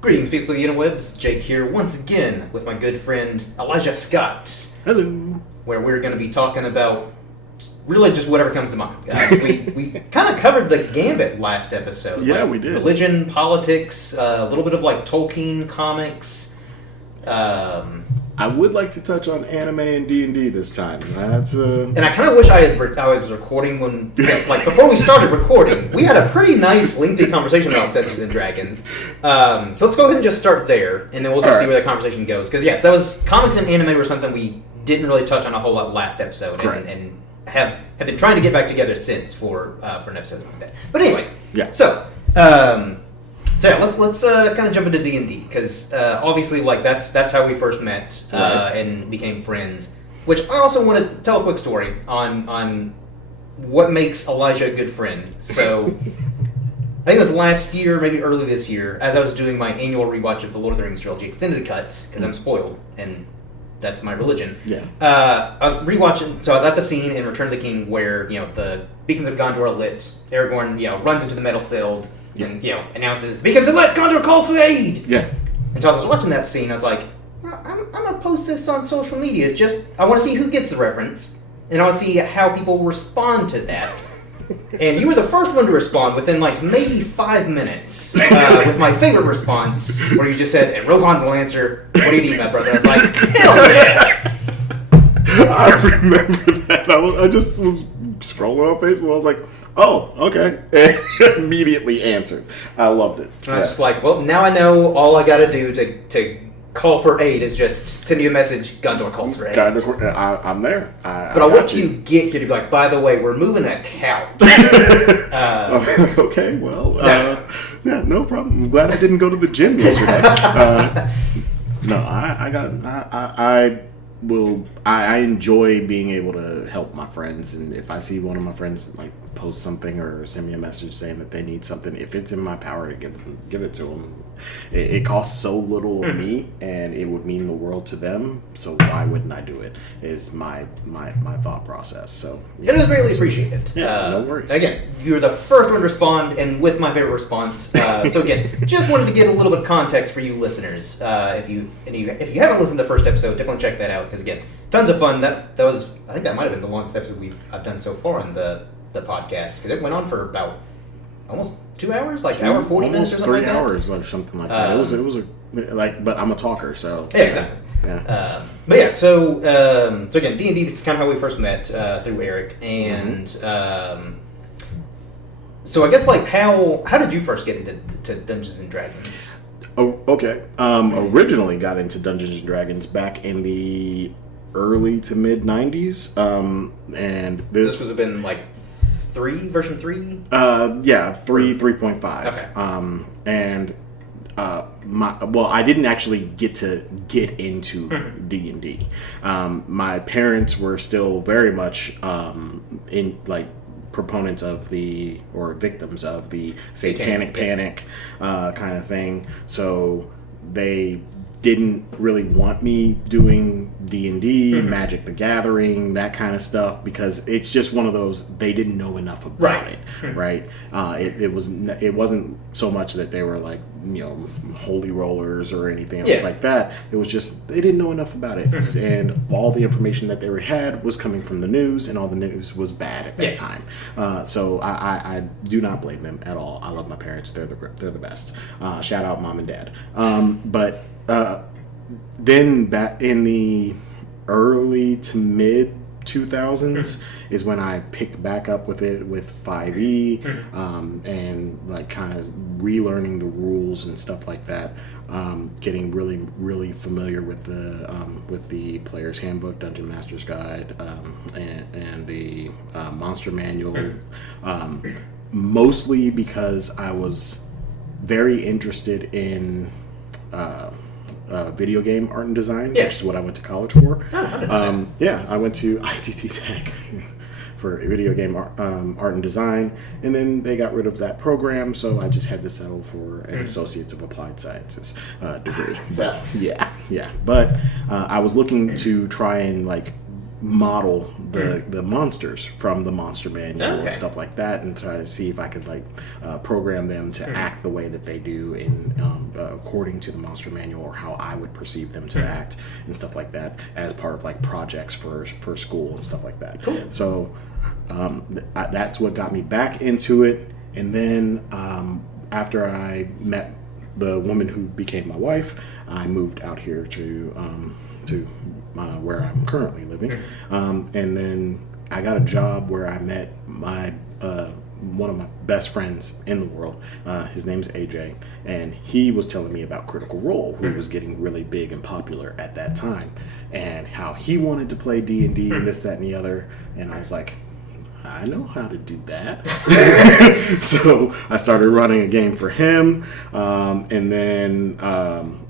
Greetings, people of the interwebs. Jake here once again with my good friend Elijah Scott. Hello. Where we're going to be talking about really just whatever comes to mind. We kind of covered the gambit last episode. Yeah, we did. Religion, politics, a little bit of like Tolkien comics. I would like to touch on anime and D&D this time. That's And I kind of wish I was recording because like before we started recording, we had a pretty nice lengthy conversation about Dungeons and Dragons. So let's go ahead and just start there, and then we'll just see where the conversation goes. Because yes, that was comics and anime were something we didn't really touch on a whole lot last episode, and have been trying to get back together since for an episode like that. But anyways, yeah. So yeah, let's kind of jump into D&D because obviously like that's how we first met and became friends. Which I also want to tell a quick story on what makes Elijah a good friend. So I think it was last year, maybe early this year, as I was doing my annual rewatch of the Lord of the Rings trilogy extended cuts because I'm spoiled and that's my religion. Yeah. I was rewatching, so I was at the scene in Return of the King where the beacons of Gondor are lit. Aragorn runs into the metal sild. And, announces, "Beacons of Light, Gondor calls for aid!" Yeah. And so I was watching that scene, I was like, I'm going to post this on social media, I want to see who gets the reference, and I want to see how people respond to that. And you were the first one to respond within, like, maybe 5 minutes, with my favorite response, where you just said, "And Rohan will answer, 'What do you need, my brother?'" I was like, hell yeah! I remember that. I just was scrolling on Facebook, I was like, oh, okay. And immediately answered. I loved it. And I was just like, well, now I know all I gotta do to call for aid is just send you a message, Gondor calls for aid. I'm there. But I'll wait till you get here to be like, by the way, we're moving a couch. Okay, well, yeah, no problem. I'm glad I didn't go to the gym yesterday. I enjoy being able to help my friends, and if I see one of my friends like post something or send me a message saying that they need something, if it's in my power to give it to them, it costs so little of me, and it would mean the world to them. So why wouldn't I do it? Is my thought process. So it was greatly appreciated. Yeah, no worries. Again, you were the first one to respond, and with my favorite response. So again, just wanted to get a little bit of context for you listeners. If you haven't listened to the first episode, definitely check that out because again, tons of fun. That was, I think that might have been the longest episode I've done so far on the podcast because it went on for about almost 2 hours, like hour 40 minutes or something like that. 3 hours, like something like that. It was but I'm a talker, so yeah, exactly. Yeah. But yeah, so again, D&D is kind of how we first met through Eric, and so I guess like how did you first get into Dungeons and Dragons? Oh, okay. Originally got into Dungeons and Dragons back in the early to mid 90s, and this would have been like version 3? Yeah, 3.5. Okay. And I didn't actually get into D&D. My parents were still very much in like proponents of victims of the satanic panic kind of thing. So they didn't really want me doing D&D, Magic the Gathering, that kind of stuff, because it's just one of those, they didn't know enough about it, right? It wasn't so much that they were like, holy rollers or anything else like that. It was just, they didn't know enough about it. And all the information that they had was coming from the news, and all the news was bad at that time. So I do not blame them at all. I love my parents. They're the best. Shout out mom and dad. But then back in the early to mid 2000s is when I picked back up with it with 5e, and like kind of relearning the rules and stuff like that. Getting really, really familiar with the Player's Handbook, Dungeon Master's Guide, and the Monster Manual. Mostly because I was very interested in video game art and design, which is what I went to college for. I went to ITT Tech for video game art and design, and then they got rid of that program, so I just had to settle for an Associates of Applied Sciences degree. Sucks. Yeah. But I was looking to try and like model the monsters from the monster manual and stuff like that, and try to see if I could like program them to act the way that they do in according to the monster manual, or how I would perceive them to act and stuff like that, as part of like projects for school and stuff like that. Cool. So that's what got me back into it. And then after I met the woman who became my wife, I moved out here to where I'm currently living, and then I got a job where I met my one of my best friends in the world. His name's AJ, and he was telling me about Critical Role, who was getting really big and popular at that time, and how he wanted to play D&D and this, that, and the other. And I was like, I know how to do that. So I started running a game for him, and then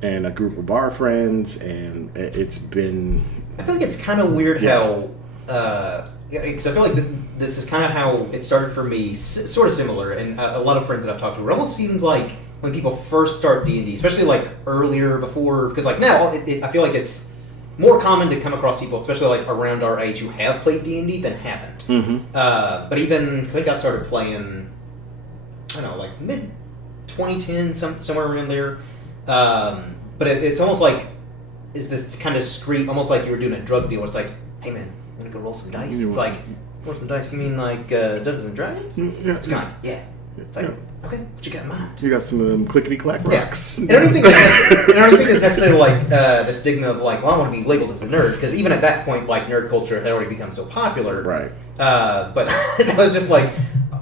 and a group of our friends, and it's been... I feel like it's kind of weird how... because I feel like this is kind of how it started for me, sort of similar, and a lot of friends that I've talked to, it almost seems like when people first start D&D, especially like earlier, before, because like now, I feel like it's more common to come across people, especially like around our age, who have played D&D than haven't. Mm-hmm. But even, I think I started playing, I don't know, like mid-2010, somewhere around there. But it's almost like, is this kind of street, almost like you were doing a drug deal, where it's like, hey man, I'm gonna go roll some dice. It's like, roll some dice, you mean like Dungeons and Dragons? Yeah. It's kind of like, yeah. It's like, okay, what you got in mind? You got some clickety-clack rocks. Yeah. And I don't think it's necessarily like the stigma of like, well, I want to be labeled as a nerd, because even at that point, like nerd culture had already become so popular. Right. But it was just like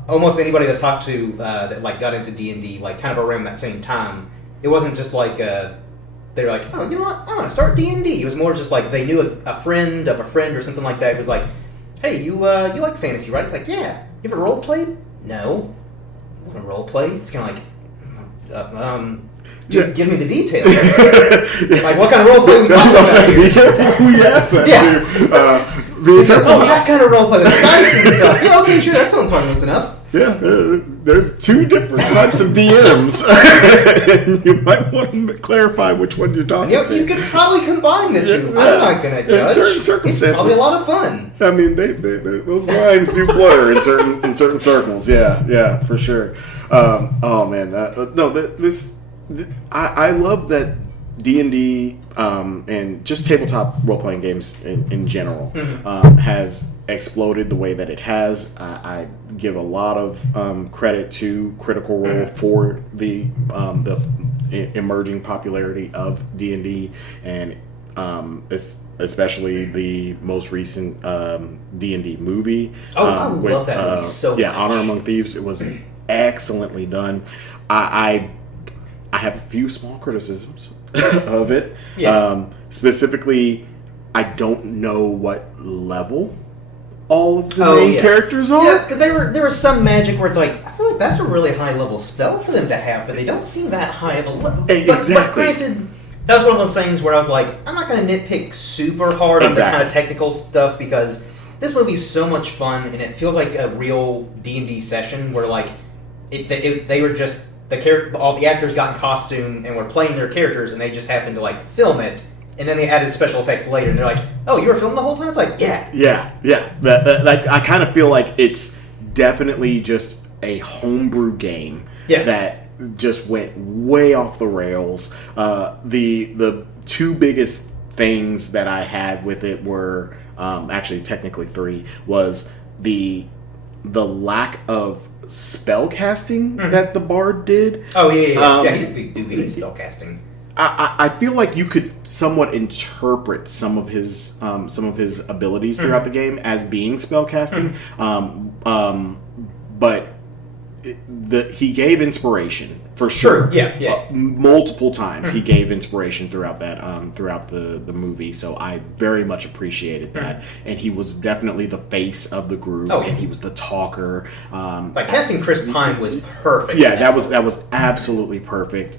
almost anybody that talked to that like got into D&D like kind of around that same time. It wasn't just like they were like, oh, you know what, I want to start D&D. It was more just like they knew a friend of a friend or something like that. It was like, hey, you like fantasy, right? It's like, yeah. You ever role played? No. Want to role play? It's kind of like, give me the details. Like, what kind of role play we talking about here? Be careful who you ask that to. That kind of role play with dice and stuff. Yeah, okay, sure, that sounds harmless enough. Yeah, there's two different types of DMs. And you might want to clarify which one you're talking to. You could probably combine the two. Yeah. I'm not going to judge. In certain circumstances. It's probably a lot of fun. I mean, those lines do blur in certain circles. Yeah, for sure. Oh man, I love that D&D and just tabletop role-playing games in general has exploded the way that it has. I give a lot of credit to Critical Role for the emerging popularity of D&D, and especially the most recent D&D movie. I love that movie so much. Yeah, Honor Among Thieves. It was excellently done. I have a few small criticisms of it. Yeah. Specifically, I don't know what level all of the main characters are. Yeah, because there was some magic where it's like, I feel like that's a really high level spell for them to have, but they don't seem that high of a level. Exactly. But granted, that was one of those things where I was like, I'm not going to nitpick super hard on the kind of technical stuff, because this movie's so much fun, and it feels like a real D&D session where like they were just all the actors got in costume and were playing their characters, and they just happened to like film it, and then they added special effects later, and they're like, "Oh, you were filming the whole time?" It's like, yeah. Like I kind of feel like it's definitely just a homebrew game that just went way off the rails. The two biggest things that I had with it were actually technically three, was the lack of spell casting that the bard did. Oh yeah, he didn't do any spell casting. I feel like you could somewhat interpret some of his abilities throughout the game as being spell casting, but he gave inspiration for sure. Yeah. Multiple times he gave inspiration throughout that throughout the movie, so I very much appreciated that. And he was definitely the face of the group, and he was the talker. Like casting Chris Pine was perfect. Yeah, that was absolutely perfect.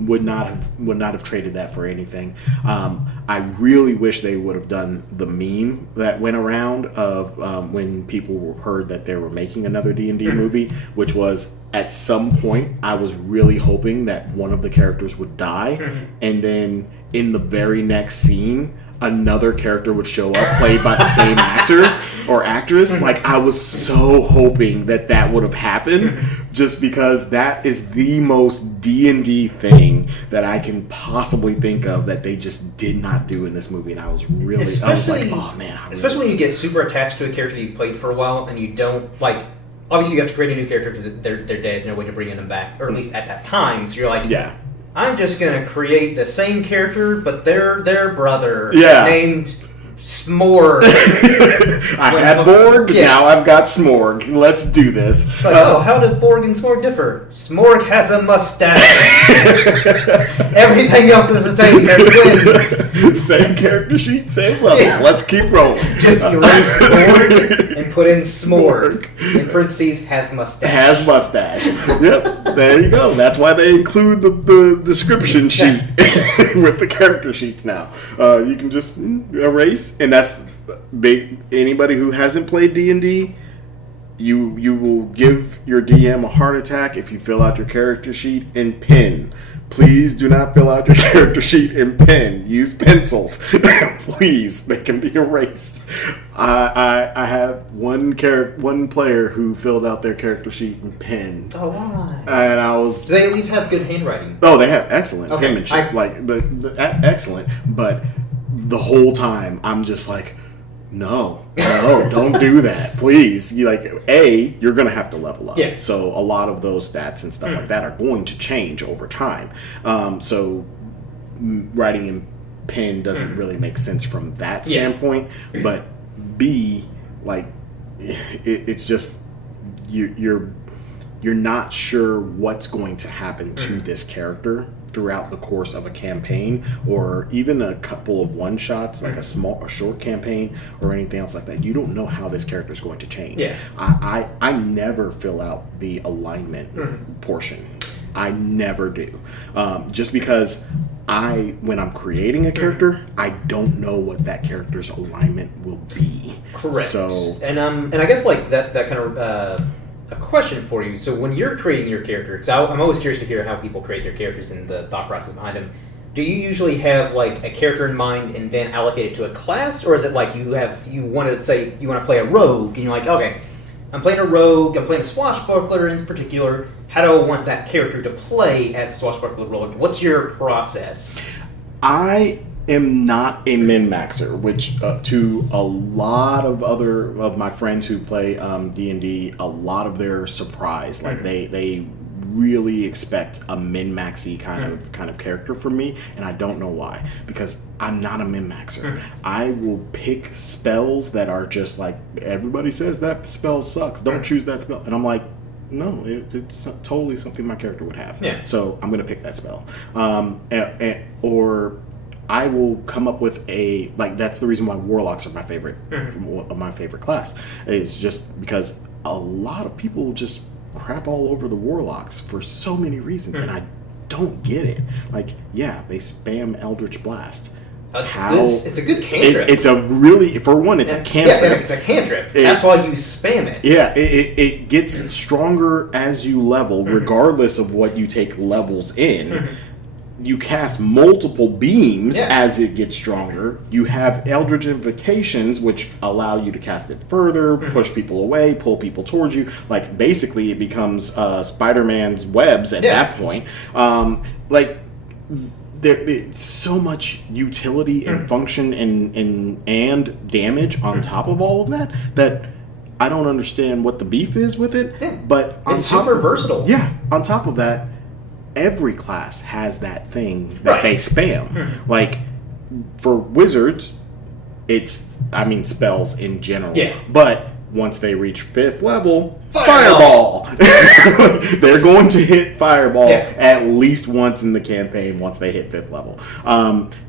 Would not have traded that for anything. I really wish they would have done the meme that went around of when people heard that they were making another D&D movie, which was, at some point, I was really hoping that one of the characters would die, and then in the very next scene, another character would show up played by the same actor or actress. Like, I was so hoping that would have happened, just because that is the most D&D thing that I can possibly think of that they just did not do in this movie. And I was like, oh man. Especially when you get super attached to a character you've played for a while and you don't, like, obviously you have to create a new character because they're dead, no way to bring them back, or at least at that time. So you're like, yeah, I'm just gonna create the same character, but they're their brother, named Smorg. I had Borg, now I've got Smorg. Let's do this. It's like, how did Borg and Smorg differ? Smorg has a mustache. Everything else is the same. They're twins. Same character sheet, same level. Yeah. Let's keep rolling. Just erase Smorg and put in Smorg. In parentheses, has mustache. Has mustache. Yep, there you go. That's why they include the description sheet with the character sheets now. You can just erase. And that's big. Anybody who hasn't played D&D, you will give your DM a heart attack if you fill out your character sheet in pen. Please do not fill out your character sheet in pen. Use pencils. Please, they can be erased. I have one player who filled out their character sheet in pen. Oh, why? And I was. Do they at least have good handwriting? Oh, they have excellent penmanship. Excellent, but. The whole time I'm just like, no, don't do that, please. You're gonna have to level up. Yeah. So a lot of those stats and stuff like that are going to change over time. So writing in pen doesn't really make sense from that standpoint. But B, like, it's just you're not sure what's going to happen to this character throughout the course of a campaign, or even a couple of one shots, like a short campaign or anything else like that. You don't know how this character is going to change. Yeah. I never fill out the alignment portion. I never do, just because when I'm creating a character, I don't know what that character's alignment will be. Correct. So and I guess like that kind of. A question for you. So when you're creating your character, because I'm always curious to hear how people create their characters and the thought process behind them. Do you usually have like a character in mind and then allocate it to a class, or is it like you want to play a rogue and you're like, okay, I'm playing a rogue, I'm playing a swashbuckler in particular. How do I want that character to play as a swashbuckler rogue? What's your process? I am not a min-maxer, which to a lot of my friends who play D&D, a lot of their surprise, like they really expect a min-maxy kind of character from me, and I don't know why, because I'm not a min-maxer. I will pick spells that are just like, everybody says that spell sucks, don't choose that spell, and I'm like, no, it's totally something my character would have. Yeah. So I'm going to pick that spell. Or I will come up with that's the reason why warlocks are my favorite, my favorite class, is just because a lot of people just crap all over the warlocks for so many reasons, and I don't get it. Like, yeah, they spam Eldritch Blast. It's a good cantrip. It's a really, for one, it's a cantrip. Yeah, it's a cantrip. That's why you spam it. Yeah, it gets stronger as you level, regardless of what you take levels in. You cast multiple beams as it gets stronger. You have Eldritch Invocations, which allow you to cast it further, push people away, pull people towards you. Like, basically, it becomes Spider-Man's webs at that point. There's so much utility and function and damage on top of all of that I don't understand what the beef is with it. Yeah. But it's super versatile. Yeah. On top of that, every class has that thing that they spam. Like, for wizards, spells in general. Yeah. But once they reach 5th level, Fireball! They're going to hit Fireball at least once in the campaign once they hit 5th level.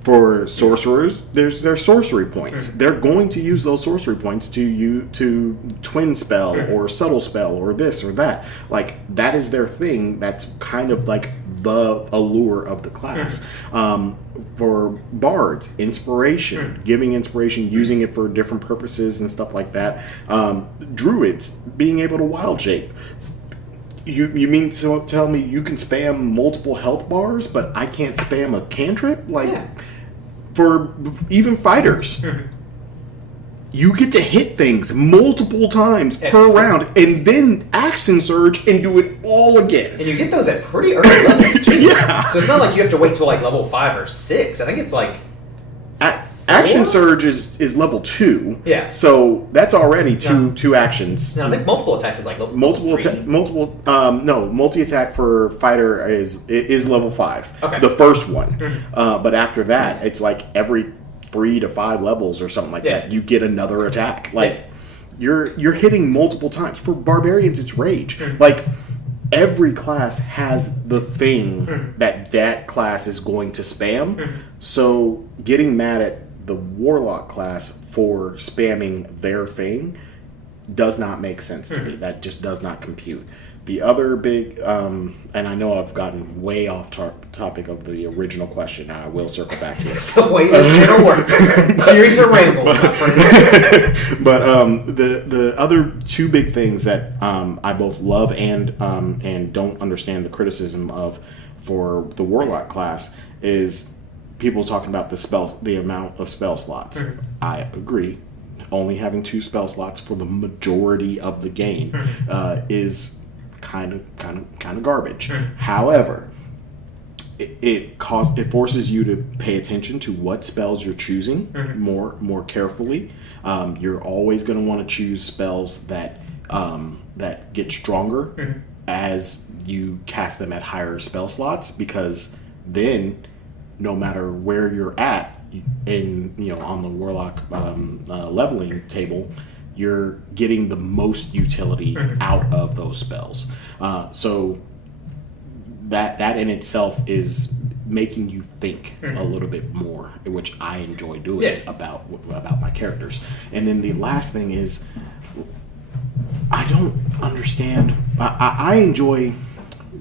For sorcerers, there's their sorcery points. They're going to use those sorcery points to twin spell or subtle spell or this or that. Like, that is their thing. That's kind of like the allure of the class. For bards, inspiration, giving inspiration, using it for different purposes and stuff like that. Druids, being able to wild shape. You mean to tell me you can spam multiple health bars, but I can't spam a cantrip? Like, for even fighters. You get to hit things multiple times per round, and then action surge and do it all again. And you get those at pretty early levels too. Yeah. So it's not like you have to wait till like level 5 or 6. I think it's like action surge is level 2. Yeah. So that's already two actions. No, I think multiple attack is like level multi attack for fighter is level 5. Okay. The first one. But after that, it's like every 3 to 5 levels or something like that, you get another attack. Like you're hitting multiple times. For barbarians, it's rage. Like every class has the thing that class is going to spam. So getting mad at the warlock class for spamming their thing does not make sense to me. That just does not compute. The other big, and I know I've gotten way off topic of the original question, and I will circle back to it. It's the way this channel works. Series of rambles, my friend. But the other two big things that I both love and don't understand the criticism of for the warlock class is people talking about the amount of spell slots. I agree. Only having 2 spell slots for the majority of the game is kind of garbage. However, it forces you to pay attention to what spells you're choosing more carefully. You're always going to want to choose spells that get stronger as you cast them at higher spell slots, because then no matter where you're at on the warlock leveling table, you're getting the most utility out of those spells. So that in itself is making you think a little bit more, which I enjoy doing about my characters. And then the last thing is, I don't understand. I enjoy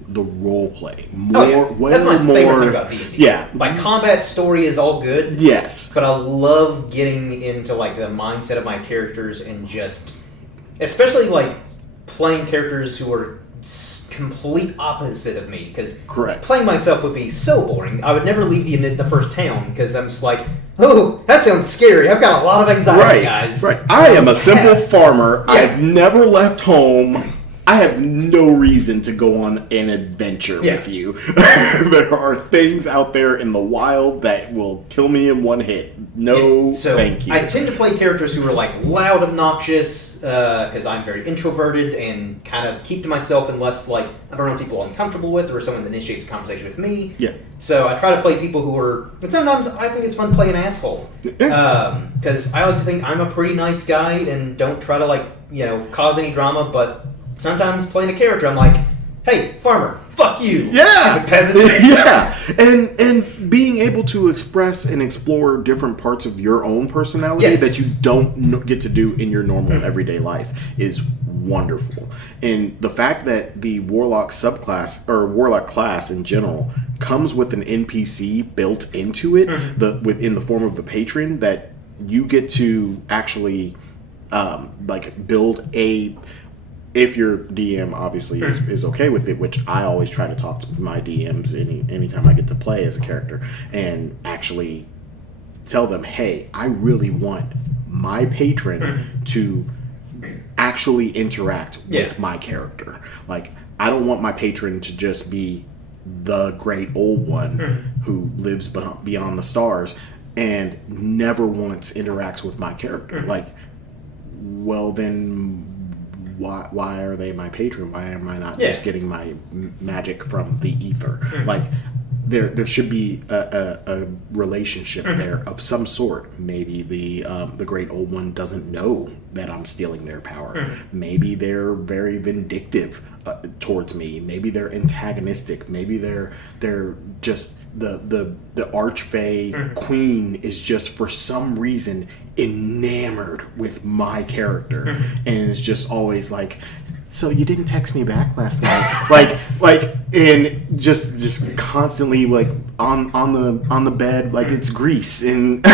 the role play more. That's my favorite thing about D&D. Yeah, like combat story is all good. Yes, but I love getting into like the mindset of my characters and just, especially like playing characters who are complete opposite of me. Because playing myself would be so boring. I would never leave the first town because I'm just like, oh, that sounds scary. I've got a lot of anxiety, guys. Right. I am a simple farmer. Yeah. I've never left home. I have no reason to go on an adventure with you. There are things out there in the wild that will kill me in one hit. Thank you. I tend to play characters who are like loud, obnoxious, because I'm very introverted and kind of keep to myself unless like I'm around people I'm comfortable with or someone that initiates a conversation with me. Yeah. So I try to play people who are. But sometimes I think it's fun to play an asshole, because I like to think I'm a pretty nice guy and don't try to cause any drama, but sometimes playing a character, I'm like, hey, farmer, fuck you, stupid peasant. Yeah, and being able to express and explore different parts of your own personality that you don't get to do in your normal everyday life is wonderful. And the fact that the warlock subclass, or warlock class in general, comes with an NPC built into it, in the form of the patron, that you get to actually build a... If your DM obviously is okay with it, which I always try to talk to my DMs anytime I get to play as a character, and actually tell them, hey, I really want my patron to actually interact with my character. Like, I don't want my patron to just be the great old one who lives beyond the stars and never once interacts with my character. Like, well, then... Why are they my patron? Why am I not just getting my magic from the ether? Like, there should be a relationship there of some sort. Maybe the great old one doesn't know that I'm stealing their power. Maybe they're very vindictive towards me. Maybe they're antagonistic. Maybe they're just the archfey queen is just for some reason enamored with my character and is just always like, so you didn't text me back last night, like and just constantly like on the bed like it's Grease and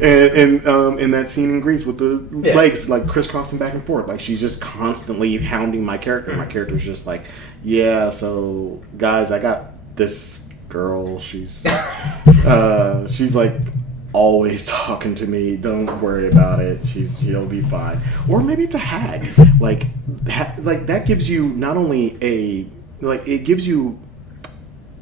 in that scene in Grease with the legs like crisscrossing back and forth, like she's just constantly hounding my character. My character's just like, yeah, so guys, I got this girl. She's like always talking to me. Don't worry about it. She'll be fine. Or maybe it's a hag. Like that gives you not only it gives you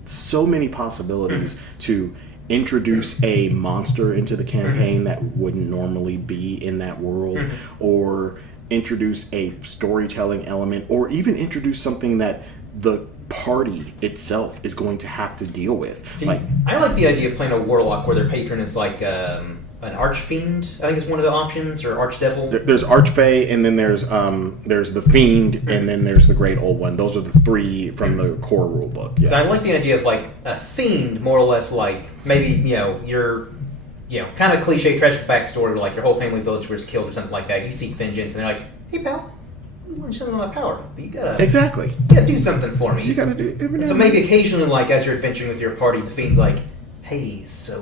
so many possibilities to introduce a monster into the campaign that wouldn't normally be in that world, or introduce a storytelling element, or even introduce something that the party itself is going to have to deal with. See, I like the idea of playing a warlock where their patron is like an archfiend. I think is one of the options, or archdevil. There's archfey, and then there's the fiend, and then there's the great old one. Those are the three from the core rule book. Yeah. So I like the idea of like a fiend, more or less like maybe you're kind of cliche tragic backstory, where like your whole family village was killed or something like that. You seek vengeance, and they're like, "Hey pal, I'm learning something of my power, but you gotta do something for me. You gotta do." So maybe occasionally, like as you're adventuring with your party, the fiend's like, "Hey, so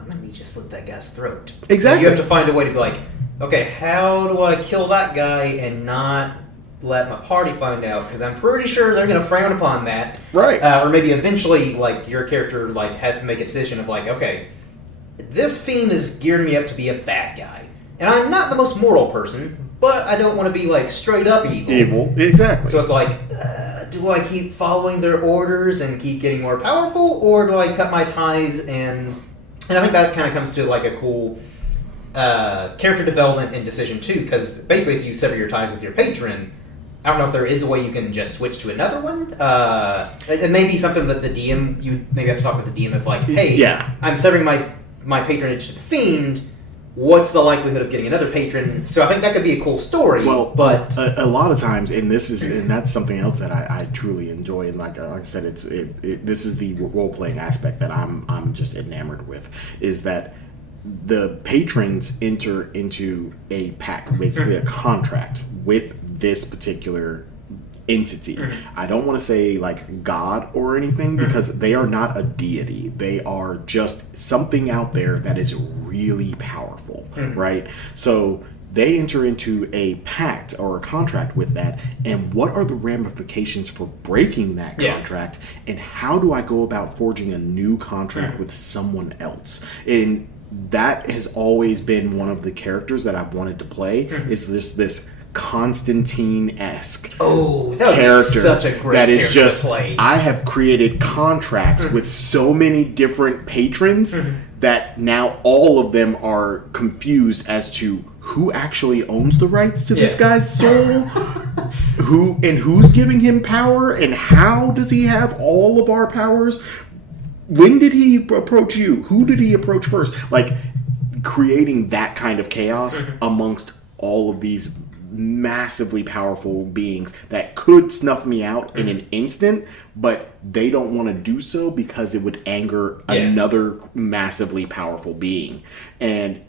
I'm gonna need you to slit that guy's throat." Exactly. So you have to find a way to be like, "Okay, how do I kill that guy and not let my party find out? Because I'm pretty sure they're gonna frown upon that." Right. Or maybe eventually, like your character like has to make a decision of like, okay, this fiend is gearing me up to be a bad guy, and I'm not the most moral person, but I don't want to be like straight up evil. Exactly. So it's like, do I keep following their orders and keep getting more powerful, or do I cut my ties and I think that kind of comes to like a cool character development and decision too, because basically if you sever your ties with your patron, I don't know if there is a way you can just switch to another one. It may be something that the DM, you maybe have to talk with the DM of like, hey, I'm severing my patronage to the fiend. What's the likelihood of getting another patron? So I think that could be a cool story. Well, but a lot of times, and that's something else that I truly enjoy, and like I said, this is the role playing aspect that I'm just enamored with, is that the patrons enter into a pact, basically a contract with this particular entity. I don't want to say like God or anything, because they are not a deity. They are just something out there that is really powerful, right? So they enter into a pact or a contract with that, and what are the ramifications for breaking that contract, and how do I go about forging a new contract with someone else? And that has always been one of the characters that I've wanted to play, is this Constantine-esque character such a great that is just to play. I have created contracts with so many different patrons that now all of them are confused as to who actually owns the rights to this guy's soul, who's giving him power, and how does he have all of our powers. When did he approach you? Who did he approach first? Like, creating that kind of chaos amongst all of these massively powerful beings that could snuff me out in an instant, but they don't want to do so because it would anger another massively powerful being. And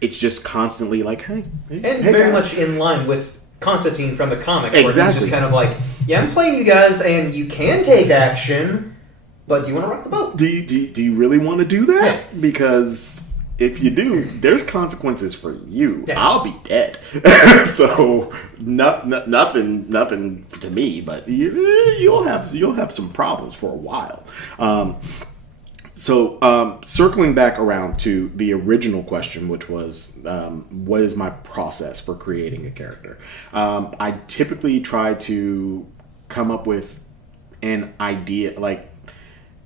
it's just constantly like, hey very guys. much in line with Constantine from the comics, where he's just kind of like, I'm playing you guys, and you can take action, but do you want to rock the boat? Do you really want to do that? Because if you do, there's consequences for you. I'll be dead. So nothing to me, but you'll have some problems for a while. So circling back around to the original question, which was what is my process for creating a character? I typically try to come up with an idea, like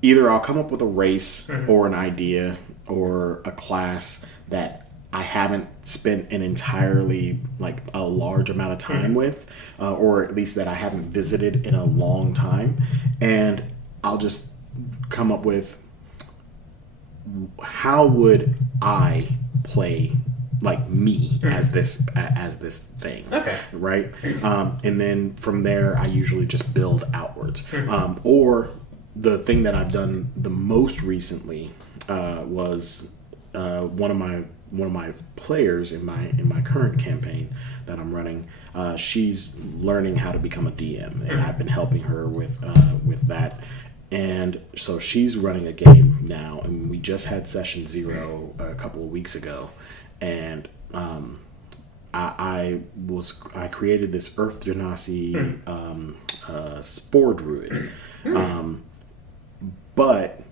either I'll come up with a race or an idea or a class that I haven't spent an entirely like a large amount of time with, or at least that I haven't visited in a long time, and I'll just come up with how would I play like me as this thing, right? And then from there I usually just build outwards. Or the thing that I've done the most recently was one of my players in my current campaign that I'm running. She's learning how to become a DM, and I've been helping her with that. And so she's running a game now, and we just had session 0 a couple of weeks ago, and I created this Earth Genasi spore druid, but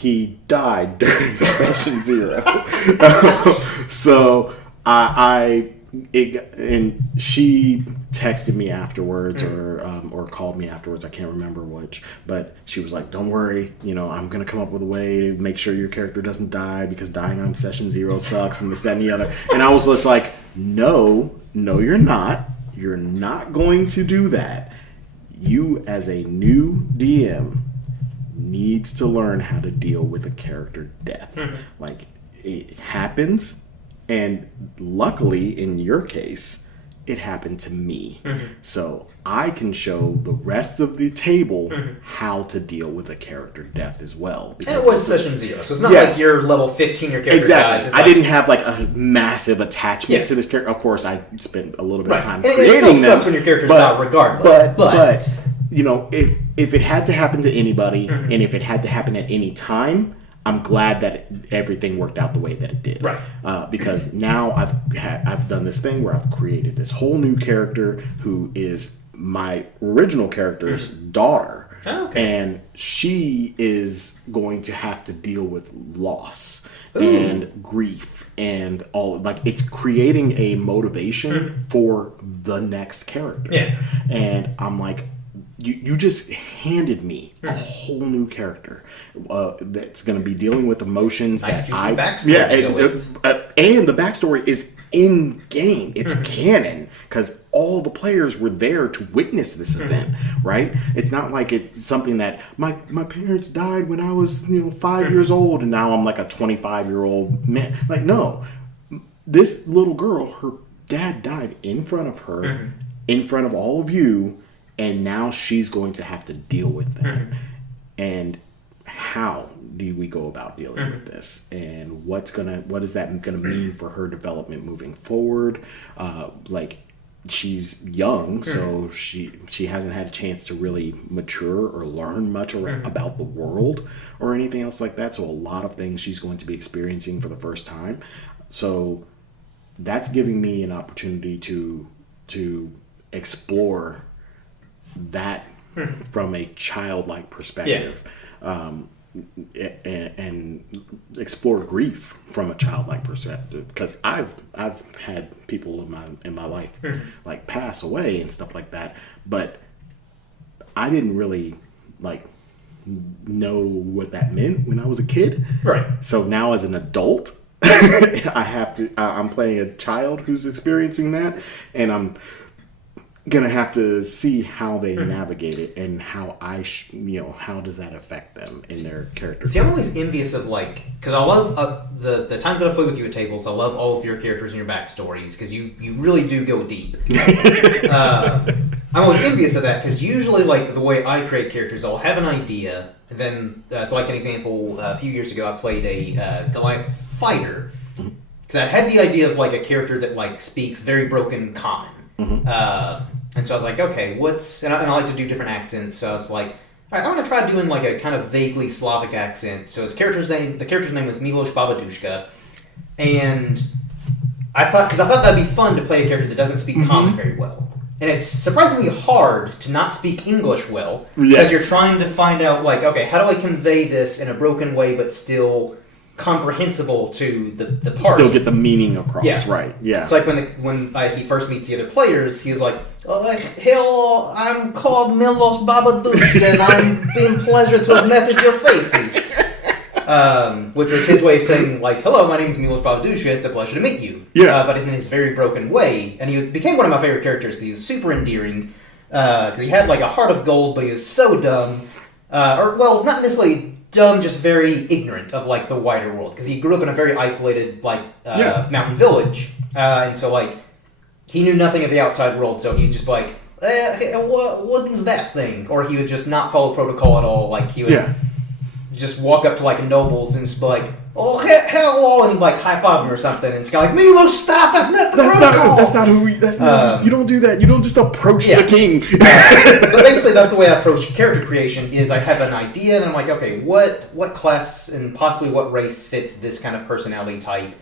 he died during session 0. So and she texted me afterwards or called me afterwards. I can't remember which, but she was like, "Don't worry, I'm gonna come up with a way to make sure your character doesn't die because dying on session 0 sucks and this, that, and the other." And I was just like, "No, you're not. You're not going to do that. You, as a new DM, needs to learn how to deal with a character death. Like, it happens, and luckily, in your case, it happened to me. So I can show the rest of the table how to deal with a character death as well. And it was session 0, so it's not like you're level 15, your character dies. It's I didn't have like a massive attachment to this character. Of course, I spent a little bit of time creating them. It still sucks when your character's not, regardless. But if it had to happen to anybody, and if it had to happen at any time, I'm glad that everything worked out the way that it did. Right. Because now I've done this thing where I've created this whole new character who is my original character's daughter. Oh, okay. And she is going to have to deal with loss and grief and all. Like, it's creating a motivation for the next character. Yeah. And I'm like, You just handed me a whole new character that's going to be dealing with emotions and the backstory is in game. It's canon because all the players were there to witness this event, right? It's not like it's something that my parents died when I was 5 years old and now I'm like a 25-year-old man. Like, no, this little girl, her dad died in front of her, in front of all of you. And now she's going to have to deal with that. And how do we go about dealing with this? And what is that gonna mean for her development moving forward? Like, she's young, so she hasn't had a chance to really mature or learn much about the world or anything else like that. So a lot of things she's going to be experiencing for the first time. So that's giving me an opportunity to explore that from a childlike perspective, and explore grief from a childlike perspective. Because I've had people in my life like pass away and stuff like that, but I didn't really know what that meant when I was a kid. Right. So now as an adult, I'm playing a child who's experiencing that, and I'm gonna have to see how they navigate it and how how does that affect them in their character. See, I'm always envious of because I love the times that I play with you at tables. I love all of your characters and your backstories because you really do go deep. I'm always envious of that because usually the way I create characters, I'll have an idea and then so like an example, a few years ago I played a Goliath fighter because I had the idea of a character that speaks very broken common. And so I was like, okay, and I like to do different accents, so I was like, all right, I'm going to try doing a kind of vaguely Slavic accent. So the character's name was Miloš Babaduška, and I thought that'd be fun to play a character that doesn't speak common very well. And it's surprisingly hard to not speak English well, because you're trying to find out, okay, how do I convey this in a broken way but still comprehensible to the party. Still get the meaning across, right? Yeah. It's like when he first meets the other players, he was like, "Hello, I'm called Miloš Babaduška, and I'm been pleasure to have met at your faces." Which was his way of saying, "Hello, my name is Miloš Babaduška, it's a pleasure to meet you." Yeah. But in his very broken way, and he became one of my favorite characters. He was super endearing because he had a heart of gold, but he was so dumb, not necessarily dumb, just very ignorant of the wider world because he grew up in a very isolated mountain village, and so he knew nothing of the outside world. So he'd just be like, what is that thing? Or he would just not follow protocol at all. He would just walk up to a nobles and just be like, "Oh, hello," and he'd high five him or something, and it's kind of Milo, stop! That's not the protocol. That's not who. That's not. You don't do that. You don't just approach the king. But basically, that's the way I approach character creation. Is I have an idea, and I'm like, okay, what class and possibly what race fits this kind of personality type,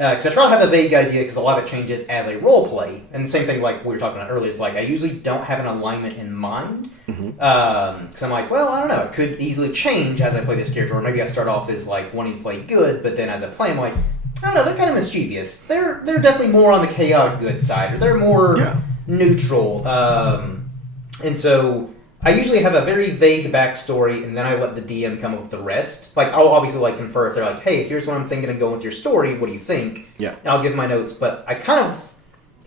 because I try to have a vague idea because a lot of it changes as a role play. And the same thing like we were talking about earlier is like I usually don't have an alignment in mind. Because I'm like, well, I don't know, it could easily change as I play this character. Or maybe I start off as like wanting to play good, but then as I play I'm like, I don't know, they're kind of mischievous. They're definitely more on the chaotic good side, or they're more neutral. And so I usually have a very vague backstory, and then I let the DM come up with the rest. Like, I'll obviously like confer if they're like, hey, here's what I'm thinking and go with your story. What do you think? Yeah. And I'll give my notes, but I kind of,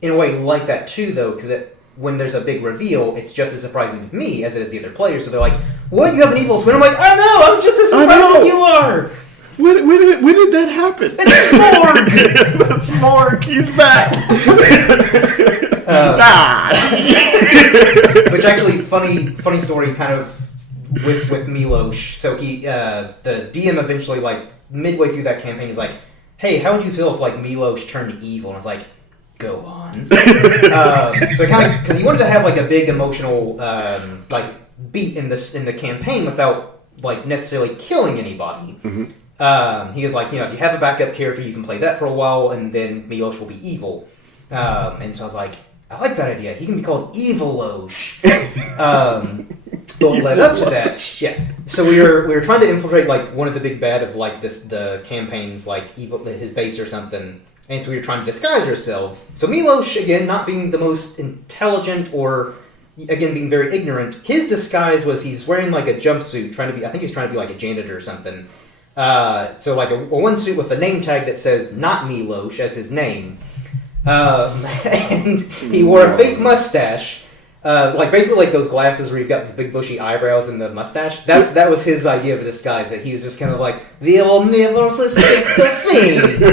in a way, like that too, though, because when there's a big reveal, it's just as surprising to me as it is the other players. So they're like, what? You have an evil twin? I'm like, I know! I'm just as surprised as you are! When did that happen? It's Smorg! The Smorg, he's back! Which actually, funny story kind of with Milos. So the DM eventually, like, midway through that campaign is like, hey, how would you feel if, like, Milos turned evil? And I was like, go on. So kind of, because he wanted to have, like, a big emotional, like, beat in the campaign without, like, necessarily killing anybody. He was like, if you have a backup character, you can play that for a while, and then Milos will be evil. And so I was like, I like that idea. He can be called Evil-Losh. But led up to that, yeah. So we were trying to infiltrate like one of the big bad of like the campaigns, like his base or something. And so we were trying to disguise ourselves. So Milos, again, not being the most intelligent or again being very ignorant, his disguise was he's wearing like a jumpsuit, I think he's trying to be like a janitor or something. So like a one suit with a name tag that says not Milos as his name. And he wore a fake mustache, like basically like those glasses where you've got the big bushy eyebrows and the mustache. That was his idea of a disguise. That he was just kind of like they will never suspect a thing.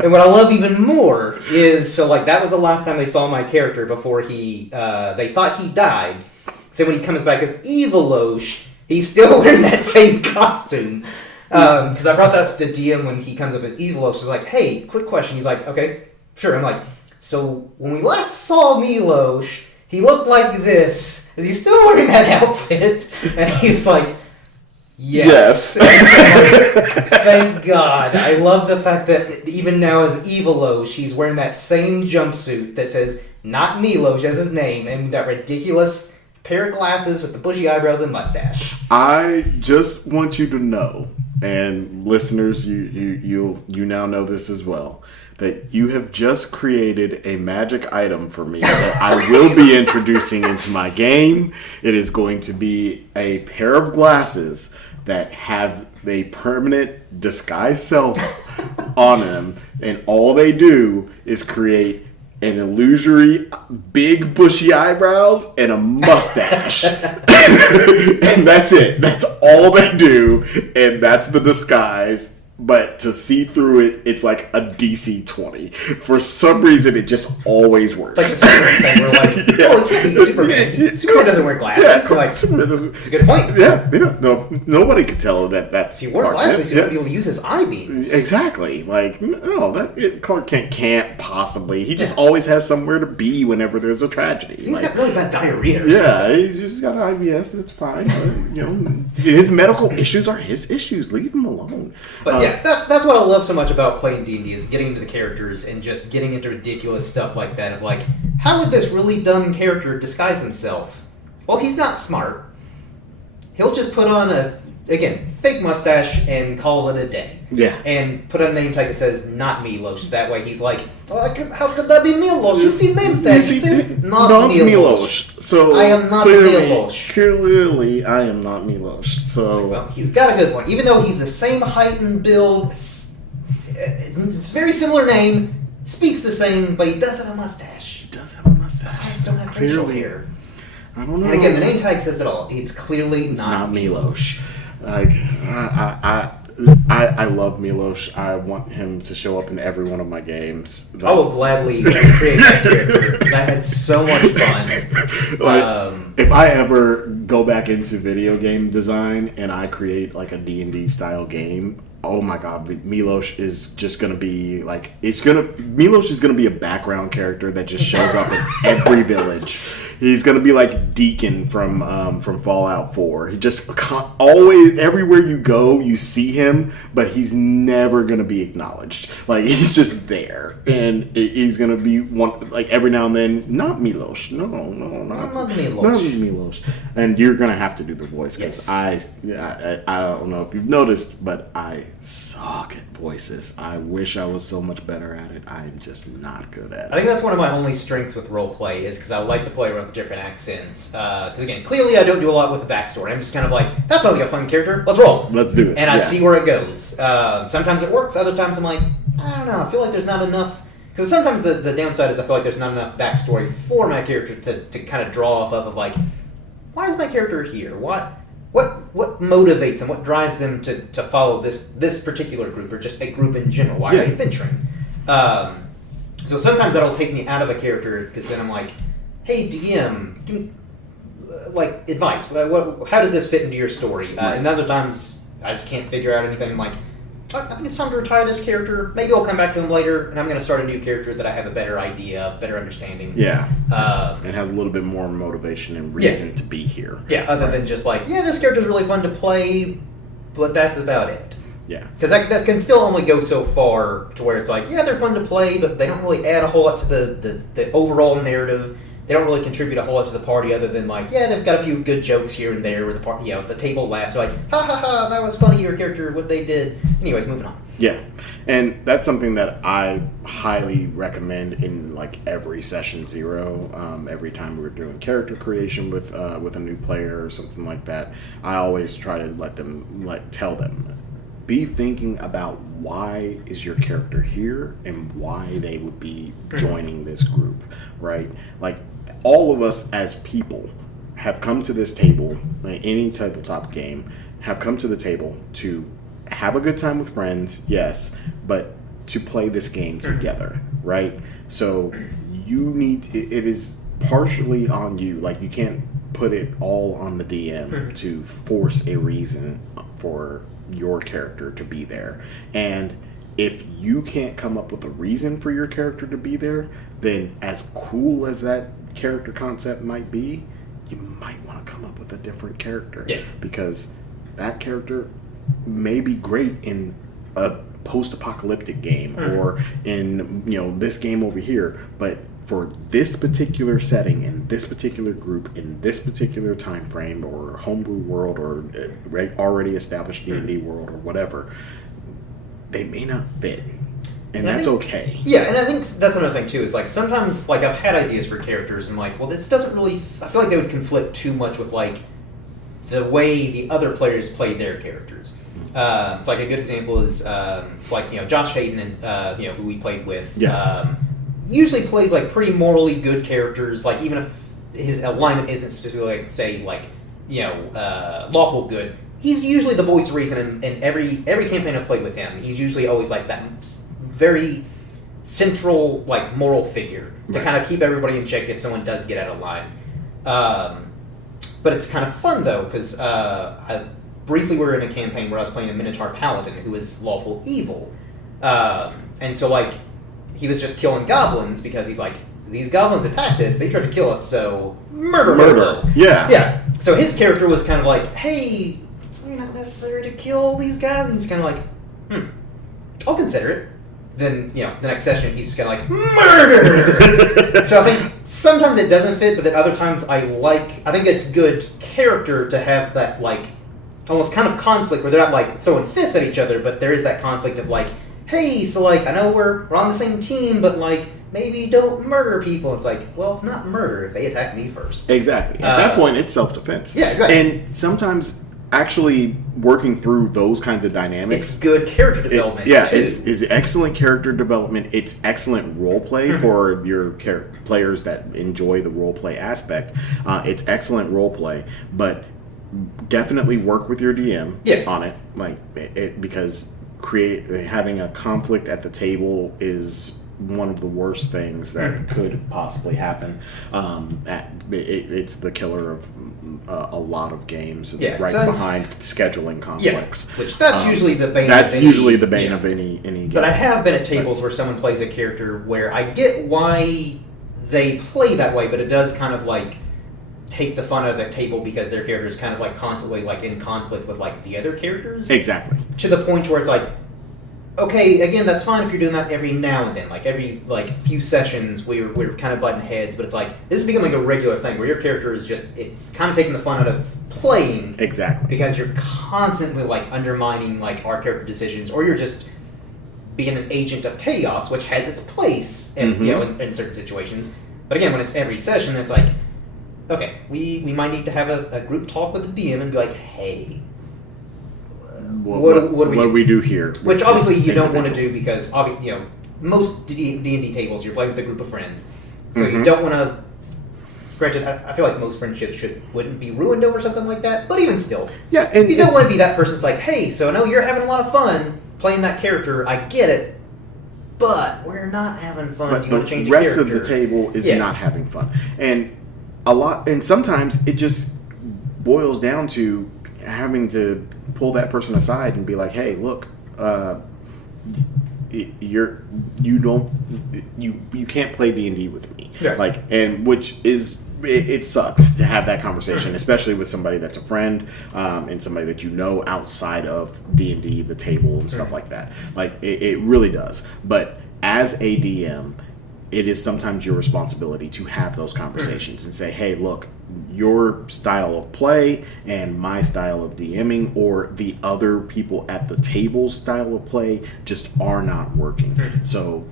And what I love even more is that was the last time they saw my character before they thought he died. So when he comes back as Evil-Losh, he's still wearing that same costume. Because I brought that up to the DM when he comes up as Evil-Losh. He's like, hey, quick question. He's like, okay, sure. I'm like, so when we last saw Milos, he looked like this. Is he still wearing that outfit? And he's like, yes. So like, thank God. I love the fact that even now as Evil-Losh, he's wearing that same jumpsuit that says not Milos as his name and that ridiculous pair of glasses with the bushy eyebrows and mustache. I just want you to know, and listeners, you now know this as well, that you have just created a magic item for me that I will be introducing into my game. It is going to be a pair of glasses that have a permanent disguise self on them, and all they do is create an illusory big bushy eyebrows and a mustache. And that's it. That's all they do, and that's the disguise. But to see through it, it's like a DC 20. For some reason, it just always works. It's like the Superman thing. We're like, oh, it can't be Superman. Superman doesn't wear glasses. Yeah, so like, Superman doesn't. It's a good point. Yeah. No, nobody could tell that that's. If he wore glasses, he would be able to use his eye beams. Exactly. Like, no, Clark Kent can't possibly. He just always has somewhere to be whenever there's a tragedy. He's got really bad diarrhea. Yeah, he's just got IBS. It's fine. His medical issues are his issues. Leave him alone. But that's what I love so much about playing D&D is getting into the characters and just getting into ridiculous stuff like that of like, how would this really dumb character disguise himself? Well, he's not smart. He'll just put on fake mustache and call it a day. Yeah. And put on a name tag that says not Milos. That way he's like, how could that be Milos? You see name tag. It says not Milos. So I am not Milos. Clearly, I am not Milos. So well, he's got a good one. Even though he's the same height and build, it's very similar name, speaks the same, but he does have a mustache. He does have a mustache. I just don't have facial hair. I don't know. And again, the name tag says it all. It's clearly not Milos. Like I love Milos. I want him to show up in every one of my games. I will gladly create that character because I had so much fun. If I ever go back into video game design and I create like a D&D style game, oh my God, Milos is just gonna be like Milos is gonna be a background character that just shows up in every village. He's gonna be like Deacon from Fallout 4. He just always, everywhere you go, you see him, but he's never gonna be acknowledged. Like, he's just there, and he's gonna be one, like, every now and then. Not Milos. No, not Milos. Not Milos. And you're gonna have to do the voice because I don't know if you've noticed, but I suck at voices. I wish I was so much better at it. I'm just not good at it. I think that's one of my only strengths with roleplay is because I like to play around with different accents. Because again, clearly I don't do a lot with the backstory. I'm just kind of like, that sounds like a fun character. Let's roll. Let's do it. And I see where it goes. Sometimes it works. Other times I'm like, I don't know. I feel like there's not enough. Because sometimes the downside is I feel like there's not enough backstory for my character to kind of draw off of like, why is my character here? What motivates them? What drives them to follow this particular group or just a group in general? Why are they adventuring? So sometimes that'll take me out of a character because then I'm like, hey, DM, give me like advice. How does this fit into your story? And other times I just can't figure out anything. I'm like, I think it's time to retire this character. Maybe I'll come back to him later, and I'm going to start a new character that I have a better idea, better understanding. Yeah. It has a little bit more motivation and reason to be here. Yeah, other than just like, this character's really fun to play, but that's about it. Yeah. Because that can still only go so far to where it's like, they're fun to play, but they don't really add a whole lot to the overall narrative. They don't really contribute a whole lot to the party other than like, they've got a few good jokes here and there where the party, the table laughs. They're like, ha ha ha, that was funny, your character, what they did. Anyways, moving on. Yeah, and that's something that I highly recommend in like every session 0. Every time we're doing character creation with a new player or something like that, I always try to tell them, be thinking about why is your character here and why they would be joining this group, right? Like, all of us as people have come to this table, any tabletop game, have come to the table to have a good time with friends, yes, but to play this game together, right? So you need, it is partially on you. Like, you can't put it all on the DM to force a reason for your character to be there. And if you can't come up with a reason for your character to be there, then as cool as that character concept might be, you might want to come up with a different character. Yeah. Because that character may be great in a post-apocalyptic game or in this game over here, but for this particular setting in this particular group in this particular time frame or homebrew world or already established D&D world or whatever, they may not fit. And that's okay. Yeah, and I think that's another thing too, is like sometimes like I've had ideas for characters and like, well, this doesn't really, I feel like they would conflict too much with like the way the other players play their characters. So like a good example is Josh Hayden and who we played with usually plays like pretty morally good characters, like even if his alignment isn't specifically like say like lawful good. He's usually the voice of reason in every campaign I've played with him. He's usually always like that very central like moral figure to kind of keep everybody in check if someone does get out of line. But it's kind of fun though because briefly we were in a campaign where I was playing a Minotaur Paladin who is lawful evil, and so like he was just killing goblins because he's like, these goblins attacked us, they tried to kill us, so murder. Yeah. So his character was kind of like, hey, it's really not necessary to kill these guys. And he's kind of like, I'll consider it. Then, the next session, he's just kind of like, murder! So I think sometimes it doesn't fit, but then other times I think it's good character to have that, like, almost kind of conflict where they're not, like, throwing fists at each other, but there is that conflict of, like, hey, so, like, I know we're on the same team, but, like, maybe don't murder people. It's like, well, it's not murder if they attack me first. Exactly. At that point, it's self-defense. Yeah, exactly. And sometimes actually working through those kinds of dynamics, it's good character development. Too. It's excellent character development. It's excellent role play for your players that enjoy the role play aspect. It's excellent role play, but definitely work with your DM on it, because having a conflict at the table is one of the worst things that could possibly happen. It's the killer of a lot of games, behind scheduling conflicts. Yeah, which that's usually the bane. That's usually the bane of any game. But I have been at tables where someone plays a character where I get why they play that way, but it does kind of like take the fun out of the table because their character is kind of like constantly like in conflict with like the other characters. Exactly. To the point where it's like, okay, again, that's fine if you're doing that every now and then. Like every like few sessions, we're kind of butting heads, but it's like this is becoming a regular thing where your character is just it's kind of taking the fun out of playing. Exactly. Because you're constantly like undermining like our character decisions, or you're just being an agent of chaos, which has its place, in, you know, in certain situations. But again, when it's every session, it's like, okay, we might need to have a group talk with the DM and be like, hey. What do we do here? Which obviously you don't want to do because you know most D&D tables you're playing with a group of friends, so you don't want to. Granted, I feel like most friendships wouldn't be ruined over something like that, but even still, yeah, and you don't want to be that person that's like, hey, so I know you're having a lot of fun playing that character. I get it, but we're not having fun. Do you want to change the character? The rest of the table is not having fun, and sometimes it just boils down to having to pull that person aside and be like, hey, look, you can't play D&D with me. Yeah. Like, and which is it sucks to have that conversation, especially with somebody that's a friend, and somebody that you know outside of D&D, the table and stuff like that. Like it really does. But as a DM, it is sometimes your responsibility to have those conversations and say, hey, look, your style of play and my style of DMing or the other people at the table's style of play just are not working. So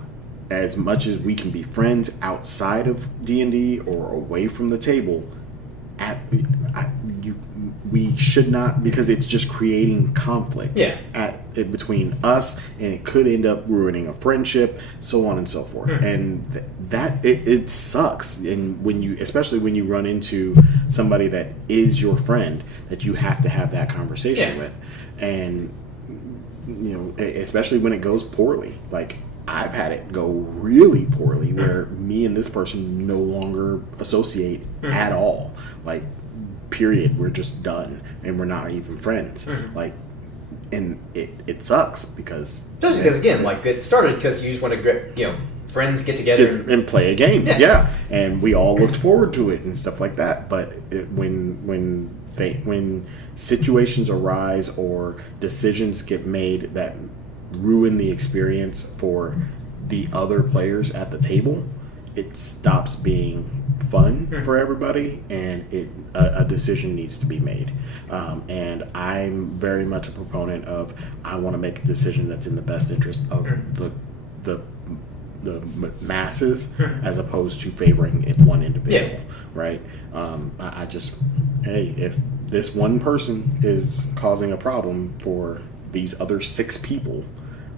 as much as we can be friends outside of D&D or away from the table, we should not, because it's just creating conflict between us, and it could end up ruining a friendship, so on and so forth. And that it sucks. And especially when you run into somebody that is your friend that you have to have that conversation with, and you know, especially when it goes poorly. Like I've had it go really poorly where me and this person no longer associate at all. Like, period. We're just done, and we're not even friends. Like, and it sucks because just because again, like it started because you just want to, you know, friends get together and play a game. Yeah, and we all looked forward to it and stuff like that. But when situations arise or decisions get made that ruin the experience for the other players at the table, it stops being fun for everybody, and a decision needs to be made. And I'm very much a proponent of, I want to make a decision that's in the best interest of the masses as opposed to favoring one individual, right? I just, hey, if this one person is causing a problem for these other 6 people,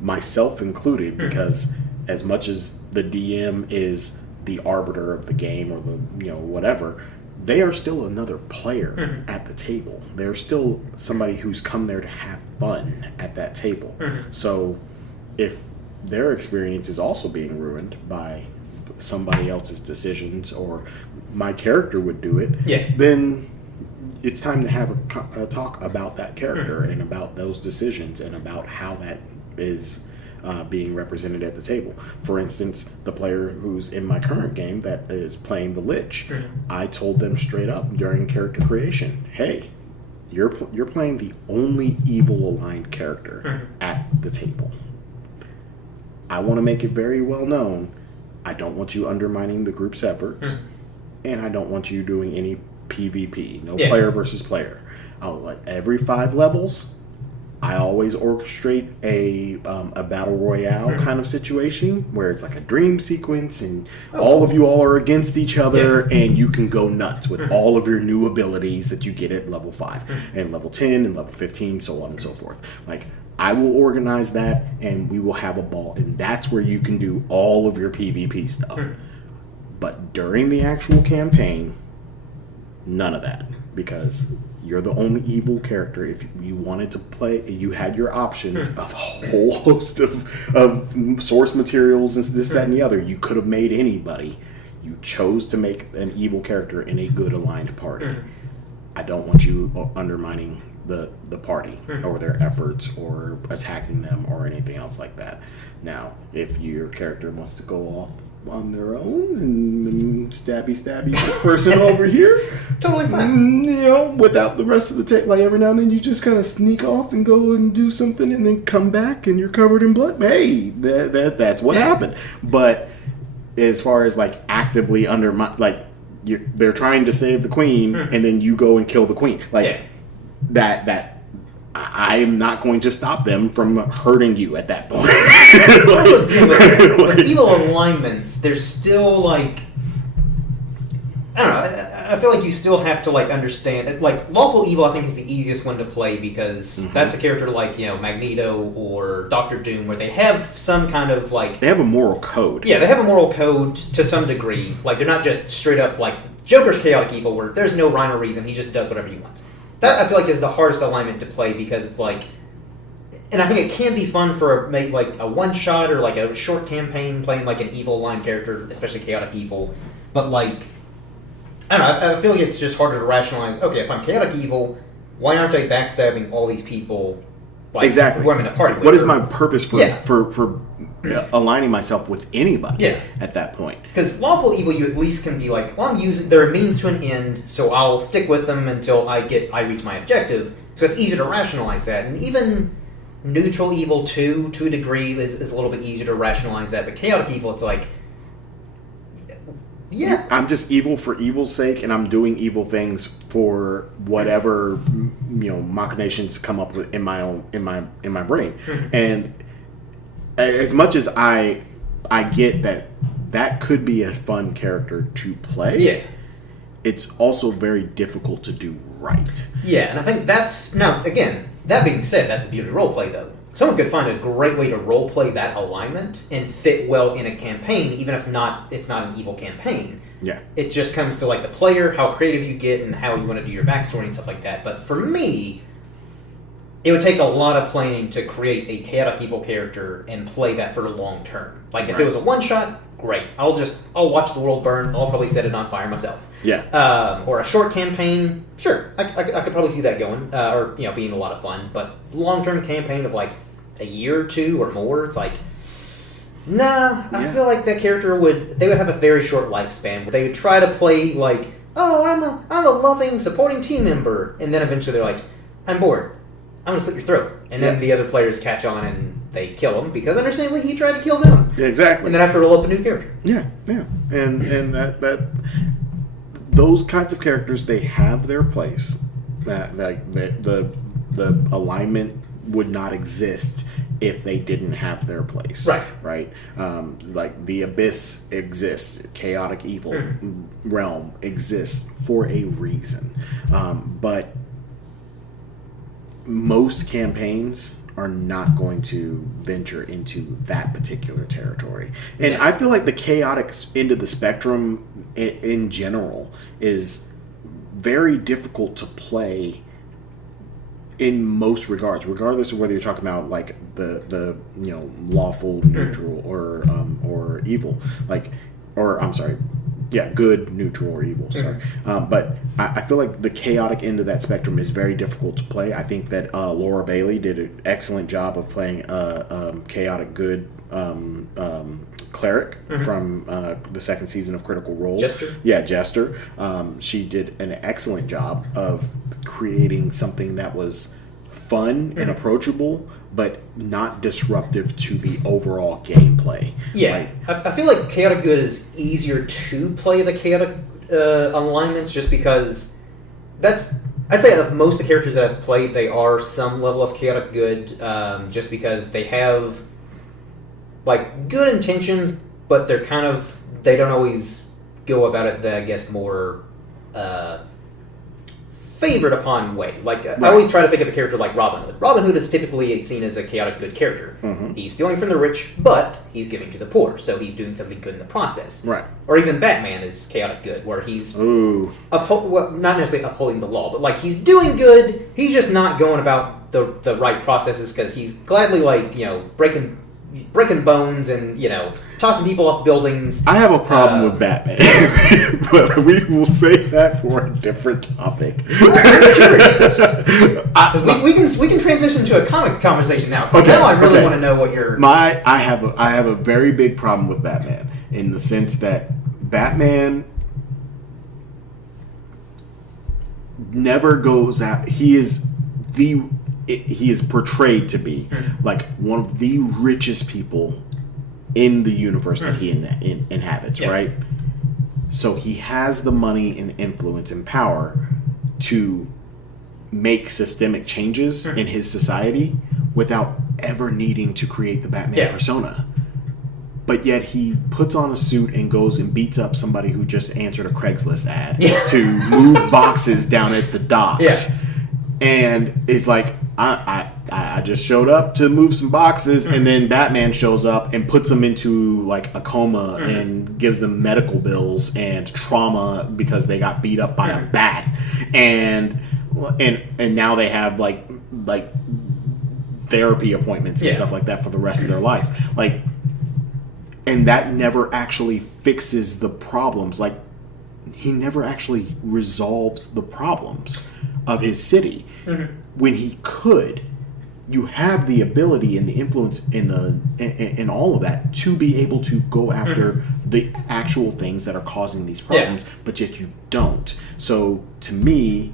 myself included, because as much as the DM is the arbiter of the game or the, you know, whatever, they are still another player at the table. They're still somebody who's come there to have fun at that table. So if their experience is also being ruined by somebody else's decisions, or my character would do it, then it's time to have a talk about that character and about those decisions and about how that is being represented at the table. For instance, the player who's in my current game that is playing the Lich, I told them straight up during character creation, hey, you're playing the only evil aligned character at the table. I want to make it very well known, I don't want you undermining the group's efforts, and I don't want you doing any PvP, no player versus player. Every 5 levels, I always orchestrate a battle royale kind of situation where it's like a dream sequence, and all of you all are against each other, and you can go nuts with all of your new abilities that you get at level 5 and level 10 and level 15, so on and so forth. Like, I will organize that, and we will have a ball, and that's where you can do all of your PvP stuff. But during the actual campaign, none of that, because you're the only evil character. If you wanted to play, you had your options of a whole host of source materials and this, that, and the other. You could have made anybody. You chose to make an evil character in a good aligned party. I don't want you undermining the party or their efforts or attacking them or anything else like that. Now, if your character wants to go off on their own and stabby this person over here. Totally fine. You know, without the rest of the tape. Like every now and then you just kind of sneak off and go and do something and then come back and you're covered in blood. Hey, that's what happened. But as far as like actively they're trying to save the queen and then you go and kill the queen. Like that I am not going to stop them from hurting you at that point. With evil alignments, there's still like, I don't know, I feel like you still have to like understand, like lawful evil I think is the easiest one to play because that's a character like, Magneto or Doctor Doom where they have some kind of like... They have a moral code. Yeah, they have a moral code to some degree. Like they're not just straight up like Joker's chaotic evil where there's no rhyme or reason, he just does whatever he wants. That I feel like is the hardest alignment to play because it's like, and I think it can be fun for like a one shot or like a short campaign playing like an evil line character, especially chaotic evil. But like, I don't know. I feel like it's just harder to rationalize. Okay, if I'm chaotic evil, why aren't I backstabbing all these people? Like, exactly. Who I'm in a party with? What is my purpose for aligning myself with anybody at that point? Because lawful evil, you at least can be like, well, they're a means to an end, so I'll stick with them until I reach my objective. So it's easier to rationalize that, and even neutral evil too, to a degree, is a little bit easier to rationalize that. But chaotic evil, it's like, I'm just evil for evil's sake, and I'm doing evil things for whatever machinations come up with in my brain. And as much as I get that could be a fun character to play, it's also very difficult to do right. Yeah, and I think that's now again. That being said, that's the beauty of roleplay, though. Someone could find a great way to roleplay that alignment and fit well in a campaign, even if it's not an evil campaign. Yeah. It just comes to like the player, how creative you get, and how you want to do your backstory and stuff like that. But for me, it would take a lot of planning to create a chaotic evil character and play that for the long term. Like if it was a one shot, great. I'll watch the world burn. I'll probably set it on fire myself. Yeah. Or a short campaign, sure. I could probably see that going, or being a lot of fun. But long term campaign of like a year or two or more, it's like, nah. I feel like that character would have a very short lifespan. They would try to play like, oh, I'm a loving, supporting team member, and then eventually they're like, I'm bored. I'm gonna slit your throat, and then the other players catch on and they kill him because understandably he tried to kill them. Yeah, exactly. And then have to roll up a new character. Yeah, and that those kinds of characters, they have their place. That the alignment would not exist if they didn't have their place. Right. Like the abyss exists, chaotic evil realm exists for a reason, but most campaigns are not going to venture into that particular territory. And I feel like the chaotic end of the spectrum in general is very difficult to play in most regards, regardless of whether you're talking about like the lawful, neutral, or evil, good, neutral, or evil. Sorry, but I feel like the chaotic end of that spectrum is very difficult to play. I think that Laura Bailey did an excellent job of playing chaotic good cleric from the second season of Critical Role. Jester? Yeah, Jester. She did an excellent job of creating something that was fun and approachable, but not disruptive to the overall gameplay. Yeah, I feel like chaotic good is easier to play the chaotic alignments just because I'd say of most of the characters that I've played, they are some level of chaotic good, just because they have like good intentions, but they don't always go about it I guess more favored upon way. Like I always try to think of a character like Robin Hood. Robin Hood is typically seen as a chaotic good character. He's stealing from the rich, but he's giving to the poor, so he's doing something good in the process. Right. Or even Batman is chaotic good, where he's not necessarily upholding the law, but like he's doing good. He's just not going about the right processes because he's gladly breaking bones and tossing people off buildings. I have a problem with Batman, but we will save that for a different topic. We can transition to a comic conversation now. Okay, Now I really want to know what your I have a very big problem with Batman, in the sense that Batman never goes out. He is portrayed to be like one of the richest people in the universe that he inhabits, right? So he has the money and influence and power to make systemic changes in his society without ever needing to create the Batman persona. But yet he puts on a suit and goes and beats up somebody who just answered a Craigslist ad to move boxes down at the docks. And is like, I just showed up to move some boxes, and then Batman shows up and puts them into like a coma and gives them medical bills and trauma because they got beat up by a bat, and now they have like therapy appointments and stuff like that for the rest of their life. Like, and that never actually fixes the problems. Like, he never actually resolves the problems of his city when he could. You have the ability and the influence in all of that to be able to go after the actual things that are causing these problems, but yet you don't. So to me,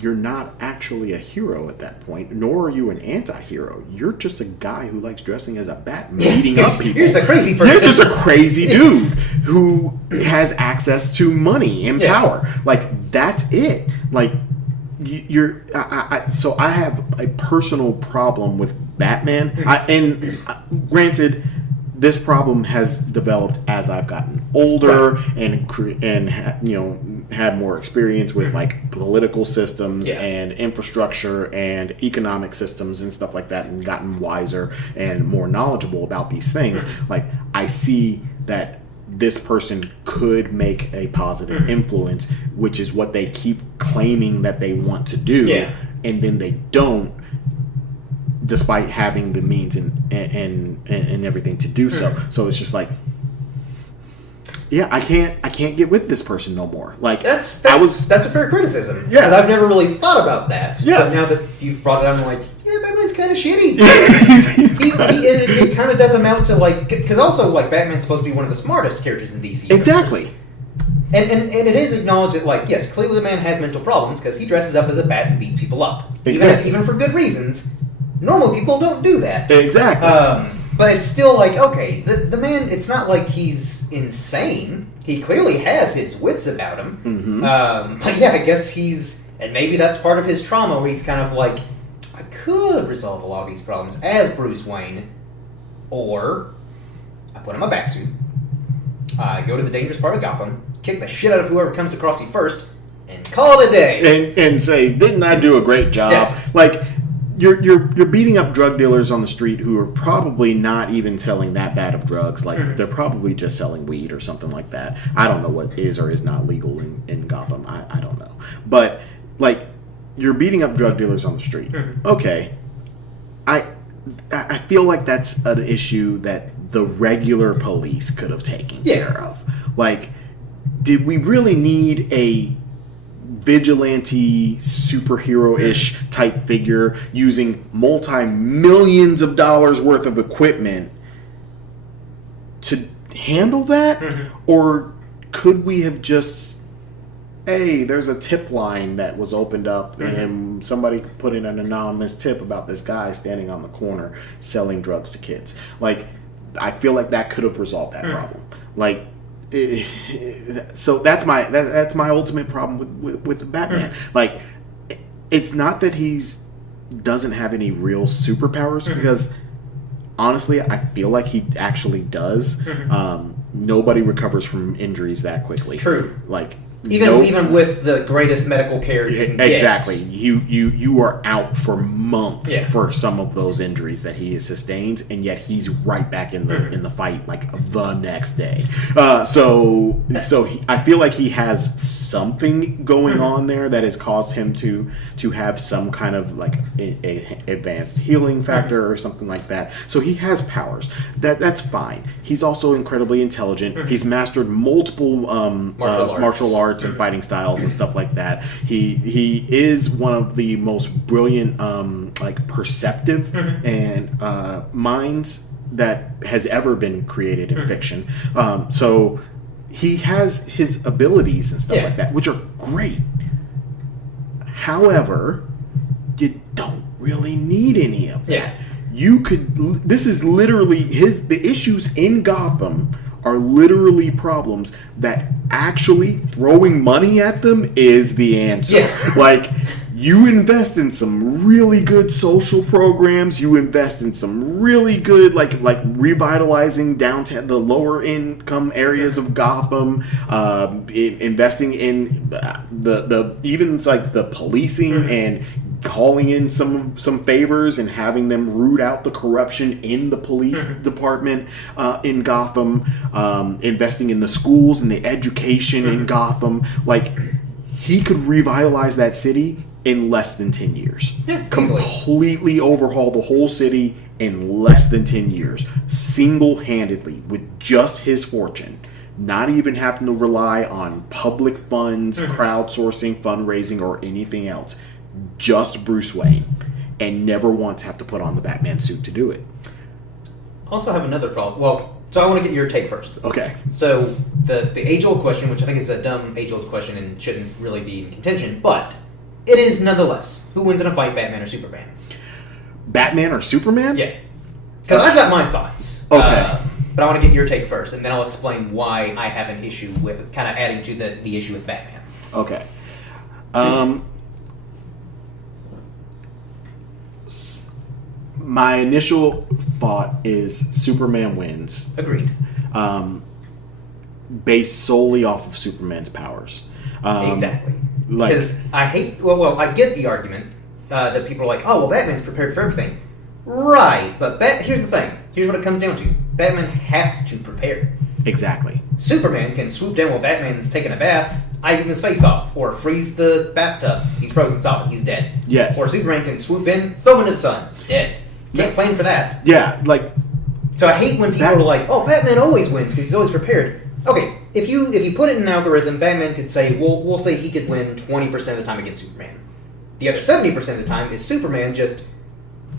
you're not actually a hero at that point, nor are you an anti-hero. You're just a guy who likes dressing as a bat and beating up people. You're just a crazy person. You're just a crazy dude who has access to money and power. Like, that's it. Like, so I have a personal problem with Batman. Granted, this problem has developed as I've gotten older and had more experience with like political systems and infrastructure and economic systems and stuff like that, and gotten wiser and more knowledgeable about these things. Like, I see that this person could make a positive influence, which is what they keep claiming that they want to do, and then they don't, despite having the means and everything to do so. So it's just like, I can't get with this person no more. Like, that's a fair criticism. Yeah, because I've never really thought about that. Yeah, but now that you've brought it up, I'm like, Batman's kind of shitty. It kind of does amount to like, because also like Batman's supposed to be one of the smartest characters in DC. Exactly. And it is acknowledged that, like, yes, clearly the man has mental problems because he dresses up as a bat and beats people up, even for good reasons. Normal people don't do that. Exactly. But it's still like, okay, the man, it's not like he's insane. He clearly has his wits about him. But yeah, I guess and maybe that's part of his trauma where he's kind of like, I could resolve a lot of these problems as Bruce Wayne, or I put on my bat suit, I go to the dangerous part of Gotham, kick the shit out of whoever comes across me first, and call it a day. And say, didn't I do a great job? Yeah. Like, you're beating up drug dealers on the street who are probably not even selling that bad of drugs. Like, they're probably just selling weed or something like that. I don't know what is or is not legal in Gotham. I don't know. But, like, you're beating up drug dealers on the street. Okay. I feel like that's an issue that the regular police could have taken care of. Like, did we really need a vigilante superhero-ish type figure using multi-millions of dollars worth of equipment to handle that? Or could we have just, hey, there's a tip line that was opened up and somebody put in an anonymous tip about this guy standing on the corner selling drugs to kids. Like, I feel like that could have resolved that problem. Like, so that's my ultimate problem with the Batman. Like, it's not that he's doesn't have any real superpowers, because honestly, I feel like he actually does. Nobody recovers from injuries that quickly. True. Like, even with the greatest medical care you can get. Exactly. You are out for months for some of those injuries that he has sustained, and yet he's right back in the fight like the next day. So I feel like he has something going on there that has caused him to have some kind of like a advanced healing factor or something like that. So he has powers. That's fine. He's also incredibly intelligent. He's mastered multiple martial arts and fighting styles and stuff like that. He is one of the most brilliant like perceptive and minds that has ever been created in fiction. So he has his abilities and stuff like that, which are great. However, you don't really need any of that. Yeah. You could. This is literally the issues in Gotham are literally problems that actually throwing money at them is the answer. Yeah. Like, you invest in some really good social programs. You invest in some really good, like revitalizing downtown, the lower income areas of Gotham. Investing in the even like the policing and calling in some favors and having them root out the corruption in the police department in Gotham. Investing in the schools and the education in Gotham. Like, he could revitalize that city in less than 10 years. Yeah, completely overhaul the whole city in less than 10 years. Single-handedly, with just his fortune. Not even having to rely on public funds, crowdsourcing, fundraising, or anything else. Just Bruce Wayne. And never once have to put on the Batman suit to do it. Also have another problem. Well, so I want to get your take first. Okay. So the age-old question, which I think is a dumb age-old question and shouldn't really be in contention, but it is nonetheless. Who wins in a fight, Batman or Superman? Batman or Superman? Yeah. Because I've got my thoughts. Okay. But I want to get your take first, and then I'll explain why I have an issue with kind of adding to the issue with Batman. Okay. My initial thought is Superman wins. Agreed. Based solely off of Superman's powers. Exactly. Because I hate... Well, I get the argument that people are like, oh, well, Batman's prepared for everything. Right, but here's the thing. Here's what it comes down to. Batman has to prepare. Exactly. Superman can swoop down while Batman's taking a bath, eye him his face off, or freeze the bathtub. He's frozen solid. He's dead. Yes. Or Superman can swoop in, throw him into the sun. Dead. Can't plan for that. Yeah, like... So I hate when people are like, oh, Batman always wins because he's always prepared. Okay, if you put it in an algorithm, Batman could say, well, we'll say he could win 20% of the time against Superman. The other 70% of the time is Superman just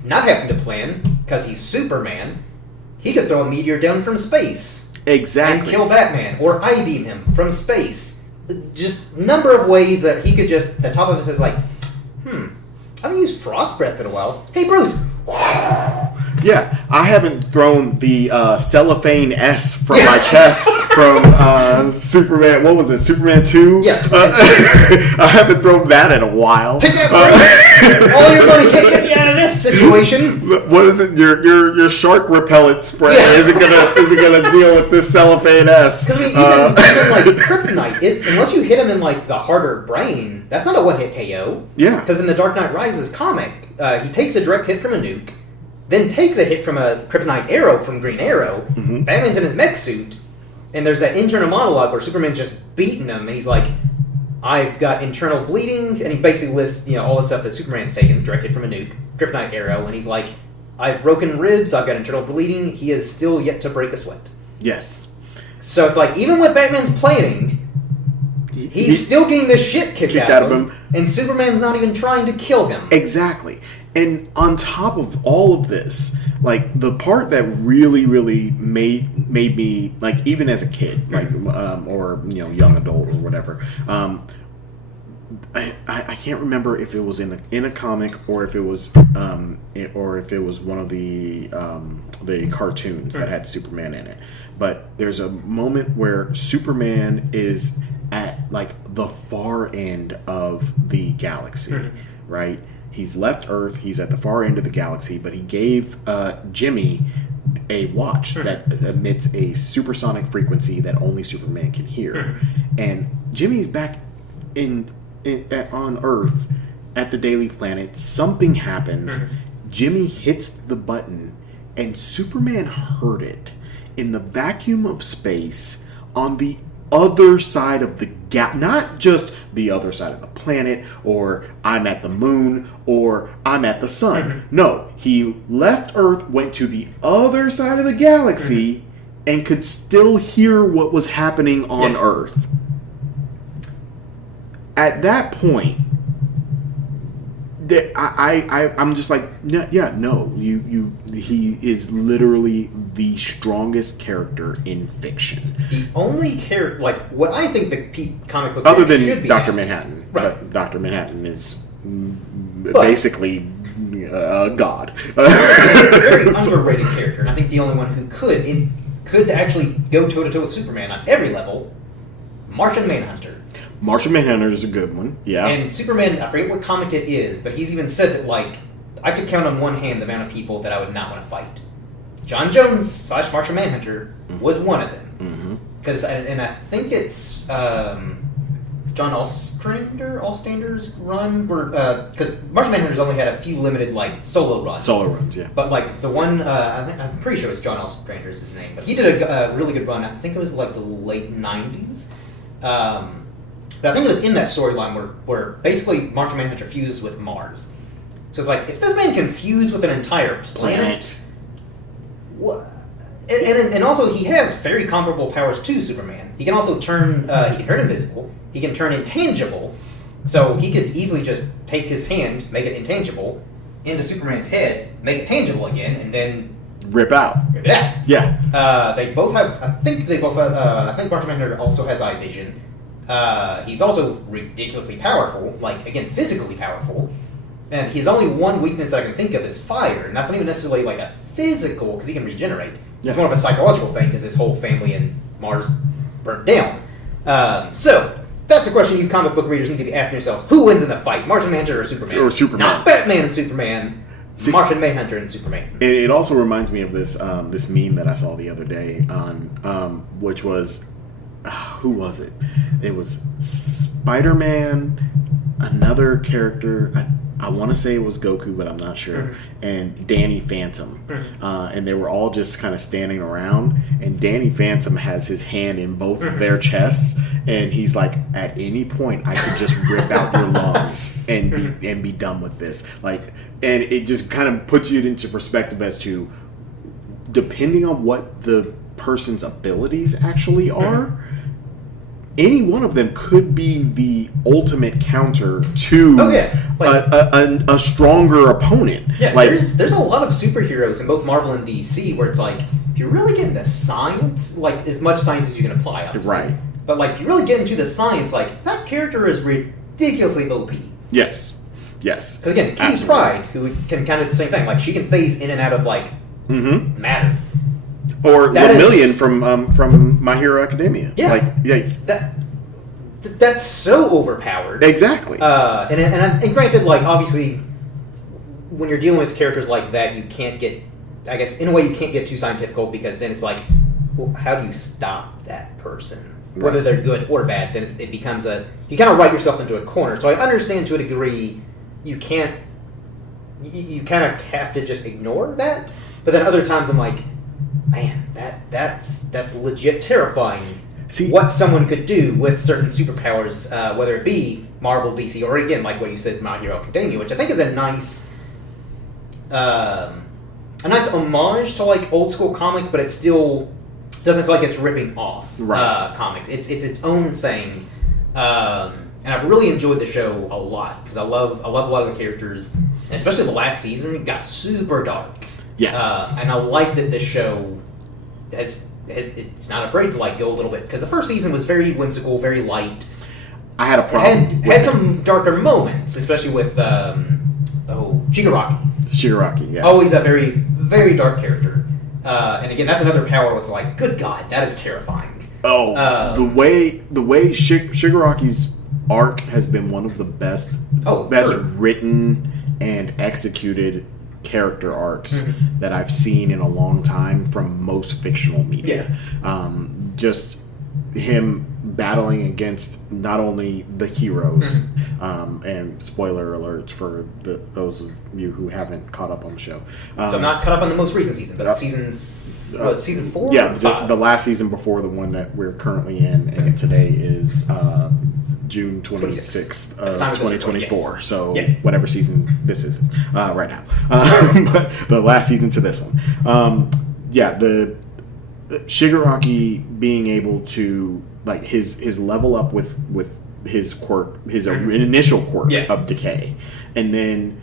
not having to plan because he's Superman. He could throw a meteor down from space. Exactly. And kill Batman, or I-beam him from space. Just number of ways that he could just, the top of his head is like, I haven't used Frost Breath in a while. Hey, Bruce! Yeah, I haven't thrown the cellophane S from my chest from Superman. What was it? Superman 2? Yeah, Superman 2. I haven't thrown that in a while. Take that, Bruce! All your money can't get you out of this situation. What is it? Your shark repellent spray is it gonna deal with this cellophane S? Because even like Kryptonite unless you hit him in like the harder brain, that's not a one-hit KO. Yeah. Because in the Dark Knight Rises comic, he takes a direct hit from a nuke, then takes a hit from a kryptonite arrow from Green Arrow. Batman's in his mech suit, and there's that internal monologue where Superman's just beating him, and he's like, I've got internal bleeding, and he basically lists, all the stuff that Superman's taken, direct hit from a nuke, kryptonite arrow, and he's like, I've broken ribs, I've got internal bleeding, he is still yet to break a sweat. Yes. So it's like, even with Batman's planning, he's still getting the shit kicked out of him, and Superman's not even trying to kill him. Exactly. And on top of all of this, like, the part that really, really made me, like, even as a kid, like, or, young adult or whatever, I can't remember if it was in a comic or if it was one of the cartoons that had Superman in it. But there's a moment where Superman is at, like, the far end of the galaxy, right? He's left Earth, he's at the far end of the galaxy, but he gave Jimmy a watch that emits a supersonic frequency that only Superman can hear. And Jimmy's back on Earth at the Daily Planet. Something happens. Jimmy hits the button, and Superman heard it in the vacuum of space on the other side of the not just the other side of the planet, or I'm at the moon, or I'm at the sun. No, he left Earth, went to the other side of the galaxy, and could still hear what was happening on Earth. At that point, I'm just like, yeah, no. He is literally the strongest character in fiction. The only character, like, what I think the comic book other should than be Dr. as- Manhattan. Right. But Dr. Manhattan is But- basically a god. a very underrated character, and I think the only one who could actually go toe to toe with Superman on every level. Martian Manhunter. Martian Manhunter is a good one. Yeah. And Superman, I forget what comic it is, but he's even said that, like, I could count on one hand the amount of people that I would not want to fight. John Jones / Martian Manhunter was one of them. Because, and I think it's John Allstander's run, because Martian Manhunter's only had a few limited, like, solo runs. Solo runs, yeah. But, like, the one, I'm pretty sure it's John Allstander is his name, but he did a really good run. I think it was, like, the late 90s. But I think it was in that storyline where basically Martian Manhunter fuses with Mars. So it's like, if this man can fuse with an entire planet, what? And also he has very comparable powers to Superman. He can also turn invisible. He can turn intangible. So he could easily just take his hand, make it intangible, into Superman's head, make it tangible again, and then rip out. rip it out. Yeah. They both have. I think Martian Manhunter also has eye vision. He's also ridiculously powerful, like, again, physically powerful. And his only one weakness that I can think of is fire, and that's not even necessarily like a physical, because he can regenerate. Yeah. It's more of a psychological thing, because his whole family in Mars burnt down. So, that's a question you comic book readers need to be asking yourselves. Who wins in the fight, Martian Manhunter or Superman? Or Superman. Not Batman and Superman, See, Martian Manhunter and Superman. It also reminds me of this this meme that I saw the other day on which was who was it? It was Spider-Man, another character. I want to say it was Goku, but I'm not sure. And Danny Phantom, and they were all just kind of standing around. And Danny Phantom has his hand in both of their chests, and he's like, "At any point, I could just rip out your lungs and be done with this." Like, and it just kind of puts you into perspective as to, depending on what the person's abilities actually are. Any one of them could be the ultimate counter to a stronger opponent. Yeah, like, there's a lot of superheroes in both Marvel and DC where it's like, if you really get into science, like, as much science as you can apply, obviously. Right. But, like, if you really get into the science, like, that character is ridiculously OP. Yes. Because, again, Kitty Pryde, who can kind of do the same thing. Like, she can phase in and out of, like, matter. Or Lemillion from My Hero Academia. Yeah. Like, yeah. That's so overpowered. Exactly. And granted, like, obviously, when you're dealing with characters like that, you can't get, I guess, in a way, you can't get too scientific, because then it's like, well, how do you stop that person? Whether they're good or bad, then it becomes you kind of write yourself into a corner. So I understand to a degree, you kind of have to just ignore that. But then other times I'm like, man, that's legit terrifying. See, what someone could do with certain superpowers, whether it be Marvel, DC, or again, like what you said, My Hero Academia, which I think is a nice homage to, like, old school comics, but it still doesn't feel like it's ripping off comics. It's its own thing, and I've really enjoyed the show a lot because I love a lot of the characters, and especially the last season. It got super dark. Yeah, and I like that this show it's not afraid to, like, go a little bit, because the first season was very whimsical, very light. I had a problem. Had some darker moments, especially with Shigaraki. Shigaraki, yeah. Always a very, very dark character. And again, that's another power where it's like, good God, that is terrifying. The way Shigaraki's arc has been one of the best written and executed character arcs that I've seen in a long time from most fictional media. Just him battling against not only the heroes, and spoiler alerts for those of you who haven't caught up on the show. So I'm not caught up on the most recent season, but season 4? Yeah, the last season before the one that we're currently in, and today is June 26th of 2024. Yes. So whatever season this is right now. But the last season to this one. The Shigaraki being able to, like, his level up with his quirk, his initial quirk of decay, and then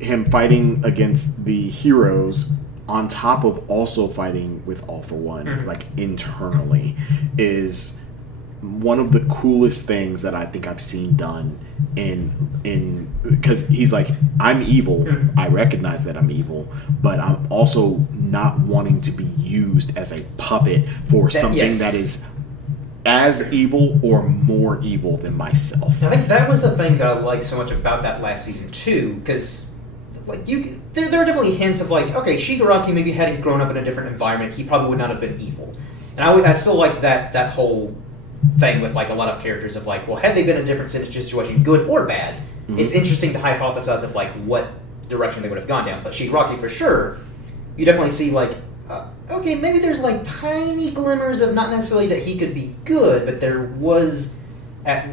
him fighting against the heroes on top of also fighting with All for One, like internally, is one of the coolest things that I think I've seen done in because he's like, I'm evil, I recognize that I'm evil, but I'm also not wanting to be used as a puppet for something that is as evil or more evil than myself. I think that was the thing that I liked so much about that last season too, because like there are definitely hints of like, okay, Shigaraki maybe had he grown up in a different environment, he probably would not have been evil, and I still like that whole thing with like a lot of characters of like, well, had they been in a different situation, good or bad, it's interesting to hypothesize of like what direction they would have gone down. But Shigaraki for sure, you definitely see like, okay, maybe there's like tiny glimmers of not necessarily that he could be good, but there was.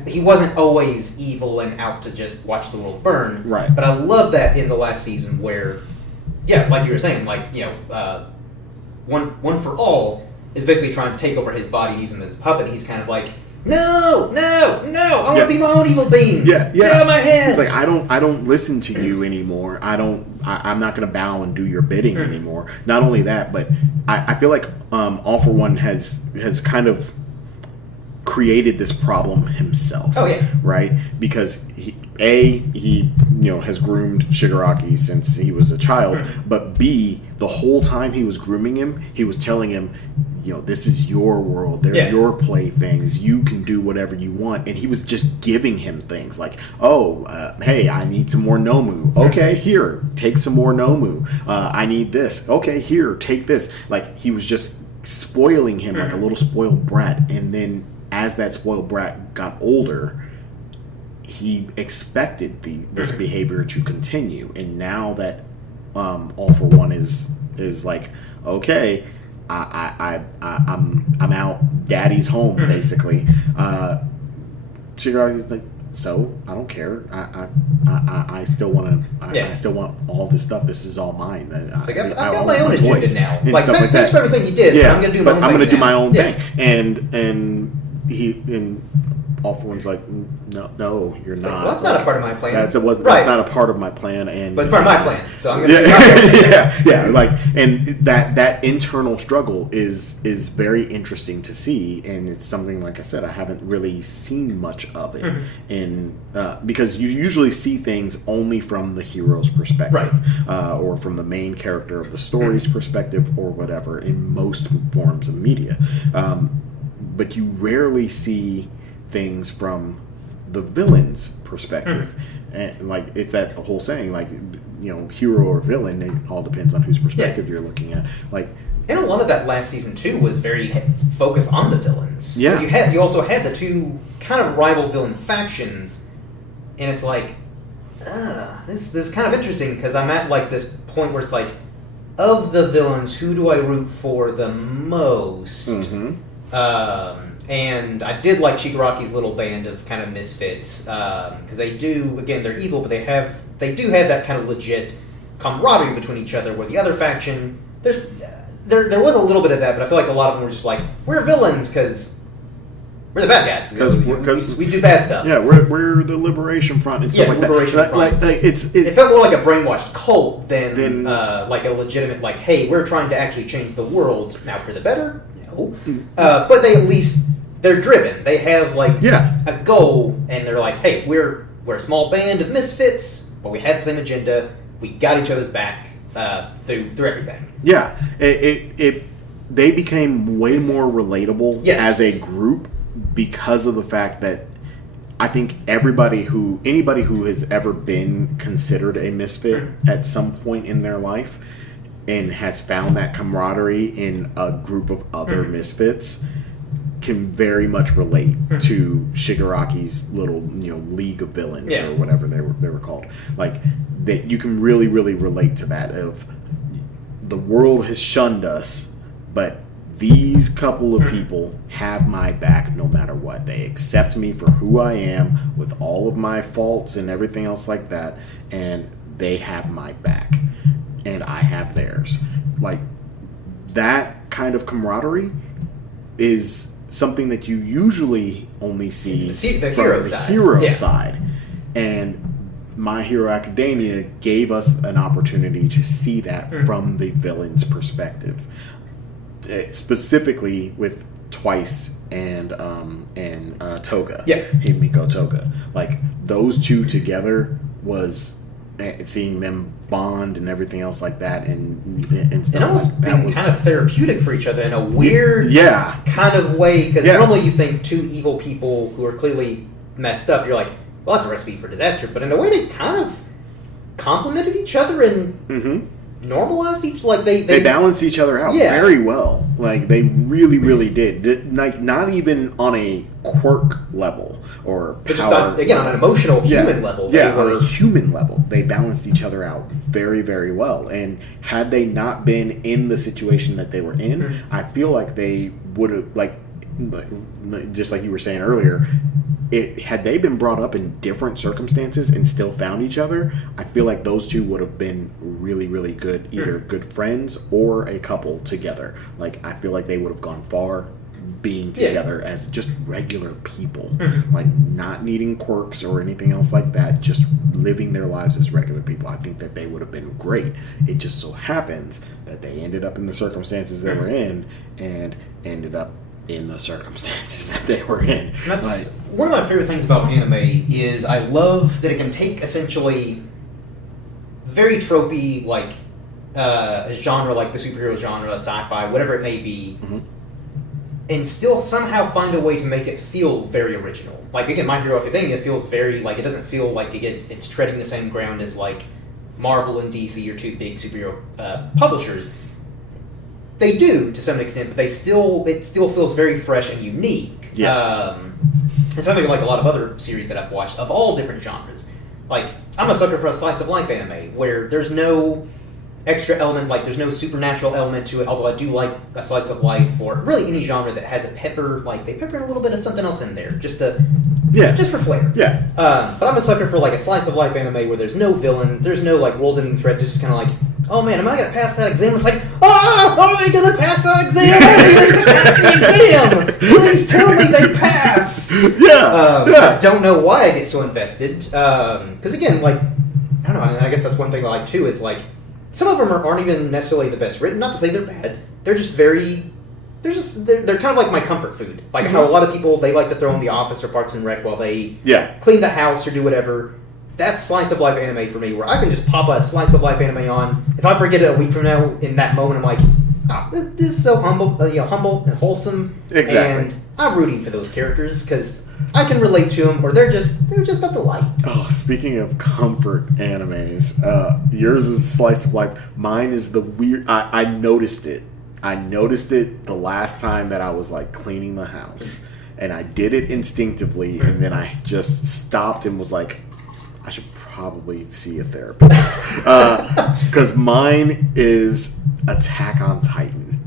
He wasn't always evil and out to just watch the world burn. Right. But I love that in the last season where, yeah, like you were saying, like, you know, One for All is basically trying to take over his body and use him as a puppet. He's kind of like, no, I want to be my own evil being. Get out of my head. He's like, I don't listen to you anymore. I'm not going to bow and do your bidding anymore. Not only that, but I feel like All for One has kind of created this problem himself. Oh yeah, right? Because he has groomed Shigaraki since he was a child, but B, the whole time he was grooming him, he was telling him, this is your world. They're your playthings. You can do whatever you want. And he was just giving him things like, hey, I need some more Nomu. Okay, here, take some more Nomu. I need this. Okay, here, take this. Like, he was just spoiling him like a little spoiled brat. And then as that spoiled brat got older, he expected this behavior to continue. And now that All for One is like, okay, I'm out, daddy's home, basically. Shigaraki's like, so I don't care. I still want to. I still want all this stuff. This is all mine. I've got my own agenda now. Like, stuff like thanks that. for everything you did. Yeah, but I'm gonna do my own thing. I'm gonna do my own thing. And All for One's like, no, you're not. Well, that's not a part of my plan. That's not a part of my plan, but it's part of my plan. So I'm gonna. Do like, and that internal struggle is very interesting to see, and it's something, like I said, I haven't really seen much of it, because you usually see things only from the hero's perspective, or from the main character of the story's perspective, or whatever, in most forms of media, but you rarely see things from the villain's perspective. And like, it's that whole saying, like, hero or villain, it all depends on whose perspective you're looking at. Like, and a lot of that last season too was very focused on the villains. Yeah, you also had the two kind of rival villain factions, and it's like, this is kind of interesting, because I'm at like this point where it's like, of the villains, who do I root for the most? And I did like Shigaraki's little band of kind of misfits, because they do, again, they're evil, but they do have that kind of legit camaraderie between each other. Where the other faction, there was a little bit of that, but I feel like a lot of them were just like, we're villains because we're the bad guys. Because we do bad stuff. Yeah, we're the Liberation Front and stuff like that. Like, it felt more like a brainwashed cult than like a legitimate, like, hey, we're trying to actually change the world now for the better. No, but they at least. They're driven. They have like a goal, and they're like, "Hey, we're a small band of misfits, but we have the same agenda. We got each other's back through everything." Yeah, they became way more relatable as a group because of the fact that I think anybody who has ever been considered a misfit at some point in their life and has found that camaraderie in a group of other misfits can very much relate to Shigaraki's little, league of villains or whatever they were called. Like, that you can really, really relate to that of the world has shunned us, but these couple of people have my back no matter what. They accept me for who I am with all of my faults and everything else like that, and they have my back and I have theirs. Like, that kind of camaraderie is something that you usually only see the from hero the side. hero side. And My Hero Academia gave us an opportunity to see that from the villain's perspective, specifically with Twice and Toga, Himiko Toga. Like, those two together was seeing them bond and everything else like that, and stuff. And almost being kind of therapeutic for each other in a weird kind of way. Because normally you think two evil people who are clearly messed up, you're like, well, that's a recipe for disaster. But in a way, they kind of complemented each other and normalized each. Like they balanced each other out very well. Like, they really, really did. Like, not even on a quirk level or power. Just on an emotional human level. On a human level, they balanced each other out very, very well. And had they not been in the situation that they were in, I feel like they would have, like just like you were saying earlier, had they been brought up in different circumstances and still found each other, I feel like those two would have been really, really good, either good friends or a couple together. Like, I feel like they would have gone far being together as just regular people, like not needing quirks or anything else like that, just living their lives as regular people. I think that they would have been great. It just so happens that they ended up in the circumstances they were in and ended up in the circumstances that they were in. That's one of my favorite things about anime is I love that it can take essentially very tropey, like a genre like the superhero genre, sci-fi, whatever it may be, and still somehow find a way to make it feel very original. Like, again, My Hero Academia feels very, like, it doesn't feel like it's treading the same ground as, like, Marvel and DC are two big superhero publishers. They do, to some extent, but it still feels very fresh and unique. Yes. And something like a lot of other series that I've watched of all different genres. Like, I'm a sucker for a slice of life anime where there's no extra element, like there's no supernatural element to it, although I do like a slice of life for really any genre that has a pepper, like they pepper a little bit of something else in there, just for flair. Yeah. But I'm a sucker for like a slice of life anime where there's no villains, there's no like world-ending threats, it's just kind of like, oh man, am I going to pass that exam? It's like, am I going to pass that exam? Am I going to pass the exam? Please tell me they pass. I don't know why I get so invested. Because again, like, I don't know, I guess that's one thing I like too, is like, some of them aren't even necessarily the best written. Not to say they're bad. They're just they're kind of like my comfort food. Like how a lot of people, they like to throw in The Office or Parks and Rec while they clean the house or do whatever. That's slice of life anime for me, where I can just pop a slice of life anime on. If I forget it a week from now, in that moment, I'm like, oh, this is so humble and wholesome. Exactly. And I'm rooting for those characters because I can relate to them, or they're just a delight. Oh, speaking of comfort animes, yours is slice of life. Mine is the weird. I noticed it. I noticed it the last time that I was like cleaning the house, and I did it instinctively, and then I just stopped and was like, I should probably see a therapist, because mine is Attack on Titan.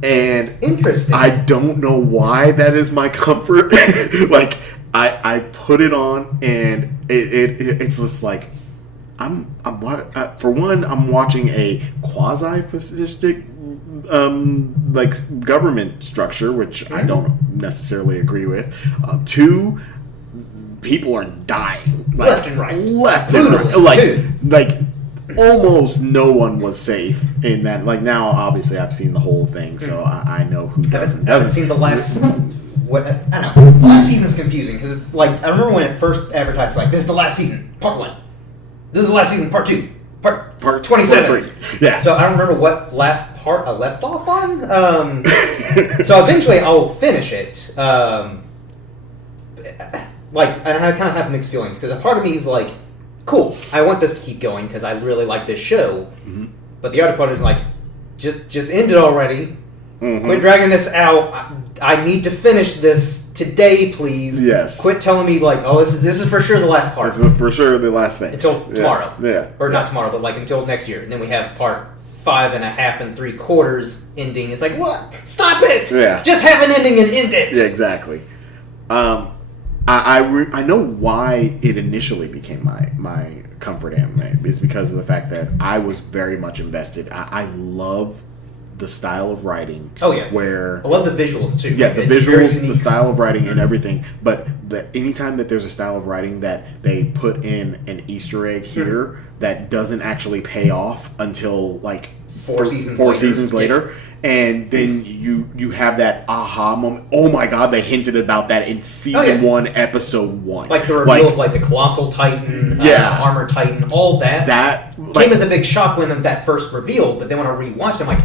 And interesting. I don't know why that is my comfort. Like, I put it on and it's just like for one, I'm watching a quasi-fascistic like government structure, which I don't necessarily agree with. Two, people are dying left and right. Like almost no one was safe in that. Like, now, obviously, I've seen the whole thing, so I know who doesn't. I haven't seen the last. What I don't know. The last season is confusing because it's like I remember when it first advertised, like, this is the last season, part 1. This is the last season, part 2, part 27. Part 3. Yeah. So I don't remember what last part I left off on. So eventually I'll finish it. Like, and I kind of have mixed feelings because a part of me is like, cool, I want this to keep going because I really like this show. But the other part is like, just end it already. Quit dragging this out. I need to finish this today, please. Yes. Quit telling me like, oh, this is for sure the last part. This is for sure the last thing. Until tomorrow. Yeah. Or not tomorrow, but like until next year. And then we have part 5.5 3/4 ending. It's like, what? Stop it! Yeah. Just have an ending and end it. Yeah, exactly. I know why it initially became my comfort anime is because of the fact that I was very much invested. I love the style of writing. Oh yeah, where I love the visuals too. Yeah, like, the visuals, the style of writing, and everything. But anytime that there's a style of writing that they put in an Easter egg here that doesn't actually pay off until like four seasons later. And then you have that aha moment. Oh my god, they hinted about that in season 1, episode 1. Like the reveal of like the Colossal Titan, Armor Titan, all that came as a big shock when that first reveal. But then when I rewatched, I'm like,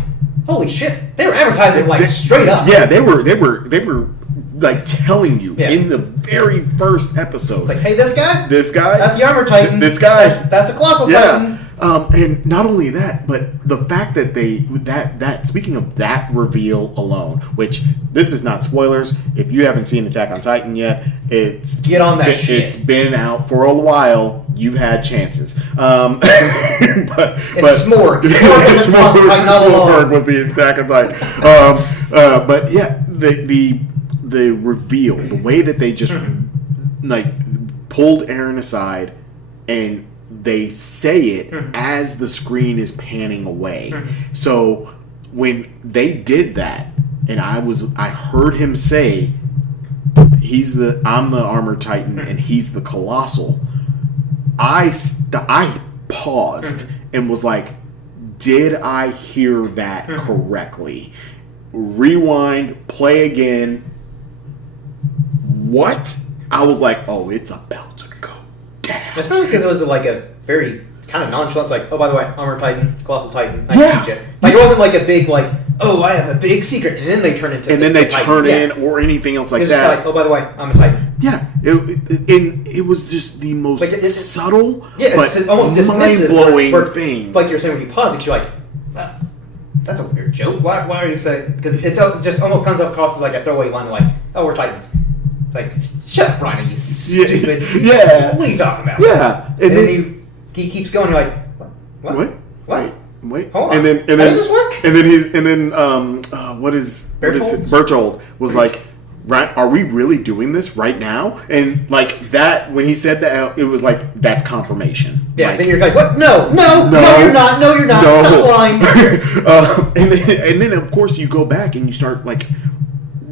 holy shit, they were advertising like straight up. Yeah, they were like telling you in the very first episode. It's like, hey, this guy, that's the Armor Titan. This guy, that's a Colossal Titan. And not only that, but the fact that that speaking of that reveal alone, which this is not spoilers. If you haven't seen Attack on Titan yet, get on that shit. It's been out for a while. You've had chances. But Smorg. Smorg was the Attack on Titan. But yeah, the reveal, the way that they just like pulled Eren aside and they say it as the screen is panning away. So when they did that, and I heard him say, I'm the Armored Titan and he's the Colossal. I paused and was like, did I hear that correctly? Rewind, play again. What? I was like, oh, it's about to go down. That's probably because it was like a very kind of nonchalant, like, oh, by the way, Armored Titan, Colossal Titan, Like, it wasn't like a big, like, oh, I have a big secret, and then they turn into... And then they turn in, or anything else like that. It's just like, oh, by the way, I'm a Titan. Yeah. It was just the most subtle, but almost mind-blowing thing. Like you're saying when you pause it, you're like, that's a weird joke. Why are you saying... Because it just almost comes across as like a throwaway line, like, oh, we're Titans. It's like, shut up, Rhino, you stupid. Yeah. What are you talking about? Yeah. And then he keeps going. You're like, what? Wait. Hold on. And then how does this work? And then what is it? Bertold was like, right? Are we really doing this right now? And like that, when he said that, it was like that's confirmation. Yeah. Like, then you're like, what? No, you're not. No, you're not. Stop lying. And then of course you go back and you start like.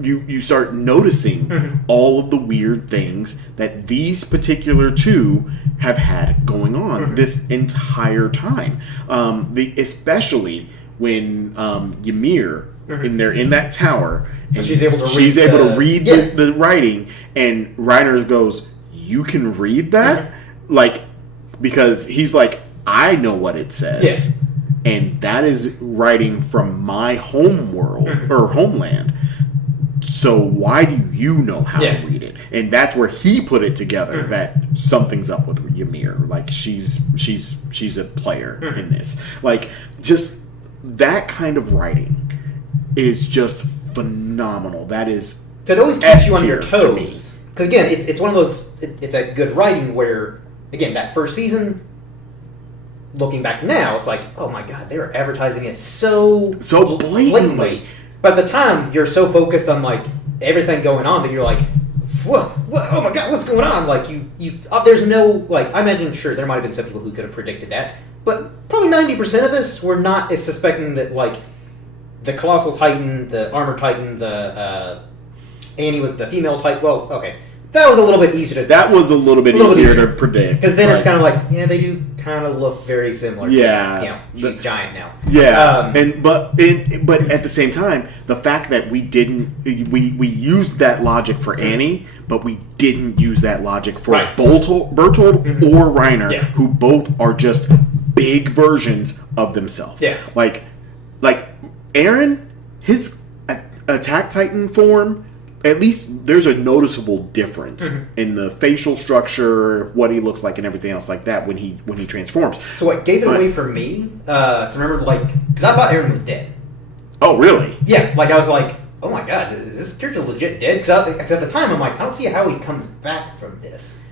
You start noticing all of the weird things that these particular two have had going on this entire time. Especially when Ymir, and they're in that tower, and she's able to read the writing, and Reiner goes, "You can read that?" Like, because he's like, "I know what it says, and that is writing from my home world or homeland." So why do you know how to read it? And that's where he put it together that something's up with Ymir. Like she's a player in this. Like just that kind of writing is just phenomenal. That is so it always keeps you on your toes. Because again, it's one of those. It's a good writing where again that first season. Looking back now, it's like, oh my god, they were advertising it so blatantly. But at the time, you're so focused on like everything going on that you're like, what? Oh my god, what's going on? Like there's no like. I imagine sure there might have been some people who could have predicted that, but probably 90% of us were not as suspecting that like the Colossal Titan, the Armored Titan, the Annie was the female Titan. Well, okay. That was a little bit easier to... That was a little bit easier to predict. Because then it's kind of like, they do kind of look very similar. Yeah. She's giant now. Yeah. But at the same time, the fact that we used that logic for Annie, but we didn't use that logic for Bertold or Reiner, who both are just big versions of themselves. Yeah. Like Eren, his Attack Titan form... At least there's a noticeable difference in the facial structure, what he looks like, and everything else like that when he transforms. So what gave it away for me to remember, like, because I thought Eren was dead. Oh, really? Yeah, like I was like, oh my god, is this character legit dead? Because at the time I'm like, I don't see how he comes back from this.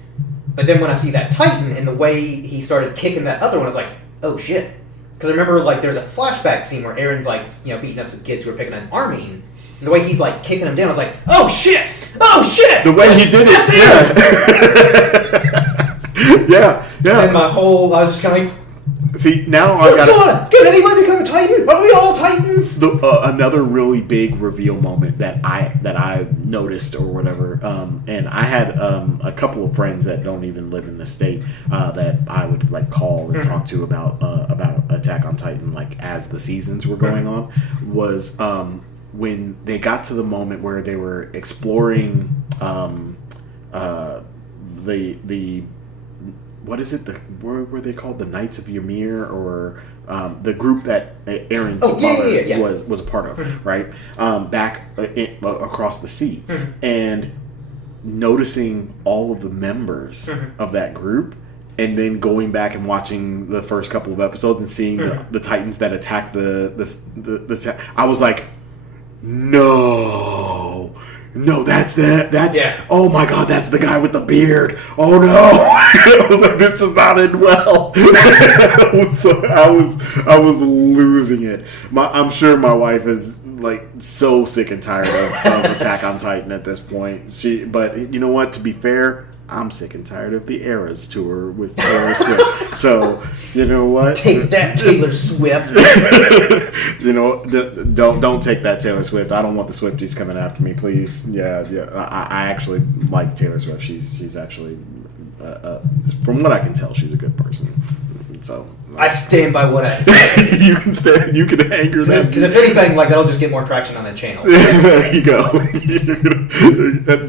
But then when I see that Titan and the way he started kicking that other one, I was like, oh shit. Because I remember like there's a flashback scene where Eren's like, beating up some kids who are picking on Armin. And the way he's like kicking him down, I was like, "Oh shit! Oh shit!" The way he did it, yeah. And I was just kind of like, see, now what's going on? Can anybody become a Titan? Are we all Titans? Another really big reveal moment that I noticed or whatever, and I had a couple of friends that don't even live in the state that I would like call and talk to about Attack on Titan, like as the seasons were going on, was when they got to the moment where they were exploring the what is it? What were they called? The Knights of Ymir, or the group that Aaron's father was a part of, right? Back across the sea, and noticing all of the members of that group, and then going back and watching the first couple of episodes and seeing the Titans that attacked the I was like, no, that's oh my god, that's the guy with the beard. Oh no. I was like, this does not end well. I was losing it. I'm sure my wife is like so sick and tired of Attack on Titan at this point. But you know what, to be fair, I'm sick and tired of the Eras tour with Taylor Swift. So, you know what? Take that, Taylor Swift. You know, don't take that, Taylor Swift. I don't want the Swifties coming after me, please. Yeah. I actually like Taylor Swift. She's actually, from what I can tell, she's a good person. So I stand by what I said. You can anger that. Because if anything, like that'll just get more traction on that channel. There you go.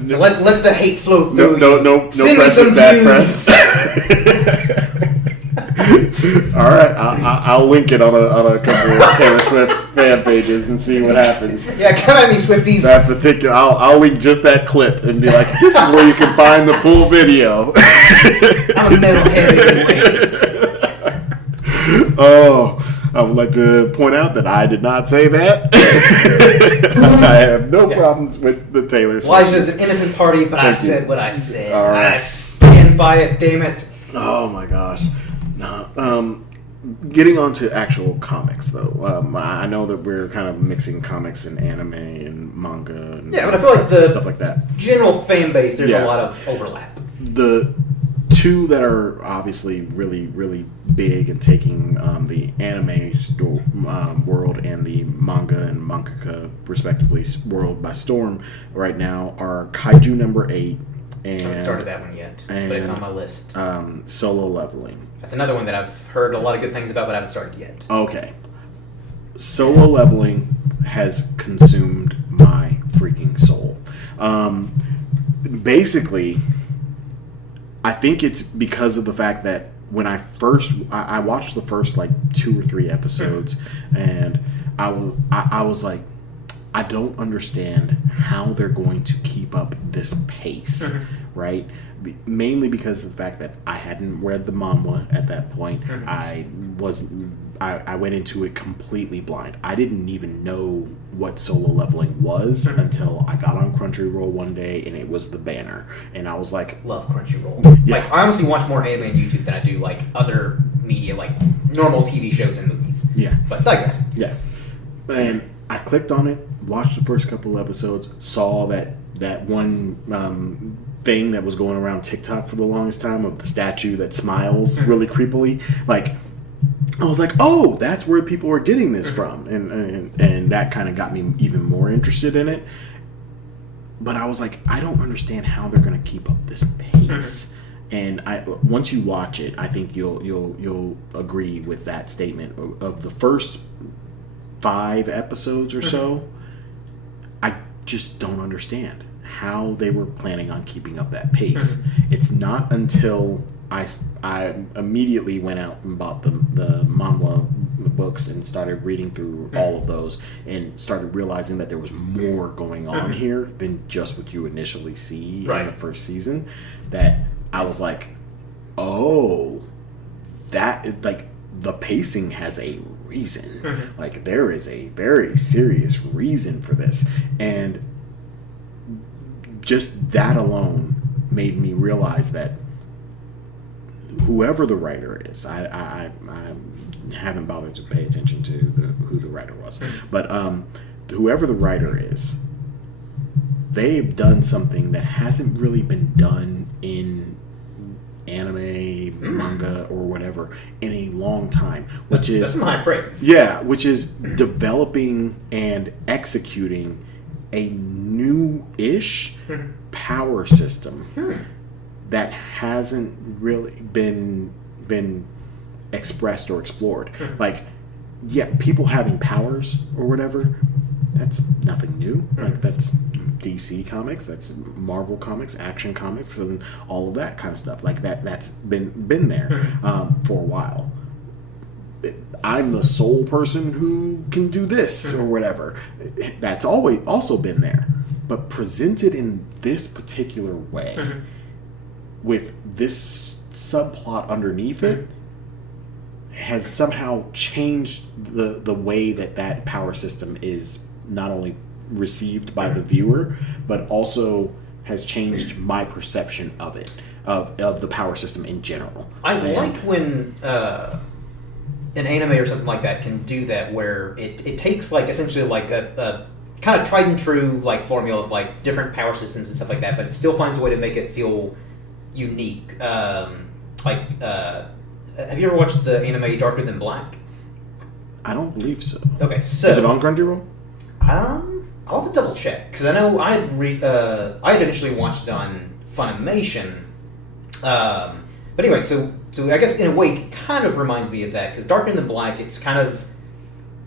So let the hate flow through. No press is bad press. All right, I'll link it on a couple of Taylor Swift fan pages and see what happens. Yeah, come at me, Swifties. That particular, I'll link just that clip and be like, this is where you can find the full video. I'm a metalhead anyways. Oh, I would like to point out that I did not say that. I have no problems with the Taylor Swift. Elijah's an innocent party, but I said what I said. All right. I stand by it, damn it. Oh my gosh. No. Getting on to actual comics, though. I know that we're kind of mixing comics and anime and manga and but I feel like the stuff like that. General fan base, there's a lot of overlap. The two that are obviously really, really big and taking the anime world and the manga and mangaka, respectively, world by storm right now are Kaiju number 8. And, I haven't started that one yet, but it's on my list. Solo Leveling. That's another one that I've heard a lot of good things about, but I haven't started yet. Okay. Solo Leveling has consumed my freaking soul. Basically, I think it's because of the fact that when I watched the first like 2 or 3 episodes, and I was like, I don't understand how they're going to keep up this pace, right? Mainly because of the fact that I hadn't read the manga at that point. I went into it completely blind. I didn't even know what Solo Leveling was until I got on Crunchyroll one day and it was the banner, and I was like, love Crunchyroll. Yeah. Like, I honestly watch more anime on YouTube than I do like other media, like normal TV shows and movies. Yeah. But digress. Yeah. And I clicked on it, watched the first couple episodes, saw that one thing that was going around TikTok for the longest time of the statue that smiles really creepily. Like, I was like, oh, that's where people are getting this from. And that kind of got me even more interested in it. But I was like, I don't understand how they're going to keep up this pace. And once you watch it, I think you'll agree with that statement of the first 5 episodes or so. I just don't understand how they were planning on keeping up that pace. It's not until I immediately went out and bought the manga books and started reading through all of those and started realizing that there was more going on here than just what you initially see in the first season, that I was like, oh, that, like, the pacing has a reason. Like, there is a very serious reason for this. And just that alone made me realize that whoever the writer is, I haven't bothered to pay attention to who the writer was, but whoever the writer is, they've done something that hasn't really been done in anime, manga, or whatever in a long time, which is that's some high praise. Yeah, which is developing and executing a new-ish power system that hasn't really been expressed or explored. Like, yeah, people having powers or whatever, that's nothing new. Like, that's DC comics, that's Marvel comics, Action Comics, and all of that kind of stuff. Like, that's been there for a while. I'm the sole person who can do this or whatever. That's always also been there, but presented in this particular way with this subplot underneath it has somehow changed the way that power system is not only received by the viewer, but also has changed my perception of it, of the power system in general. I like when an anime or something like that can do that, where it takes like essentially like a kind of tried and true like formula of like different power systems and stuff like that, but it still finds a way to make it feel unique. Have you ever watched the anime Darker Than Black? I don't believe so. Okay, so is it on Crunchyroll? I'll have to double check, because I know I had initially watched it on Funimation. But anyway, so I guess in a way it kind of reminds me of that, because Darker Than Black, it's kind of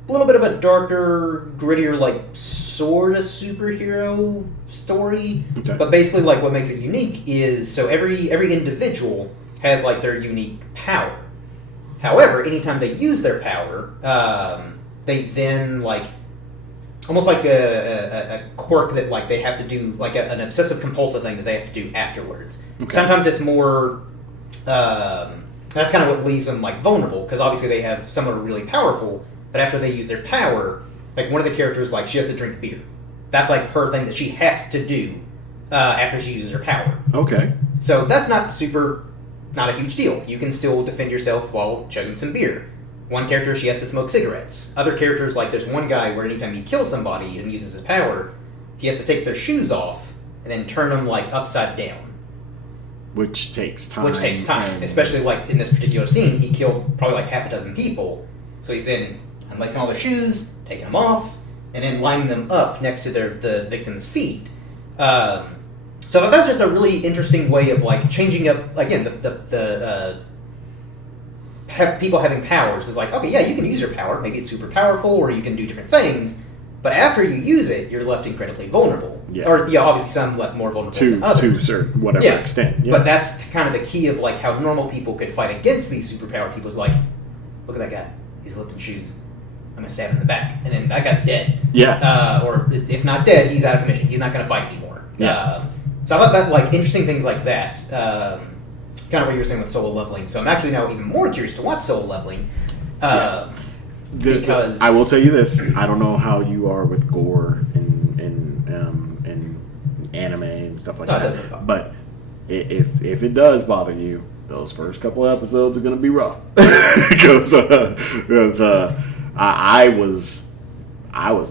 a little bit of a darker, grittier, like sort of superhero story. Okay. But basically, like what makes it unique is so every individual has like their unique power. However, anytime they use their power, they then like almost like a quirk that like they have to do, like an obsessive compulsive thing that they have to do afterwards. Okay. Sometimes it's more that's kind of what leaves them like vulnerable, because obviously they have someone really powerful, but after they use their power, like one of the characters, like she has to drink beer. That's like her thing that she has to do after she uses her power. Okay. So that's not a huge deal. You can still defend yourself while chugging some beer. One character, she has to smoke cigarettes. Other characters, like there's one guy where anytime he kills somebody and uses his power, he has to take their shoes off and then turn them like upside down. Which takes time. Especially like in this particular scene, he killed probably like half a dozen people. So he's then unlacing all their shoes, taking them off, and then lining them up next to the victim's feet. So that's just a really interesting way of like changing up again the people having powers is like, okay, yeah, you can use your power, maybe it's super powerful, or you can do different things, but after you use it, you're left incredibly vulnerable. Yeah. Or obviously some left more vulnerable than others. To a certain whatever extent. Yeah. But that's kind of the key of like how normal people could fight against these superpowered people. Is like, look at that guy, he's lifting shoes, I'm gonna stab him in the back, and then that guy's dead. Yeah. Or if not dead, he's out of commission. He's not gonna fight anymore. Yeah. So I thought that like interesting things like that. Kind of what you were saying with Solo Leveling. So I'm actually now even more curious to watch Solo Leveling. Because I will tell you this: I don't know how you are with gore and anime and stuff like that, but if it does bother you, those first couple episodes are going to be rough because I was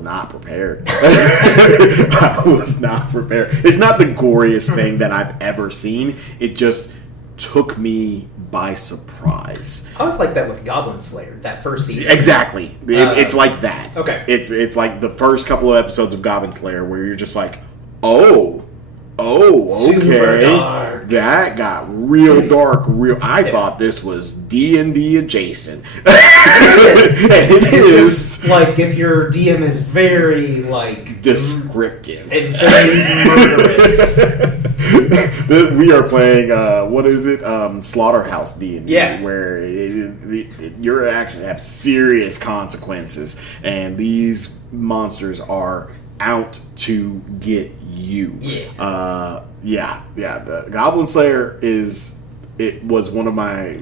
not prepared. I was not prepared. It's not the goriest thing that I've ever seen. It just took me by surprise. I was like that with Goblin Slayer, that first season. Exactly. It's like that. Okay. It's like the first couple of episodes of Goblin Slayer where you're just like, oh, okay. That got real dark. I thought this was D&D adjacent. It is. Like if your DM is very like descriptive and very murderous. We are playing what is it? Slaughterhouse D&D, where you're actually have serious consequences, and these monsters are out to get you. The Goblin Slayer was one of my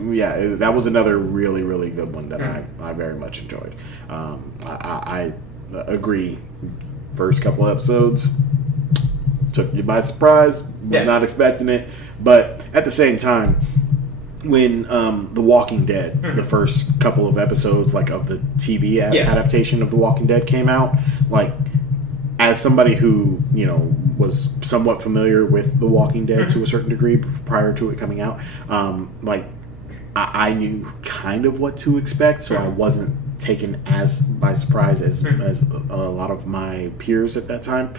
that was another really, really good one that I very much enjoyed. I agree. First couple episodes took you by surprise. Was not expecting it, but at the same time, when The Walking Dead, the first couple of episodes like of the TV adaptation of The Walking Dead came out, like as somebody who was somewhat familiar with The Walking Dead to a certain degree prior to it coming out. Like I knew kind of what to expect, so I wasn't taken as by surprise as a lot of my peers at that time.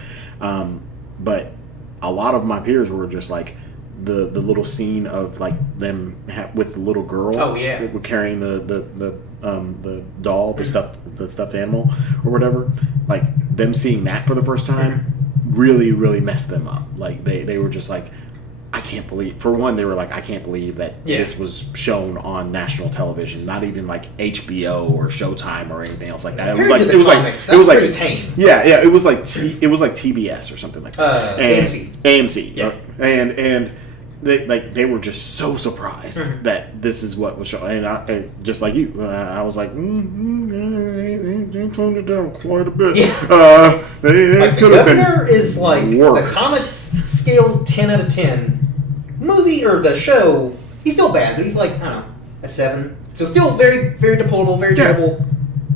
But a lot of my peers were just like the little scene of like them with the little girl. Oh yeah, carrying the doll, the stuffed animal or whatever. Like them seeing that for the first time really messed them up. Like they were just like, I can't believe. For one, they were like, I can't believe that this was shown on national television, not even like HBO or Showtime or anything else like that. It was like tame. Yeah, it was like TBS or something like that. AMC. Yeah. And they were just so surprised that this is what was shown. And just like you, I was like, they toned it down quite a bit. Yeah. They the Governor is like worse. The comics scale 10 out of 10. Movie or the show, he's still bad, but he's like, I don't know, a 7. So still very, very deplorable, very terrible.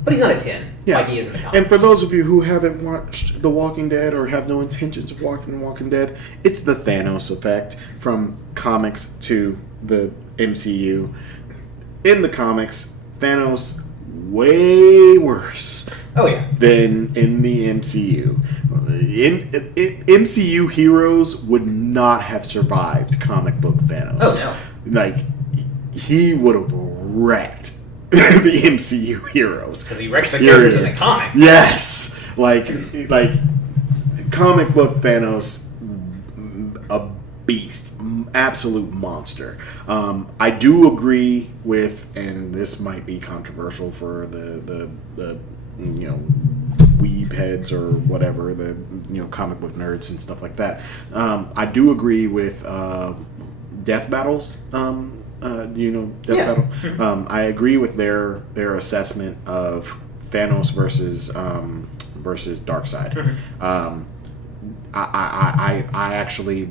But he's not a 10 like he is in the comics. And for those of you who haven't watched The Walking Dead or have no intentions of watching The Walking Dead, it's the Thanos effect from comics to the MCU. In the comics, Thanos way worse than in the MCU. MCU heroes would not have survived comic book Thanos. Oh, no. Like, he would have wrecked the MCU heroes. Because he wrecked the characters in the comics. Yes! Like comic book Thanos, a beast. Absolute monster. I do agree with, and this might be controversial for the weeb heads or whatever, the comic book nerds and stuff like that. I do agree with Death Battles. Do you know Death Battle? I agree with their assessment of Thanos versus Darkseid. I actually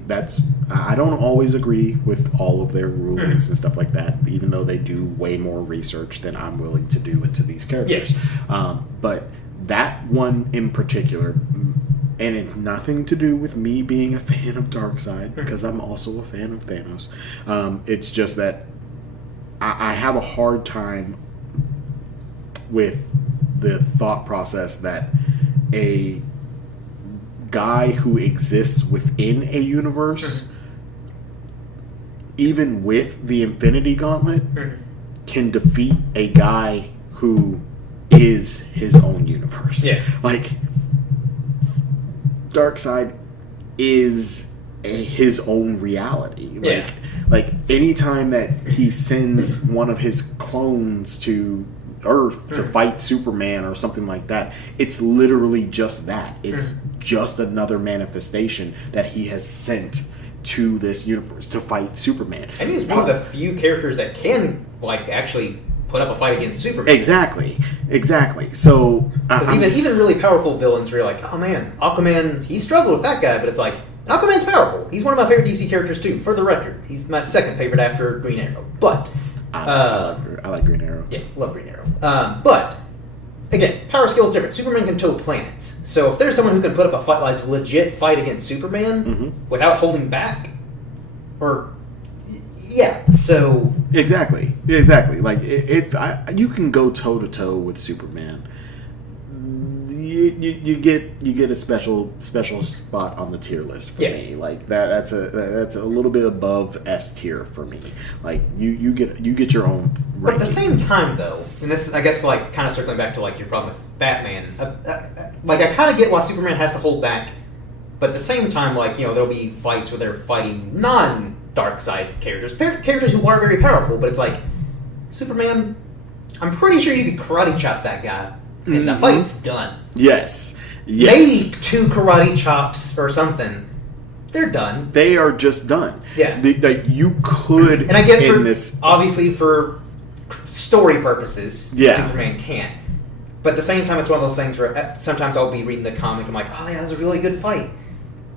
I don't always agree with all of their rulings and stuff like that, even though they do way more research than I'm willing to do into these characters. But that one in particular, and it's nothing to do with me being a fan of Darkseid, because I'm also a fan of Thanos. It's just that I have a hard time with the thought process that a guy who exists within a universe, even with the Infinity Gauntlet, can defeat a guy who is his own universe. Like, Darkseid is his own reality. Like anytime that he sends one of his clones to Earth to fight Superman or something like that, it's literally just that. It's just another manifestation that he has sent to this universe to fight Superman. And he's one of the few characters that can actually put up a fight against Superman. Exactly. So even really powerful villains where you're like, oh man, Aquaman, he struggled with that guy, but it's like, Aquaman's powerful. He's one of my favorite DC characters too, for the record. He's my second favorite after Green Arrow. But I like Green Arrow. Yeah, love Green Arrow. But again, power scale is different. Superman can tow planets. So if there's someone who can put up a fight, like legit fight against Superman without holding back, so exactly. Like if you can go toe to toe with Superman, you get a special spot on the tier list for me. Like that's a little bit above S tier for me. Like you get your own ranking. But at the same time though, and this is I guess like kind of circling back to like your problem with Batman, like I kind of get why Superman has to hold back, but at the same time, like there'll be fights where they're fighting non-Darkseid characters who are very powerful, but it's like Superman, I'm pretty sure you could karate chop that guy and the fight's done. Yes. Maybe 2 karate chops or something. They're done. They are just done. Yeah. You could, and I get obviously for story purposes, Superman can't. But at the same time, it's one of those things where sometimes I'll be reading the comic and I'm like, oh yeah, that was a really good fight.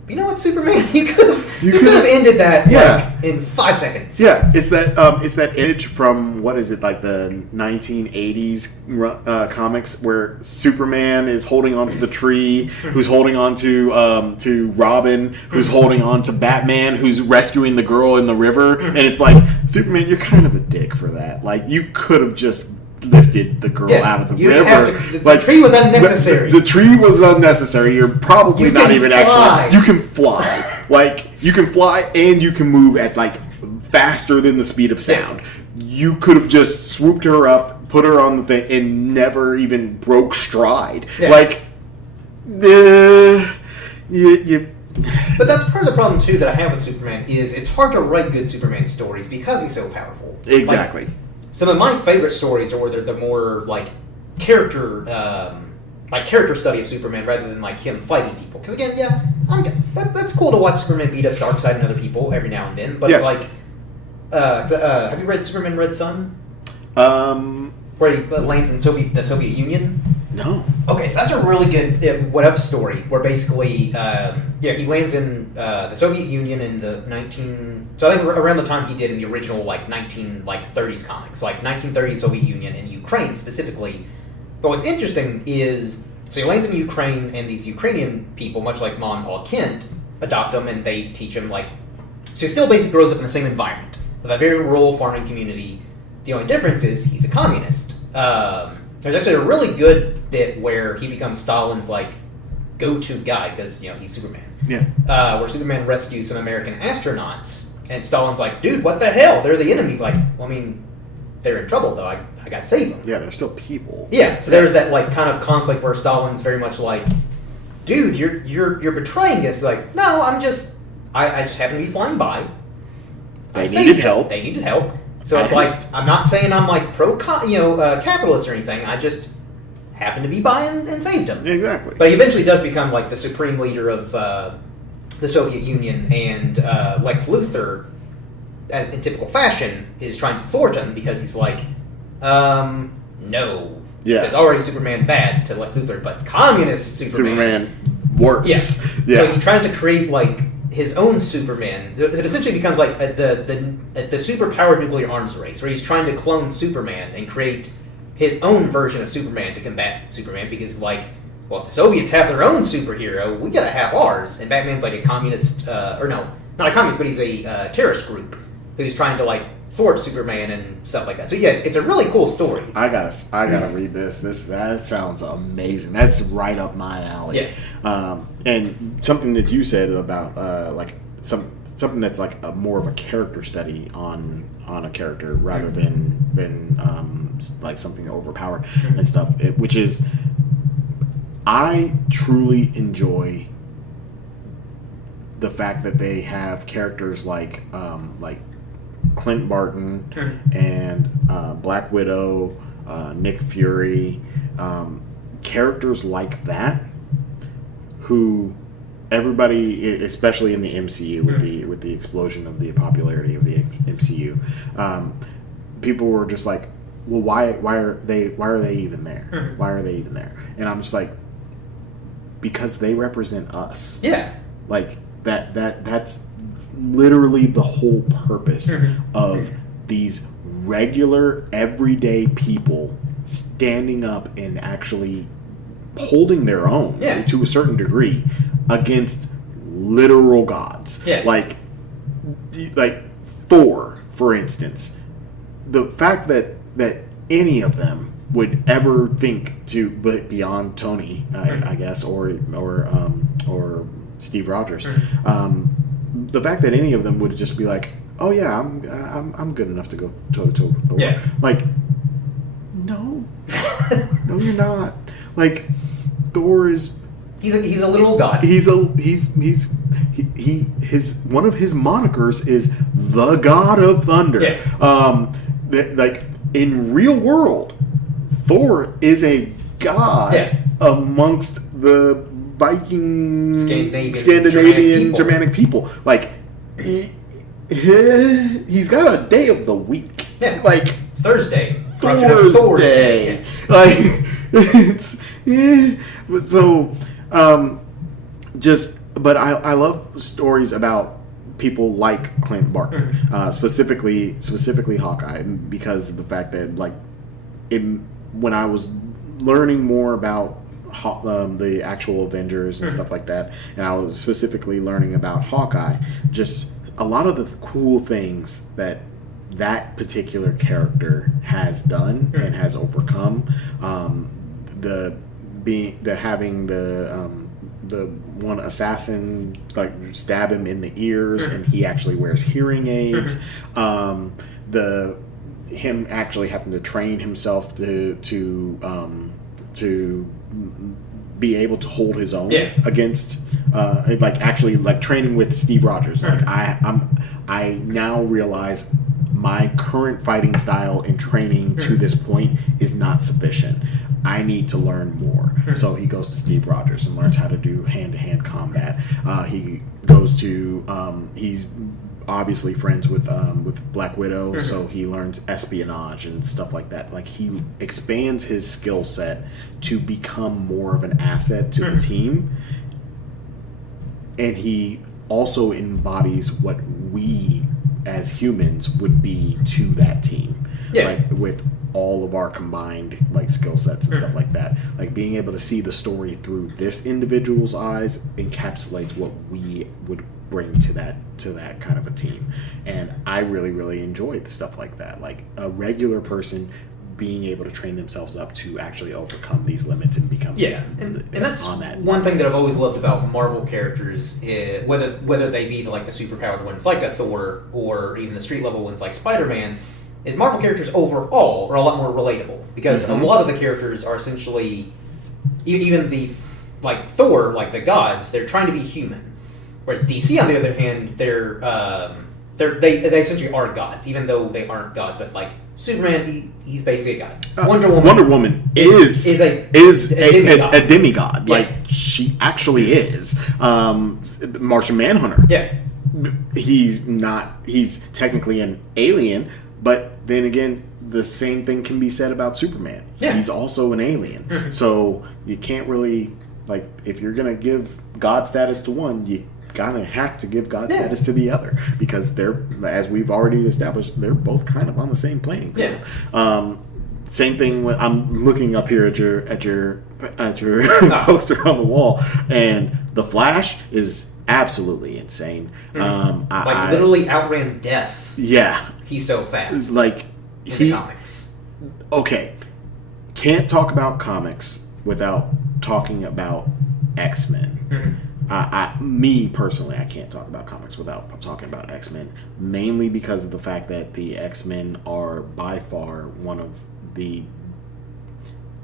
you know what, Superman? You could have ended that like in 5 seconds. Yeah, it's that edge from what is it, like the 1980s comics where Superman is holding onto the tree, who's holding on to Robin, who's holding on to Batman, who's rescuing the girl in the river, and it's like, Superman, you're kind of a dick for that. Like, you could have just lifted the girl out of the river. The tree was unnecessary. The tree was unnecessary. You're probably not even fly. actually. You can fly. Like, you can fly and you can move at like faster than the speed of sound. You could have just swooped her up, put her on the thing, and never even broke stride. Yeah. Like, But that's part of the problem too that I have with Superman is it's hard to write good Superman stories because he's so powerful. Exactly. Like, some of my favorite stories are where they're the more like character study of Superman rather than like him fighting people. Because again, that's cool to watch Superman beat up Darkseid and other people every now and then. But it's like, have you read Superman Red Son? Where he lands in the Soviet Union. No. Okay, so that's a really good what if story where basically he lands in the Soviet Union in the So I think around the time he did in the original 30s comics, like 1930s Soviet Union and Ukraine specifically. But what's interesting is so he lands in Ukraine and these Ukrainian people, much like Ma and Paul Kent, adopt him and they teach him so he still basically grows up in the same environment of a very rural farming community. The only difference is he's a communist. There's actually a really good bit where he becomes Stalin's go-to guy because he's Superman. Yeah. Where Superman rescues some American astronauts, and Stalin's like, "Dude, what the hell? They're the enemies." Like, well, I mean, they're in trouble though. I got to save them. Yeah, they're still people. Yeah. So there's that kind of conflict where Stalin's very much like, "Dude, you're betraying us." Like, no, I just happen to be flying by. They needed help. They needed help. So it's I'm not saying I'm pro capitalist or anything. I just happened to be by and saved him. Exactly. But he eventually does become the supreme leader of the Soviet Union, and Lex Luthor, as in typical fashion, is trying to thwart him because he's no. Yeah. Because already Superman bad to Lex Luthor, but communist Superman worse. Yeah. So he tries to create his own Superman. It essentially becomes the superpowered nuclear arms race, where he's trying to clone Superman and create his own version of Superman to combat Superman. Because if the Soviets have their own superhero, we gotta have ours. And Batman's a communist, or no, not a communist, but he's a terrorist group who's trying to thwart Superman and stuff like that. So yeah, it's a really cool story. I gotta read this. That sounds amazing. That's right up my alley. Yeah. And something that you said about something that's a more of a character study on a character rather than something overpowered and stuff. Which is, I truly enjoy the fact that they have characters like Clint Barton and Black Widow, Nick Fury, characters like that, who everybody, especially in the MCU, with the explosion of the popularity of the MCU, people were just like, well, why are they even there? Why are they even there? And I'm just like, because they represent us. Yeah. That's literally the whole purpose of these regular, everyday people standing up and actually holding their own to a certain degree against literal gods. Yeah. Like Thor, for instance. The fact that any of them would ever think to, but beyond Tony, I guess, or Steve Rogers, the fact that any of them would just be like, "Oh yeah, I'm good enough to go toe to toe with Thor." Yeah. No, no, you're not. Thor is. He's a literal god. His one of his monikers is the God of Thunder. Yeah. In real world, Thor is a god amongst the Viking, Scandinavian, Germanic people. He's got a day of the week. Yeah. Thursday. Thursday. but I love stories about people like Clint Barton, specifically Hawkeye, because of the fact that when I was learning more about the actual Avengers and stuff like that, and I was specifically learning about Hawkeye, just a lot of the cool things that particular character has done and has overcome, having the one assassin like stab him in the ears and he actually wears hearing aids, him actually having to train himself to be able to hold his own against actually training with Steve Rogers. Like I now realize my current fighting style and training to this point is not sufficient. I need to learn more. So he goes to Steve Rogers and learns how to do hand-to-hand combat. He goes to he's obviously friends with Black Widow, so he learns espionage and stuff like that. Like he expands his skill set to become more of an asset to the team, and he also embodies what we as humans would be to that team, like with all of our combined skill sets and stuff like that. Like being able to see the story through this individual's eyes encapsulates what we would bring to that kind of a team. And I really, really enjoyed stuff like that. Like a regular person being able to train themselves up to actually overcome these limits and become and that's one thing that I've always loved about Marvel characters, whether they be the superpowered ones like a Thor or even the street level ones like Spider-Man, is Marvel characters overall are a lot more relatable, because a lot of the characters are essentially, even the Thor, the gods, they're trying to be human, whereas DC on the other hand, they essentially are gods, even though they aren't gods. But Superman, he's basically a god. Wonder Woman is a demigod. Yeah. She actually is. Martian Manhunter. Yeah. He's technically an alien, but then again, the same thing can be said about Superman. Yeah. He's also an alien. So you can't really, if you're going to give God status to one, you kind of have to give God status to the other, because they're, as we've already established, they're both kind of on the same playing field. Same thing when I'm looking up here at your poster on the wall, and the Flash is absolutely insane. Literally outran death. Yeah, he's so fast. In the comics. Okay, can't talk about comics without talking about X-Men. Me personally, I can't talk about comics without talking about X-Men, mainly because of the fact that the X-Men are by far one of the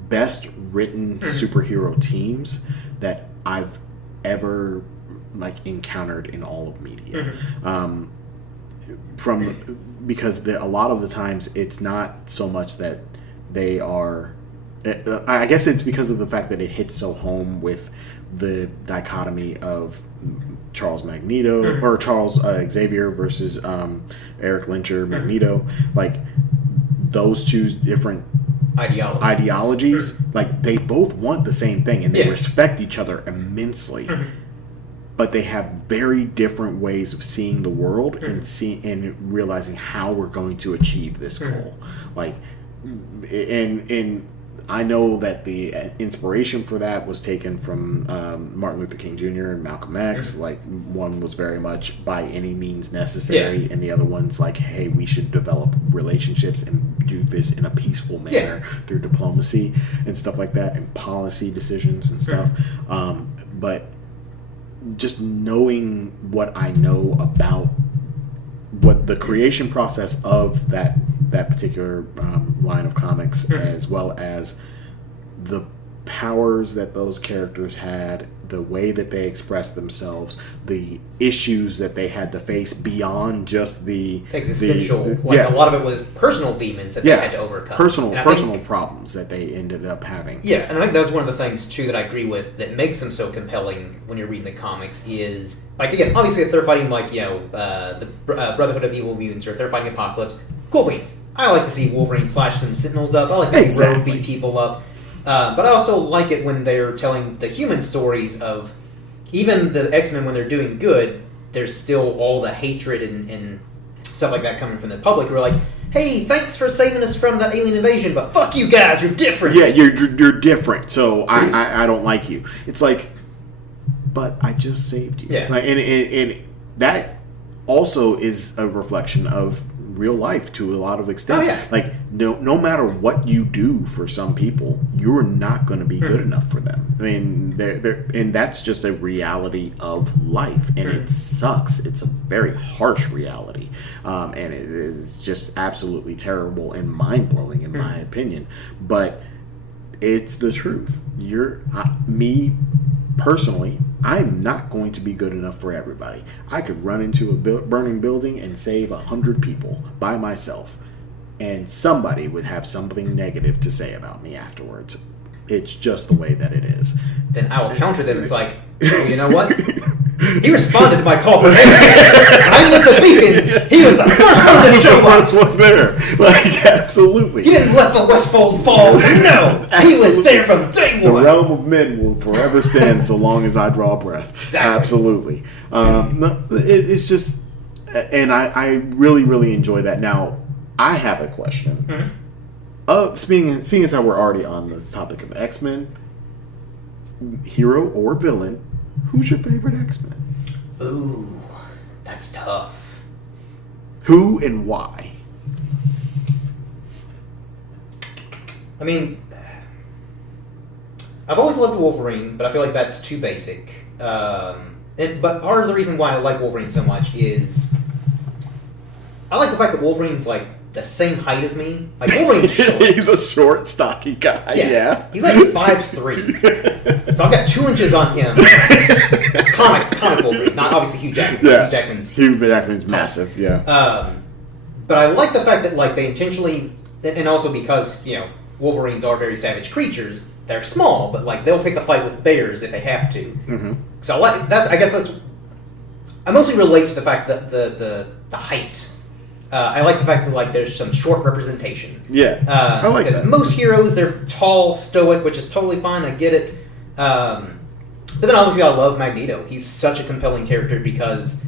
best written superhero teams that I've ever encountered in all of media. Because a lot of the times it's not so much that they are. I guess it's because of the fact that it hits so home with the dichotomy of Charles Magneto or Charles Xavier versus Eric Lyncher Magneto. Those two different ideologies, they both want the same thing, and they respect each other immensely. But they have very different ways of seeing the world and realizing how we're going to achieve this goal. And I know that the inspiration for that was taken from Martin Luther King Jr. and Malcolm X. One was very much by any means necessary, and the other one's hey, we should develop relationships and do this in a peaceful manner through diplomacy and stuff like that, and policy decisions and stuff. But just knowing what I know about what the creation process of that particular line of comics, as well as the powers that those characters had, the way that they expressed themselves, the issues that they had to face beyond just the existential. A lot of it was personal demons that they had to overcome. Personal problems that they ended up having. Yeah, and I think that was one of the things too that I agree with that makes them so compelling when you're reading the comics. Is again, obviously, if they're fighting the Brotherhood of Evil Mutants, or if they're fighting Apocalypse, cool beans. I like to see Wolverine slash some Sentinels up. I like to see Rogue beat people up. But I also like it when they're telling the human stories of, even the X-Men, when they're doing good, there's still all the hatred and stuff like that coming from the public who are like, hey, thanks for saving us from the alien invasion, but fuck you guys, you're different. Yeah, you're different, so I don't like you. It's like, but I just saved you. Yeah. Like, and that also is a reflection of real life to a lot of extent. Oh, yeah. Like, no matter what you do for some people, you're not going to be good enough for them. I mean, and that's just a reality of life, and it sucks. It's a very harsh reality, and it is just absolutely terrible and mind-blowing in my opinion. But it's the truth. Me personally, I'm not going to be good enough for everybody. I could run into a burning building and save 100 people by myself, and somebody would have something negative to say about me afterwards. It's just the way that it is. Then I will counter them. It's like, well, you know what? He responded to my call for help. I lit the beacons. He was the first one to show up. First one there. Like, absolutely. He didn't let the Westfold fall. No, he was there from day The one. realm of men will forever stand so long as I draw breath. Exactly. Absolutely. No, it's just, and I really, really enjoy that. Now, I have a question. Seeing as how we're already on the topic of X-Men, hero or villain, who's your favorite X-Men? Ooh, that's tough. Who and why? I mean, I've always loved Wolverine, but I feel like that's too basic. But part of the reason why I like Wolverine so much is I like the fact that Wolverine's like the same height as me. Like, Wolverine's short. He's a short, stocky guy. Yeah. He's like 5'3". So I've got 2 inches on him. Comic Wolverine, not obviously Hugh Jackman. Yeah. Hugh Jackman's massive. Yeah. But I like the fact that like they intentionally, and also because Wolverines are very savage creatures. They're small, but like they'll pick a fight with bears if they have to. Mm-hmm. So I like that. I guess that's. I mostly relate to the fact that the height. I like the fact that like there's some short representation. Yeah, I like that. Because most heroes, they're tall, stoic, which is totally fine. I get it. But then obviously I love Magneto. He's such a compelling character because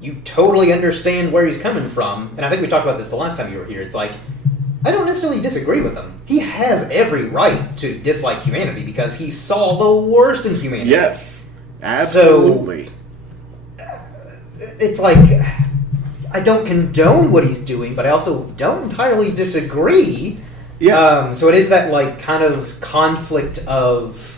you totally understand where he's coming from. And I think we talked about this the last time you were here. It's like, I don't necessarily disagree with him. He has every right to dislike humanity because he saw the worst in humanity. Yes, absolutely. So, it's like, I don't condone what he's doing, but I also don't entirely disagree. Yeah. So it is that like kind of conflict of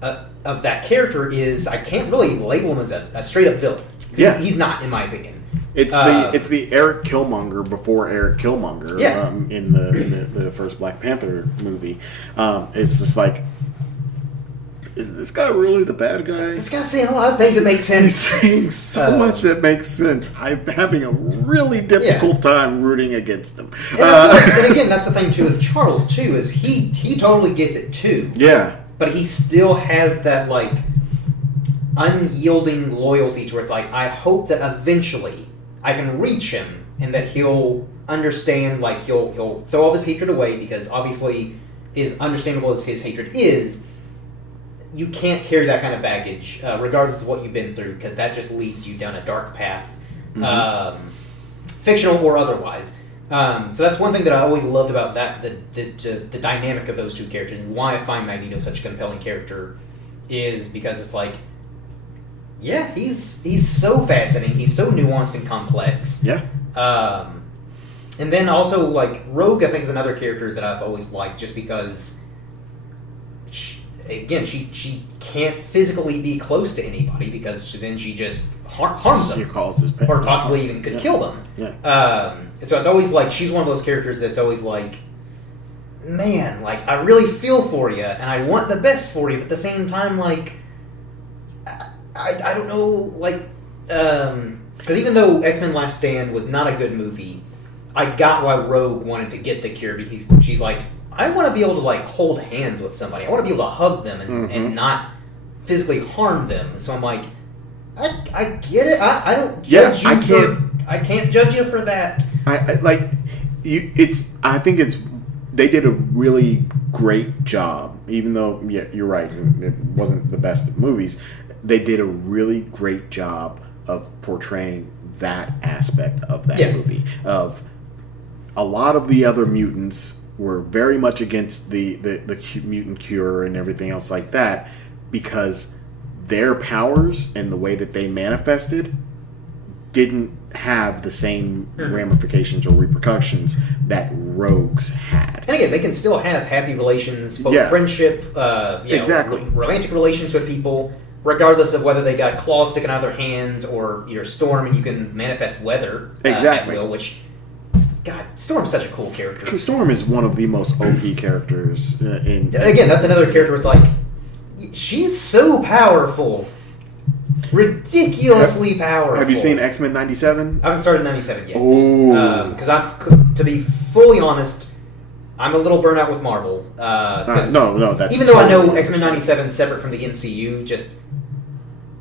that character is I can't really label him as a straight up villain. Yeah. He's not, in my opinion. It's the Eric Killmonger before Eric Killmonger. Yeah. In the first Black Panther movie. It's just like, is this guy really the bad guy? This guy's saying a lot of things that make sense. He's saying so much that makes sense. I'm having a really difficult time rooting against him. And again, that's the thing too with Charles too, is he totally gets it too. Yeah. But he still has that like unyielding loyalty to where it's like, I hope that eventually I can reach him and that he'll understand, like he'll throw all his hatred away because obviously as understandable as his hatred is, you can't carry that kind of baggage, regardless of what you've been through, because that just leads you down a dark path, fictional or otherwise. So that's one thing that I always loved about that, the dynamic of those two characters, and why I find Magneto such a compelling character, is because it's like, yeah, he's so fascinating, he's so nuanced and complex. Yeah. And then also, like, Rogue, I think, is another character that I've always liked, just because she can't physically be close to anybody because then she just harms them. She causes pain. Or possibly even could kill them. Yeah. So it's always like, she's one of those characters that's always like, man, like, I really feel for you, and I want the best for you, but at the same time, like, I don't know, like, because even though X-Men Last Stand was not a good movie, I got why Rogue wanted to get the cure, because she's like, I want to be able to like hold hands with somebody. I want to be able to hug them and not physically harm them. So I'm like, I get it. I don't judge you. I can't judge you for that. I think they did a really great job, even though, yeah, you're right, it wasn't the best of movies. They did a really great job of portraying that aspect of that movie. Of a lot of the other mutants were very much against the mutant cure and everything else like that, because their powers and the way that they manifested didn't have the same ramifications or repercussions that rogues had. And again, they can still have happy relations, both friendship, exactly, romantic relations with people, regardless of whether they got claws sticking out of their hands or you're Storm and you can manifest weather at will, which, God, Storm's such a cool character. Storm is one of the most OP characters in... Again, that's another character where it's like, she's so powerful. Ridiculously powerful. Have you seen X-Men 97? I haven't started 97 yet. Oh. Because to be fully honest, I'm a little burnt out with Marvel. No, that's even though I know X-Men 97 is separate from the MCU, just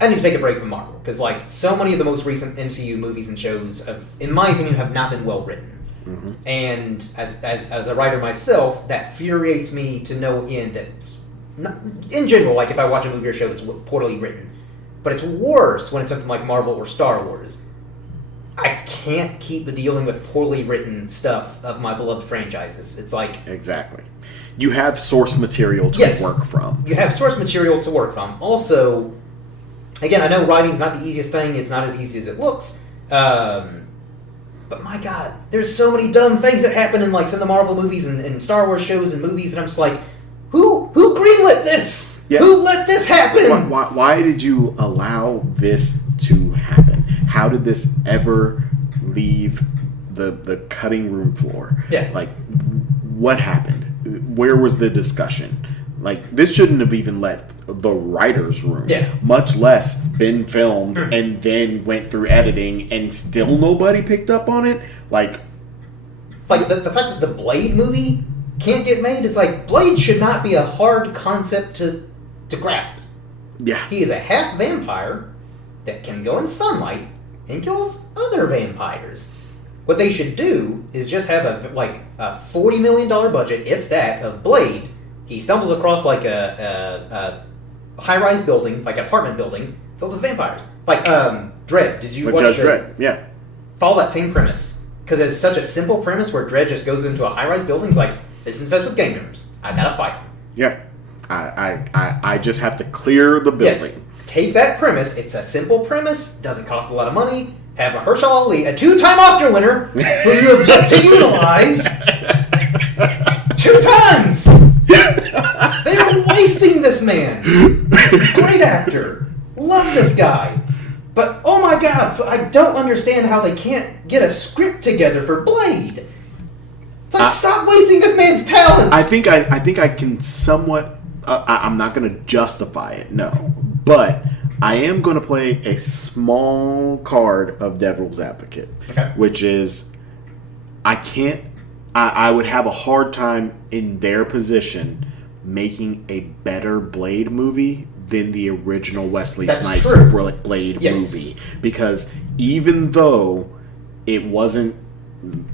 I need to take a break from Marvel because like so many of the most recent MCU movies and shows, in my opinion, have not been well written. Mm-hmm. And as a writer myself, that infuriates me to no end. That in general, like if I watch a movie or show that's poorly written. But it's worse when it's something like Marvel or Star Wars. I can't keep dealing with poorly written stuff of my beloved franchises. It's like... Exactly. You have source material to work from. You have source material to work from. Also, again, I know writing's not the easiest thing. It's not as easy as it looks. But my God, there's so many dumb things that happen in like some of the Marvel movies and Star Wars shows and movies, and I'm just like, who greenlit this? Yeah. Who let this happen? Why did you allow this to happen? How did this ever leave the cutting room floor? Yeah. Like, what happened? Where was the discussion? Like, this shouldn't have even left the writer's room. Yeah. Much less been filmed and then went through editing and still nobody picked up on it. Like the fact that the Blade movie can't get made, it's like, Blade should not be a hard concept to grasp. Yeah. He is a half vampire that can go in sunlight and kills other vampires. What they should do is just have a $40 million budget, if that, of Blade. He stumbles across like a high-rise building, like an apartment building, filled with vampires. Like Dredd. Did you watch Judge Dredd? Yeah. Follow that same premise. Because it's such a simple premise where Dredd just goes into a high-rise building. He's like, this is infested with gang members. I gotta fight them. Yeah. I just have to clear the building. Yes. Take that premise. It's a simple premise. Doesn't cost a lot of money. Have Mahershala Ali, a 2-time Oscar winner, who you have yet to utilize 2 times. They are wasting this man. Great actor. Love this guy. But oh my God, I don't understand how they can't get a script together for Blade. It's like, stop wasting this man's talents. I think I can somewhat. I'm not going to justify it, no, but I am going to play a small card of Devil's Advocate, which is I would have a hard time in their position making a better Blade movie than the original Wesley Snipes Blade movie, because even though it wasn't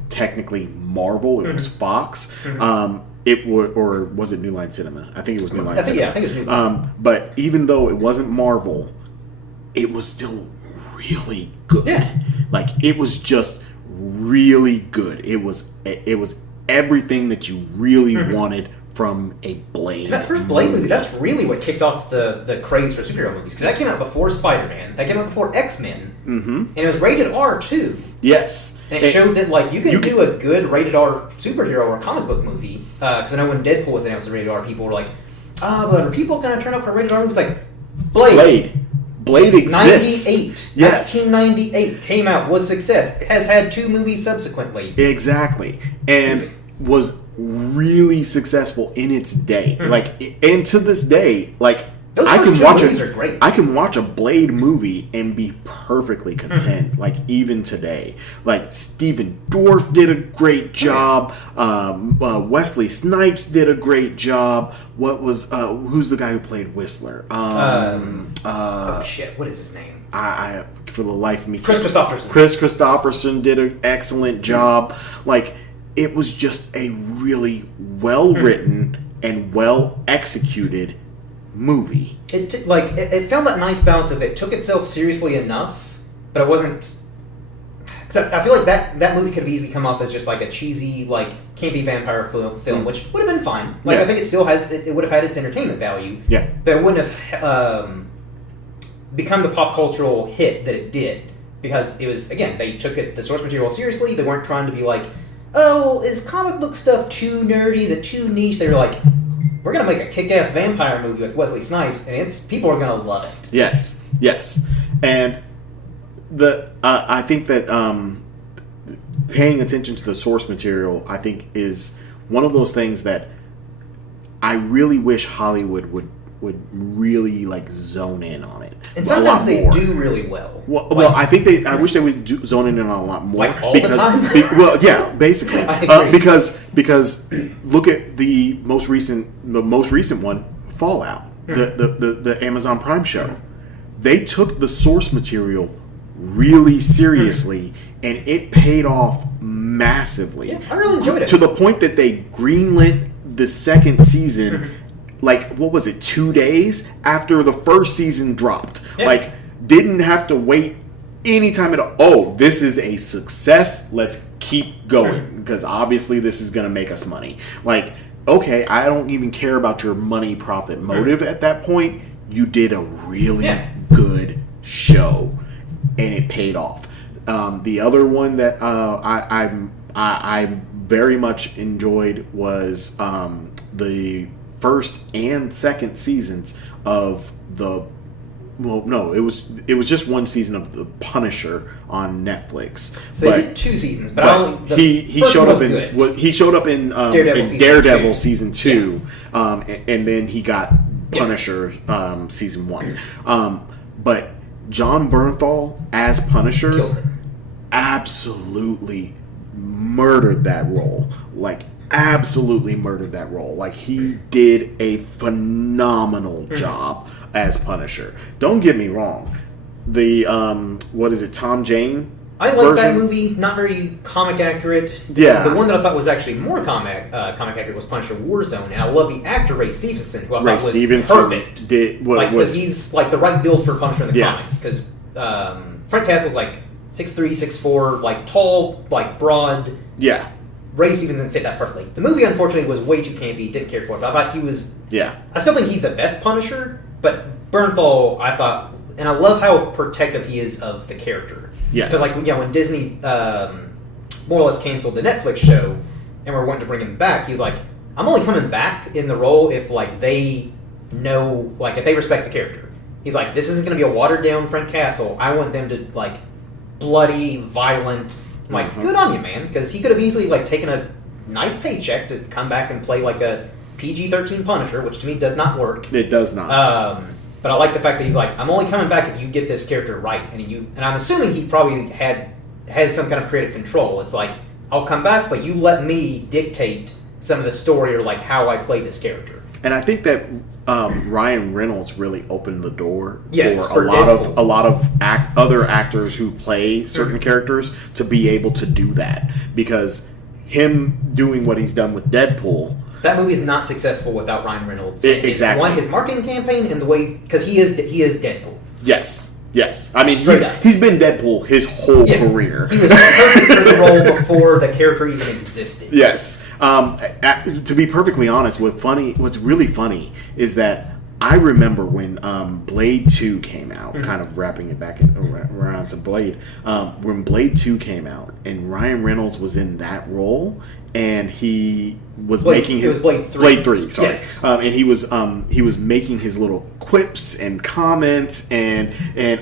technically Marvel, it was Fox. It was, or was it New Line Cinema? I think it was New Line Cinema. Yeah, I think it was New Line. But even though it wasn't Marvel, it was still really good. Yeah. Like, it was just really good. It was everything that you really wanted from a Blade. And that first Blade movie, that's really what kicked off the craze for superhero movies, because that came out before Spider-Man, that came out before X-Men, and it was rated R too. Yes. And it showed that like you can do a good rated R superhero or comic book movie. Because I know when Deadpool was announced as rated R, people were like, but are people going to turn out for a rated R movie? It's like, Blade exists. 98. Yes. 1998 came out, was success. It has had 2 movies subsequently. Exactly. And was really successful in its day. And to this day, Those I first can two movies are great. I can watch a Blade movie and be perfectly content. Even today, Stephen Dorff did a great job. Wesley Snipes did a great job. What was who's the guy who played Whistler? Oh shit! What is his name? I for the life of me, Chris Christopherson. Chris Christopherson did an excellent job. It was just a really well written and well executed movie. It found that nice balance of it took itself seriously enough, but it wasn't. Because I feel like that movie could have easily come off as just like a cheesy, like campy vampire film, which would have been fine. Like I think it still has, it would have had its entertainment value. Yeah, but it wouldn't have become the pop cultural hit that it did, because it was, again, they took the source material seriously. They weren't trying to be like, oh, is comic book stuff too nerdy? Is it too niche? They were like, we're gonna make a kick-ass vampire movie with Wesley Snipes, and people are gonna love it. Yes, and I think that paying attention to the source material, I think, is one of those things that I really wish Hollywood would really like zone in on it. And sometimes they do really well. Well, I think I wish they would zone in on a lot more. Like all the time? Well, yeah, basically. I agree. Because look at the most recent one, Fallout, the Amazon Prime show. They took the source material really seriously, and it paid off massively. Yeah, I really enjoyed it. To the point that they greenlit the second season, like, what was it, 2 days after the first season dropped. Yeah. Like, didn't have to wait any time at all. Oh, this is a success. Let's keep going, because obviously this is going to make us money. Like, okay, I don't even care about your money profit motive at that point. You did a really good show, and it paid off. The other one that I very much enjoyed was the first and second seasons of it was just one season of The Punisher on Netflix. So they did 2 seasons, but he showed up in Daredevil season 2, and then he got Punisher season 1. But John Bernthal as Punisher absolutely murdered that role. Like, absolutely murdered that role. Like, he did a phenomenal job as Punisher. Don't get me wrong. The what is it, Tom Jane? I like that movie. Not very comic accurate. Yeah. The one that I thought was actually more comic accurate was Punisher Warzone, and I love the actor Ray Stevenson, who I thought was perfect. Because he's like the right build for Punisher in the comics. Because Frank Castle's like 6'3", 6'4", like tall, like broad. Yeah. Ray Stevenson fit that perfectly. The movie, unfortunately, was way too campy. Didn't care for it. But I thought he was. Yeah. I still think he's the best Punisher, but Bernthal, I thought, and I love how protective he is of the character. Yes. Because when Disney more or less canceled the Netflix show, and we're wanting to bring him back, he's like, I'm only coming back in the role if they know, if they respect the character. He's like, this isn't going to be a watered down Frank Castle. I want them to bloody, violent. I'm like, good on you, man, because he could have easily taken a nice paycheck to come back and play a PG-13 Punisher, which to me does not work. It does not. But I like the fact that he's like, I'm only coming back if you get this character right, and I'm assuming he probably has some kind of creative control. It's like, I'll come back, but you let me dictate some of the story or how I play this character. And I think that Ryan Reynolds really opened the door for a lot of other actors who play certain characters to be able to do that, because him doing what he's done with Deadpool. That movie is not successful without Ryan Reynolds. Exactly. His marketing campaign and the way, because he is Deadpool. Yes. I mean, he's been Deadpool his whole career. He was perfect for the role before the character even existed. Yes. To be perfectly honest, what's really funny is that I remember when Blade 2 came out, kind of wrapping it back around to Blade, when Blade 2 came out and Ryan Reynolds was in that role, and he was making his Blade 3. Blade 3, sorry. Yes. And he was making his little quips and comments and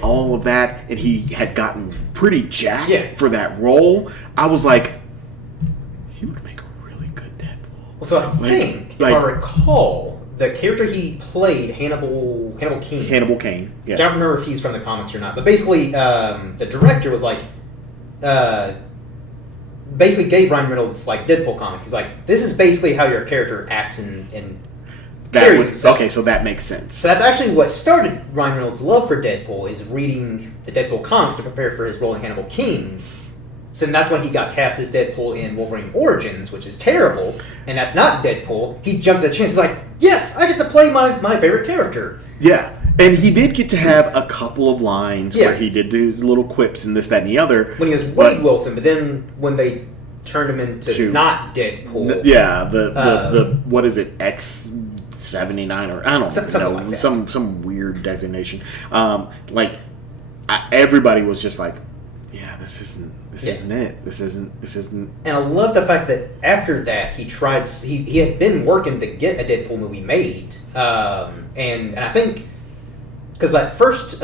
all of that, and he had gotten pretty jacked for that role. I was like, he would make a really good Deadpool. Well, so I think, if I recall, the character he played, Hannibal Caine. Hannibal Caine. Yeah. I don't remember if he's from the comics or not, but basically, the director was basically gave Ryan Reynolds Deadpool comics. He's like, this is basically how your character acts and carries himself. Okay, so that makes sense. So that's actually what started Ryan Reynolds' love for Deadpool, is reading the Deadpool comics to prepare for his role in Hannibal Caine. So then that's when he got cast as Deadpool in Wolverine Origins, which is terrible, and that's not Deadpool. He jumped at the chance. He's like, yes, I get to play my favorite character. Yeah. And he did get to have a couple of lines where he did his little quips and this, that, and the other. When he was Wade Wilson, but then when they turned him into not Deadpool. The what is it, X-79 or I don't know, like that. some weird designation. Everybody was just like, yeah, this isn't it. This isn't. And I love the fact that after that he tried. He had been working to get a Deadpool movie made, and I think because that first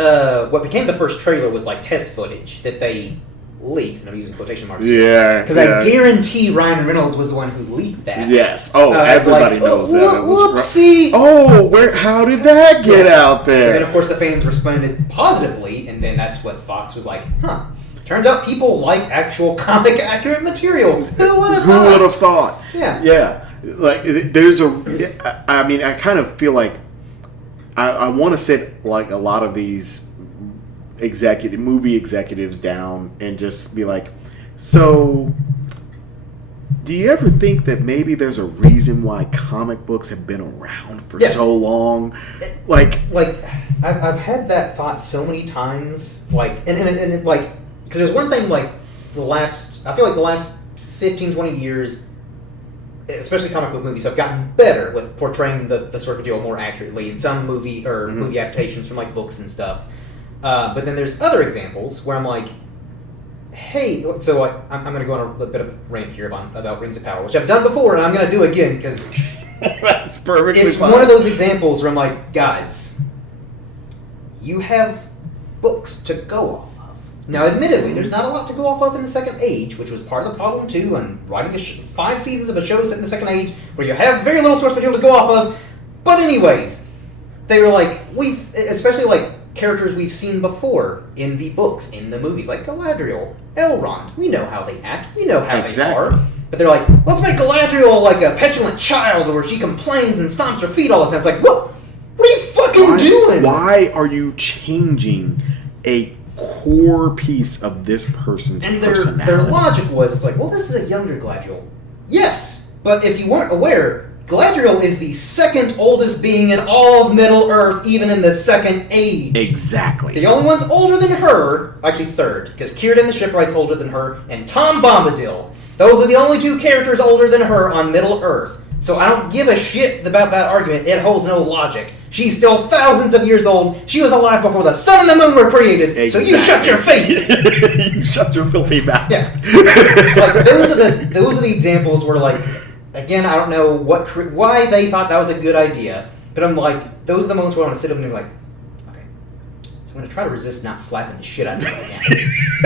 what became the first trailer was like test footage that they leaked, and I'm using quotation marks. Yeah. Because I guarantee Ryan Reynolds was the one who leaked that. Yes. Oh, everybody knows that. Whoopsie. How did that get out there? And then of course the fans responded positively, and then that's what Fox was like, huh. Turns out people like actual comic accurate material. Who would have thought? Yeah. Yeah. Like there's I mean, I kind of feel like I want to sit like a lot of these movie executives down and just be like, so do you ever think that maybe there's a reason why comic books have been around for so long? Like I've had that thought so many times. Like and like because there's one thing like the last 15, 20 years, especially comic book movies, have gotten better with portraying the source material more accurately in some movie adaptations from like books and stuff. But then there's other examples where I'm like, hey, so I'm going to go on a bit of a rant here about Rings of Power, which I've done before, and I'm going to do again, because that's perfectly it's fine. one of those examples where I'm like, guys, you have books to go off of. Now, admittedly, there's not a lot to go off of in the Second Age, which was part of the problem, too, and writing 5 seasons of a show set in the Second Age, where you have very little source material to go off of. But anyways, they were like, especially like characters we've seen before in the books, in the movies, like Galadriel, Elrond. We know how they act. We know how they are. But they're like, let's make Galadriel like a petulant child where she complains and stomps her feet all the time. It's like, what are you fucking doing? Why are you changing a core piece of this person's personality? And their logic was, it's like, well, this is a younger Galadriel. Yes, but if you weren't aware, Galadriel is the second oldest being in all of Middle-earth, even in the Second Age. Exactly. The only ones older than her, actually third, because Círdan the Shipwright's older than her, and Tom Bombadil. Those are the only 2 characters older than her on Middle-earth. So I don't give a shit about that argument. It holds no logic. She's still thousands of years old. She was alive before the sun and the moon were created. Exactly. So you shut your face. You shut your filthy mouth. Yeah. It's like those are the examples where, like, again, I don't know why they thought that was a good idea, but I'm like, those are the moments where I want to sit up and be like, okay, so I'm going to try to resist not slapping the shit out of you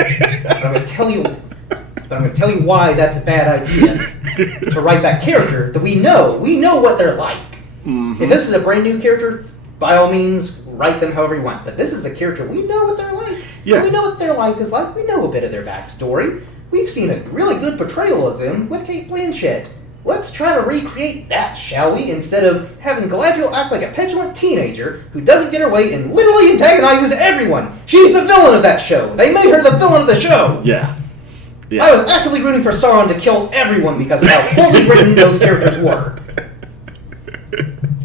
again. But I'm going to tell you why that's a bad idea to write that character that we know what they're like. Mm-hmm. If this is a brand new character, by all means, write them however you want. But this is a character, we know what they're like. Yeah. We know what their life is like. We know a bit of their backstory. We've seen a really good portrayal of them with Cate Blanchett. Let's try to recreate that, shall we? Instead of having Galadriel act like a petulant teenager who doesn't get her way and literally antagonizes everyone. She's the villain of that show. They made her the villain of the show. Yeah. I was actively rooting for Sauron to kill everyone because of how poorly written those characters were.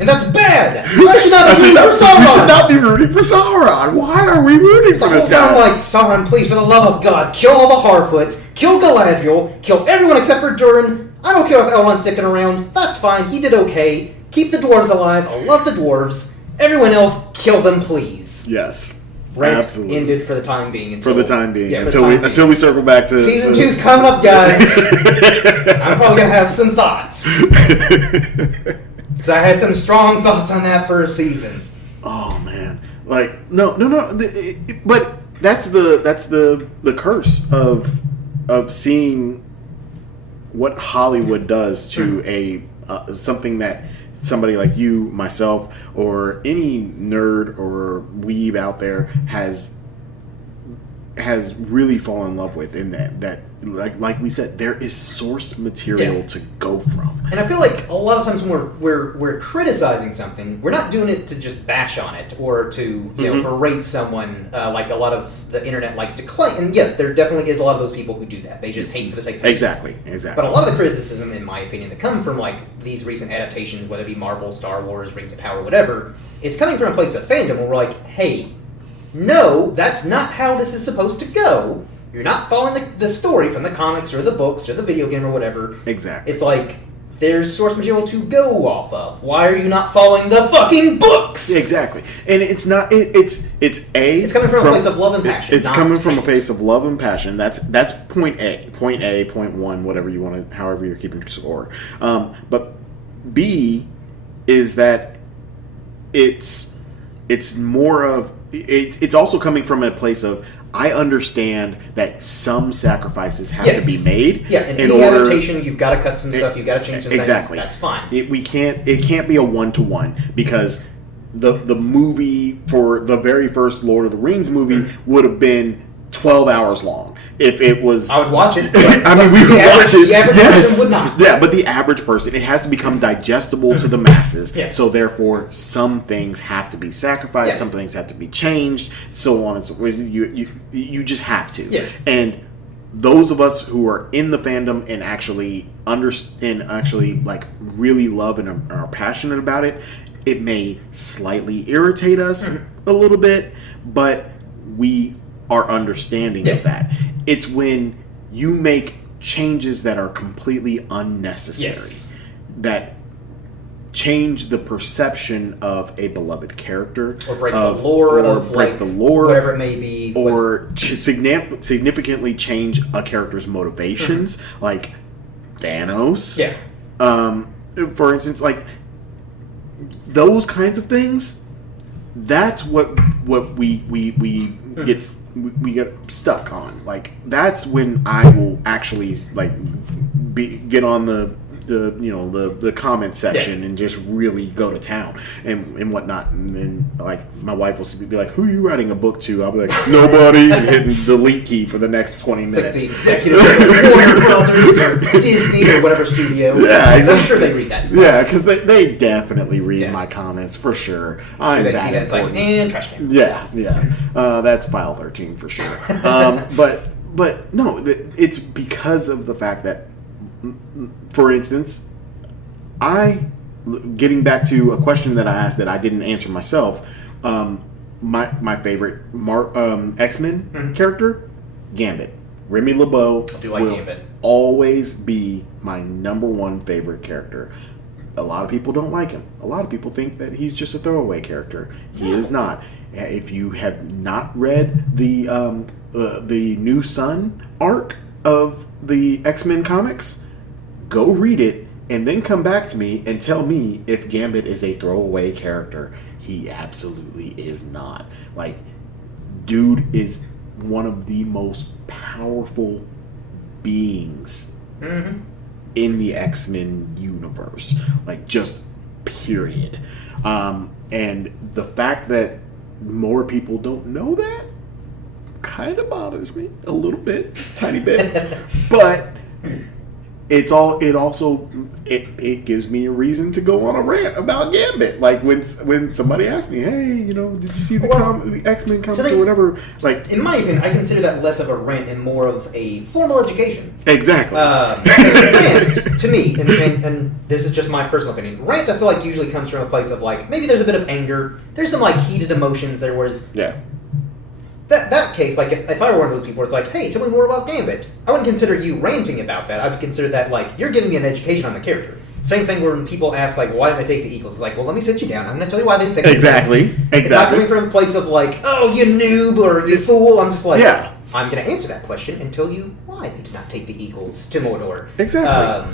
And that's bad! I should not be rooting for Sauron! You should not be rooting for Sauron! Why are we rooting for this guy? I'm like, Sauron, please, for the love of God, kill all the Harfoots, kill Galadriel, kill everyone except for Durin. I don't care if Elrond's sticking around. That's fine, he did okay. Keep the dwarves alive, I love the dwarves. Everyone else, kill them, please. Yes. Rant absolutely. Ended for the time being. Until we circle back to Season 2's coming up, guys. I'm probably going to have some thoughts. Because I had some strong thoughts on that first season. Oh man, like no. But that's the curse of seeing what Hollywood does to a something that somebody like you, myself, or any nerd or weeb out there has really fallen in love with. In that like we said, there is source material to go from. And I feel like a lot of times when we're criticizing something, we're not doing it to just bash on it or to berate someone like a lot of the internet likes to claim. And yes, there definitely is a lot of those people who do that. They just hate for the sake of hate. Exactly. But a lot of the criticism, in my opinion, that come from like these recent adaptations, whether it be Marvel, Star Wars, Rings of Power, whatever, is coming from a place of fandom where we're like, hey, no, that's not how this is supposed to go. You're not following the story from the comics or the books or the video game or whatever. Exactly. It's like, there's source material to go off of. Why are you not following the fucking books? Exactly. And it's not, it's coming from a place of love and passion. It's coming from a place of love and passion. That's point A. Point A, point one, whatever you want to, however you're keeping score. But B is that it's more of, it's also coming from a place of, I understand that some sacrifices have to be made. Yeah, in any adaptation, you've got to cut some stuff, you've got to change some things. That's fine. It can't be a one-to-one, because the movie for the very first Lord of the Rings movie would have been 12 hours long. If it was... I would watch it. I mean, we would watch it. The average person would not. Yeah, but the average person, it has to become digestible to the masses. Yeah. So therefore, some things have to be sacrificed, some things have to be changed, so on and so forth. You just have to. Yeah. And those of us who are in the fandom and actually understand, like really love and are passionate about it, it may slightly irritate us a little bit, but we are understanding of that. It's when you make changes that are completely unnecessary, that change the perception of a beloved character, or break the lore, whatever it may be, or significantly change a character's motivations, like Thanos. Yeah. For instance, like those kinds of things. That's what we get stuck on. Like, that's when I will actually like get on the comment section and just really go to town and whatnot. And then like my wife will be like, "Who are you writing a book to?" I'll be like, "Nobody," and hitting the delete key for the next 20 minutes. Like the executive of Warner Brothers or Disney or whatever studio. Yeah, exactly. I'm sure they read that stuff. Yeah, because they definitely read my comments for sure. I'm they that see that it's like, and trash can. Yeah. That's file 13 for sure. But no, it's because of the fact that, for instance, getting back to a question that I asked that I didn't answer myself, my favorite X-Men character, Gambit. Remy LeBeau will Gambit. Always be my number one favorite character. A lot of people don't like him. A lot of people think that he's just a throwaway character. He is not. If you have not read the New Sun arc of the X-Men comics, go read it and then come back to me and tell me if Gambit is a throwaway character. He absolutely is not. Like, dude is one of the most powerful beings in the X-Men universe. Like, just period. And the fact that more people don't know that kind of bothers me a little bit, tiny bit. But it gives me a reason to go on a rant about Gambit. Like when somebody asks me, "Hey, did you see the X-Men comics or whatever?" Like, in my opinion, I consider that less of a rant and more of a formal education. Exactly. Rant, to me, and this is just my personal opinion, rant I feel like usually comes from a place of like, maybe there's a bit of anger, there's some like heated emotions, there was... Yeah. That case, like, if I were one of those people where it's like, hey, tell me more about Gambit, I wouldn't consider you ranting about that. I would consider that, like, you're giving me an education on the character. Same thing when people ask, like, why didn't they take the Eagles? It's like, well, let me sit you down. I'm going to tell you why they didn't take the Eagles. It's not coming from a place of, like, oh, you noob or you fool. I'm just like, I'm going to answer that question and tell you why they did not take the Eagles to Mordor. Exactly.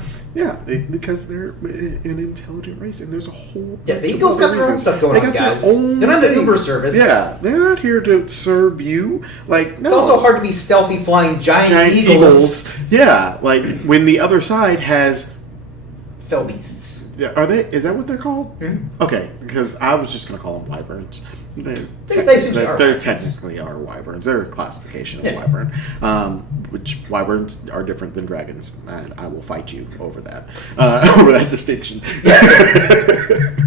Because they're an intelligent race, and there's a whole... Yeah, the Eagles got their own stuff going on, guys. They're not the Uber service. Yeah, they're not here to serve you. Like, no. It's also hard to be stealthy flying giant eagles. Yeah, like, when the other side has... Fell beasts. Yeah, are they? Is that what they're called? Mm-hmm. Okay, because I was just gonna call them wyverns. They essentially are They're wyverns. technically are wyverns. They're a classification of Yeah. wyvern, which wyverns are different than dragons, and I will fight you over that over that distinction.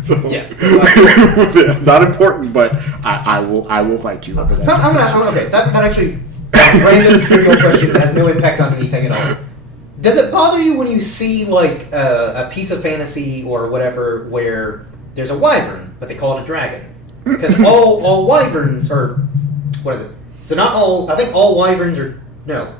So, not important, but I will fight you over that. So okay, that actually random trivial question that has no impact on anything at all. Does it bother you when you see like a piece of fantasy or whatever where there's a wyvern, but they call it a dragon? Because all wyverns are, what is it? So not all. I think all wyverns are no.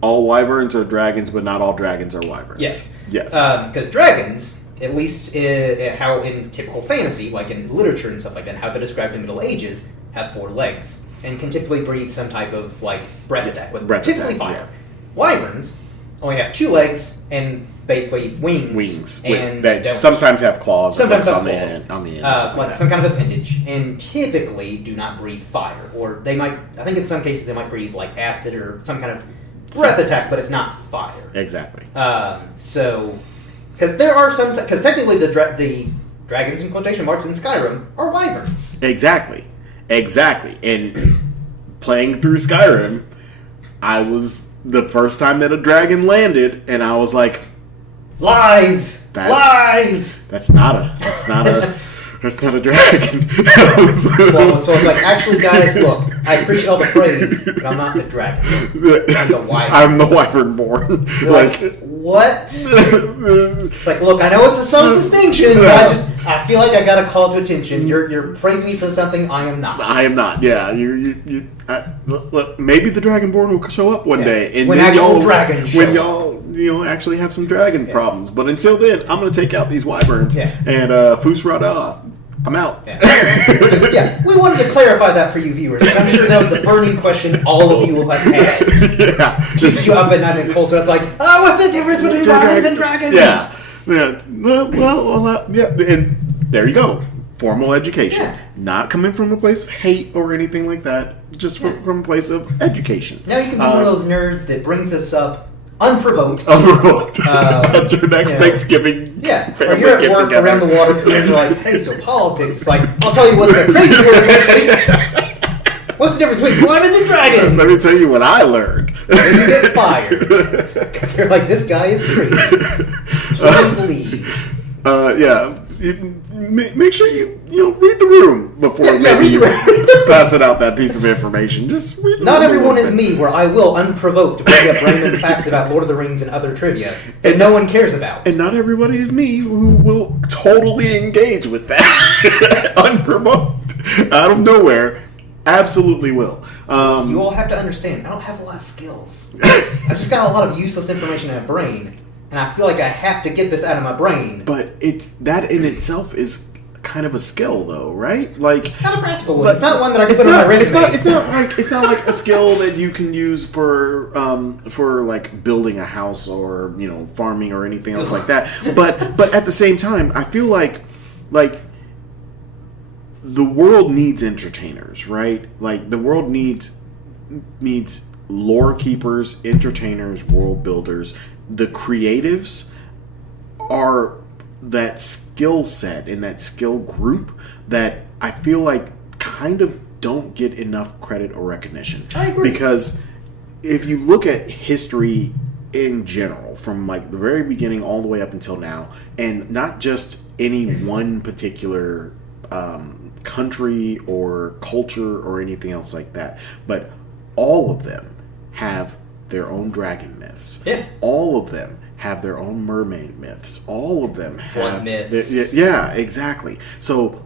All wyverns are dragons, but not all dragons are wyverns. Yes. Yes. Because dragons, at least how in typical fantasy, like in literature and stuff like that, how they're described in the Middle Ages, have 4 legs and can typically breathe some type of like breath attack with typically fire. Yeah. Wyverns only have 2 legs and basically wings. And that sometimes have claws. Sometimes have on claws. The end. Like some kind of appendage, and typically do not breathe fire. Or they might, I think in some cases they might breathe like acid or some kind of breath attack, but it's not fire. Exactly. So, because there are some, because technically the dragons in quotation marks in Skyrim are wyverns. Exactly. And playing through Skyrim, I was the first time that a dragon landed, and I was like, lies. That's not a dragon. So it's like, actually, guys, look, I appreciate all the praise, but I'm not the dragon. I'm the wyvern. I'm the wyvern-born. Like, what? It's like, look, I know it's a subtle distinction, but I feel like I gotta call it to attention. You're praising me for something I am not. I am not. Yeah, look, maybe the Dragonborn will show up one day, and when then actual dragons show when y'all actually have some dragon problems. But until then, I'm gonna take out these wyverns and Fus Rada. I'm out. Yeah. So, we wanted to clarify that for you viewers. I'm sure that was the burning question all of you have had. Yeah. Keeps you up at night and cold, so it's like, what's the difference between wyverns and dragons? Yeah. And there you go. Formal education. Yeah. Not coming from a place of hate or anything like that. Just from a place of education. Now you can be one of those nerds that brings this up unprovoked. At your next Thanksgiving family you're at work around the water cooler and you're like, hey, so politics. It's like, I'll tell you what's a crazy word next week. What's the difference between wyverns and dragons? Let me tell you what I learned. And you get fired. Because they're like, this guy is crazy. Please leave. Make sure you read the room before you pass it out that piece of information. Just read the room. Not everyone is me, where I will unprovoked bring up random facts about Lord of the Rings and other trivia that no one cares about. And not everybody is me, who will totally engage with that unprovoked out of nowhere. Absolutely will. You all have to understand, I don't have a lot of skills. I've just got a lot of useless information in my brain. And I feel like I have to get this out of my brain. But that in itself is kind of a skill, though, right? Like, not a practical one. It's not one that I can put on my resume. It's not like a skill that you can use for like building a house or farming or anything else like that. But at the same time, I feel like the world needs entertainers, right? Like the world needs lore keepers, entertainers, world builders. The creatives are that skill set and that skill group that I feel like kind of don't get enough credit or recognition. I agree. Because if you look at history in general, from like the very beginning all the way up until now, and not just any one particular country or culture or anything else like that, but all of them have their own dragon myths. Yeah. All of them have their own mermaid myths. All of them have myths. Yeah, exactly. So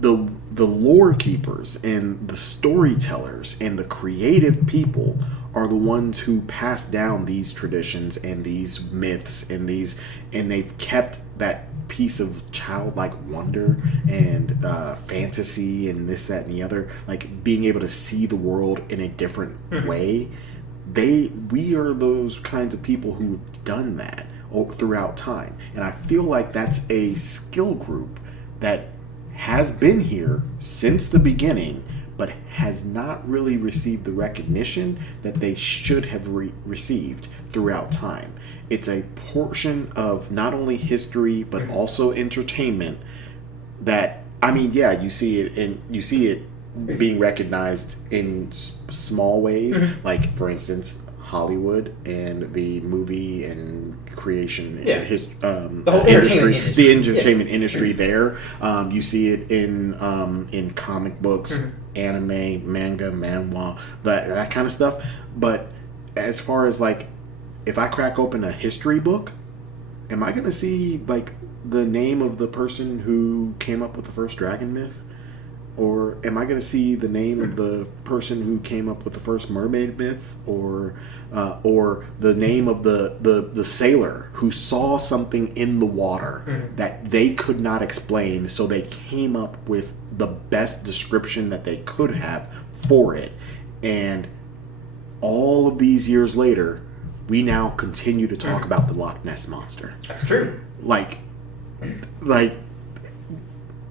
the lore keepers and the storytellers and the creative people are the ones who pass down these traditions and these myths and they've kept that piece of childlike wonder and fantasy and this, that, and the other, like being able to see the world in a different way. We are those kinds of people who've done that throughout time, and I feel like that's a skill group that has been here since the beginning, but has not really received the recognition that they should have received throughout time. It's a portion of not only history but also entertainment that, I mean, yeah, you see it being recognized in small ways, like for instance Hollywood and the movie and creation, the whole industry, the entertainment yeah. industry. There, you see it in comic books, anime, manga, manhwa, that kind of stuff. But as far as like, if I crack open a history book, am I going to see like the name of the person who came up with the first dragon myth? Or am I going to see the name of the person who came up with the first mermaid myth, or the name of the sailor who saw something in the water that they could not explain, so they came up with the best description that they could have for it. And all of these years later, we now continue to talk about the Loch Ness Monster. That's true. Like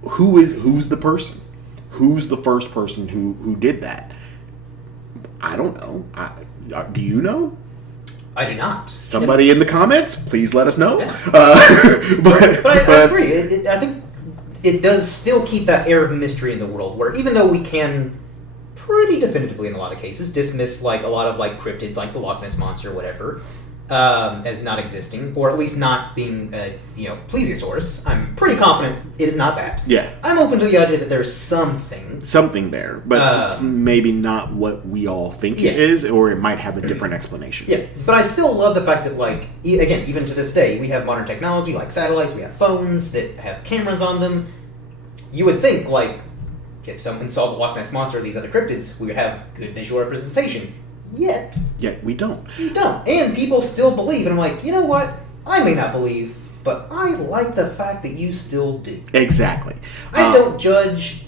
who's the person? Who's the first person who did that? I don't know. Do you know? I do not. Somebody in the comments, please let us know. Yeah. But I agree. I think it does still keep that air of mystery in the world, where even though we can pretty definitively in a lot of cases dismiss like a lot of like cryptids like the Loch Ness Monster or whatever as not existing, or at least not being a plesiosaurus. I'm pretty confident it is not that. Yeah, I'm open to the idea that there's something there, but it's maybe not what we all think it is, or it might have a different explanation. Yeah, but I still love the fact that, like, again, even to this day, we have modern technology like satellites, we have phones that have cameras on them. You would think, like, if someone saw the Loch Ness Monster or these other cryptids, we would have good visual representation. Yet we don't. You don't. And people still believe. And I'm like, you know what? I may not believe, but I like the fact that you still do. Exactly. I don't judge.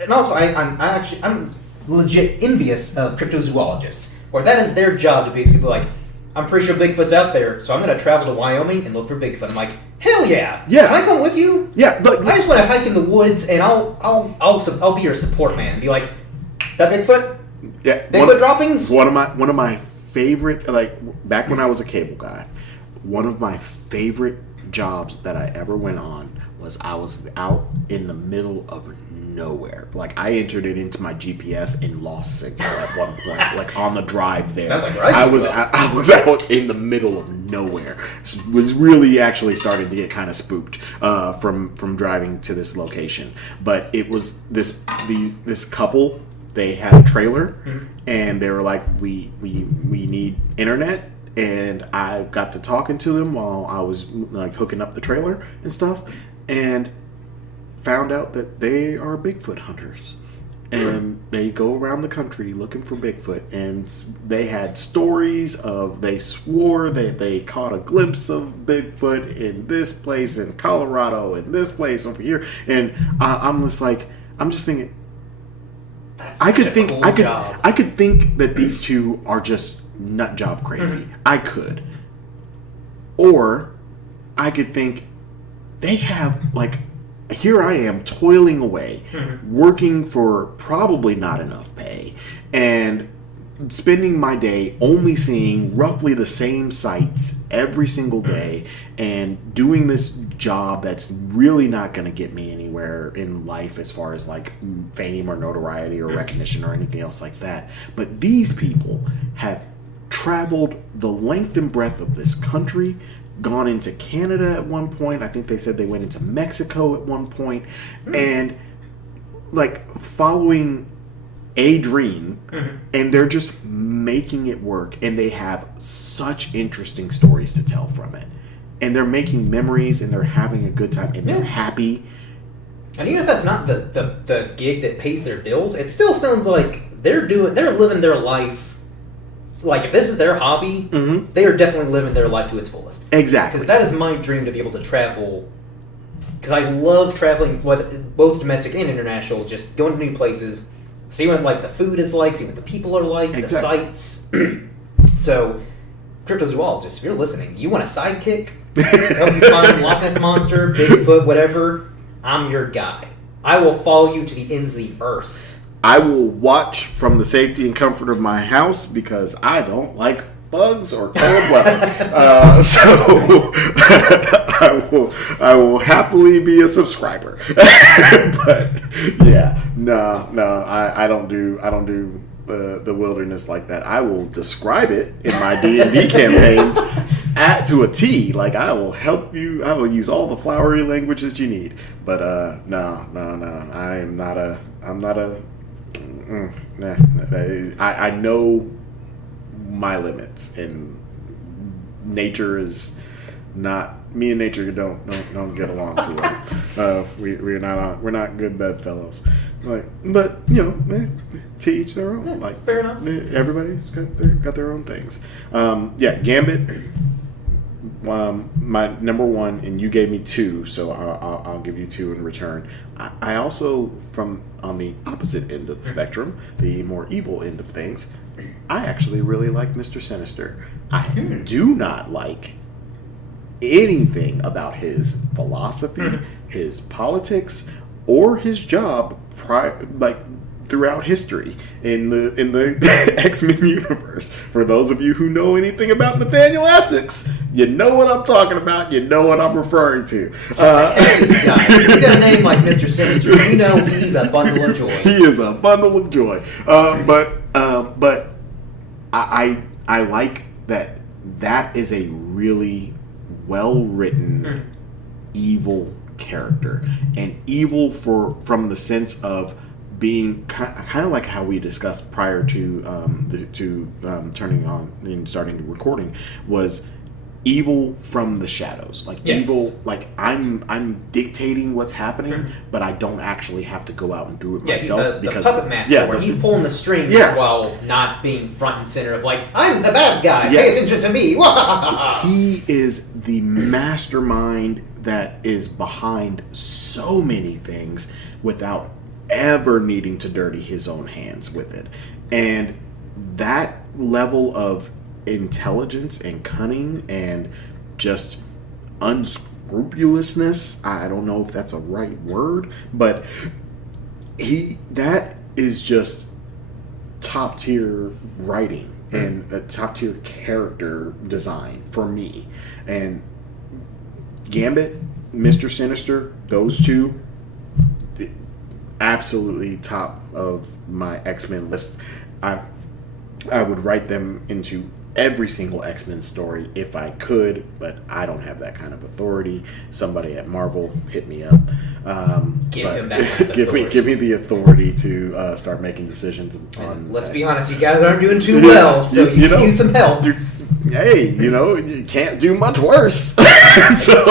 And also, I'm legit envious of cryptozoologists, or that is their job to basically like, I'm pretty sure Bigfoot's out there, so I'm going to travel to Wyoming and look for Bigfoot. I'm like, hell yeah! Yeah. Can I come with you? Yeah. Look, I just want to hike in the woods, and I'll be your support man and be like, that Bigfoot. Yeah, Bigfoot droppings? One of my favorite, like, back when I was a cable guy, one of my favorite jobs that I ever went on was I was out in the middle of nowhere. Like, I entered it into my GPS and lost signal at one point, like on the drive there. Sounds like right. I was out in the middle of nowhere. Was really actually starting to get kind of spooked from driving to this location. But it was this couple. They had a trailer, and they were like, we need internet, and I got to talking to them while I was like hooking up the trailer and stuff, and found out that they are Bigfoot hunters, and they go around the country looking for Bigfoot, and they had stories of, they swore that they caught a glimpse of Bigfoot in this place in Colorado, and this place over here, and I'm just thinking, I could think that these two are just nut job crazy. I could. Or I could think they have, like, here I am toiling away, working for probably not enough pay, and spending my day only seeing roughly the same sights every single day, and doing this job that's really not going to get me anywhere in life as far as like fame or notoriety or recognition or anything else like that. But these people have traveled the length and breadth of this country, gone into Canada at one point. I think they said they went into Mexico at one point, and like following a dream, and they're just making it work, and they have such interesting stories to tell from it, and they're making memories, and they're having a good time, and they're happy. And even if that's not the gig that pays their bills, it still sounds like they're living their life. Like, if this is their hobby, they are definitely living their life to its fullest. Exactly. Because that is my dream, to be able to travel. Because I love traveling, both domestic and international, just going to new places, see what like the food is like, see what the people are like, the sights. So, cryptozoologists, if you're listening, you want a sidekick? Help you find Loch Ness Monster, Bigfoot, whatever. I'm your guy. I will follow you to the ends of the earth I will watch from the safety and comfort of my house because I don't like bugs or cold weather. So I will happily be a subscriber. But yeah, no, I don't do the wilderness like that. I will describe it in my D&D campaigns to a T. Like, I will help you. I will use all the flowery languages you need. But no. I'm not a. I know my limits, and nature is not. Me and nature don't get along too well. We're not good bedfellows. Like, but to each their own. Yeah, like, fair enough. Everybody's got their own things. Gambit. My number one, and you gave me two, so I'll give you two in return. I also, from on the opposite end of the spectrum, the more evil end of things, I actually really like Mr. Sinister. I do not like anything about his philosophy, his politics, or his job throughout history in the X-Men universe. For those of you who know anything about Nathaniel Essex, you know what I'm talking about. You know what I'm referring to. This guy. If you got a name like Mr. Sinister, you know he's a bundle of joy. He is a bundle of joy. But I like that. That is a really well-written evil character, and evil from the sense of being kind of like how we discussed prior to turning on and starting recording, was evil from the shadows. Like, yes. Evil, like I'm dictating what's happening, but I don't actually have to go out and do it myself. He's the puppet master, where he's pulling the strings while not being front and center of, like, I'm the bad guy, pay attention to me. He is the mastermind that is behind so many things without ever needing to dirty his own hands with it. And that level of intelligence and cunning and just unscrupulousness, I don't know if that's a right word, but that is just top tier writing and a top tier character design for me. And Gambit, Mr. Sinister, those two, absolutely top of my X-Men list. I would write them into every single X-Men story if I could, but I don't have that kind of authority. Somebody at Marvel, hit me up. Give him that kind of authority. Give me the authority to start making decisions on. Let's be honest, you guys aren't doing too well, so you can use some help. Hey, you can't do much worse. So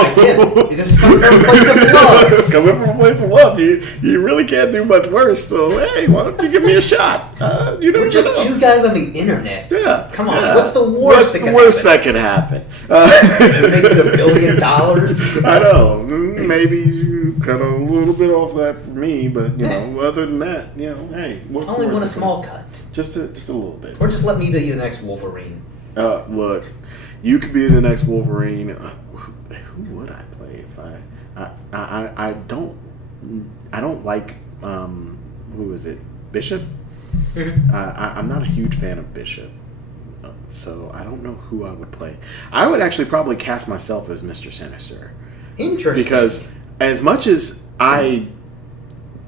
this is coming from a place of love. Coming from a place of love, you really can't do much worse. So hey, why don't you give me a shot? We're just two guys on the internet. Yeah, come on. What's the worst that could happen? Make you $1 billion. I know. Maybe cut a little bit off that for me, but other than that, hey, I only want a small cut. Just a little bit. Or just let me be the next Wolverine. Look, you could be the next Wolverine. Who would I play if I don't like who is it? Bishop? I'm not a huge fan of Bishop, so I don't know who I would play. I would actually probably cast myself as Mr. Sinister. Interesting. Because as much as I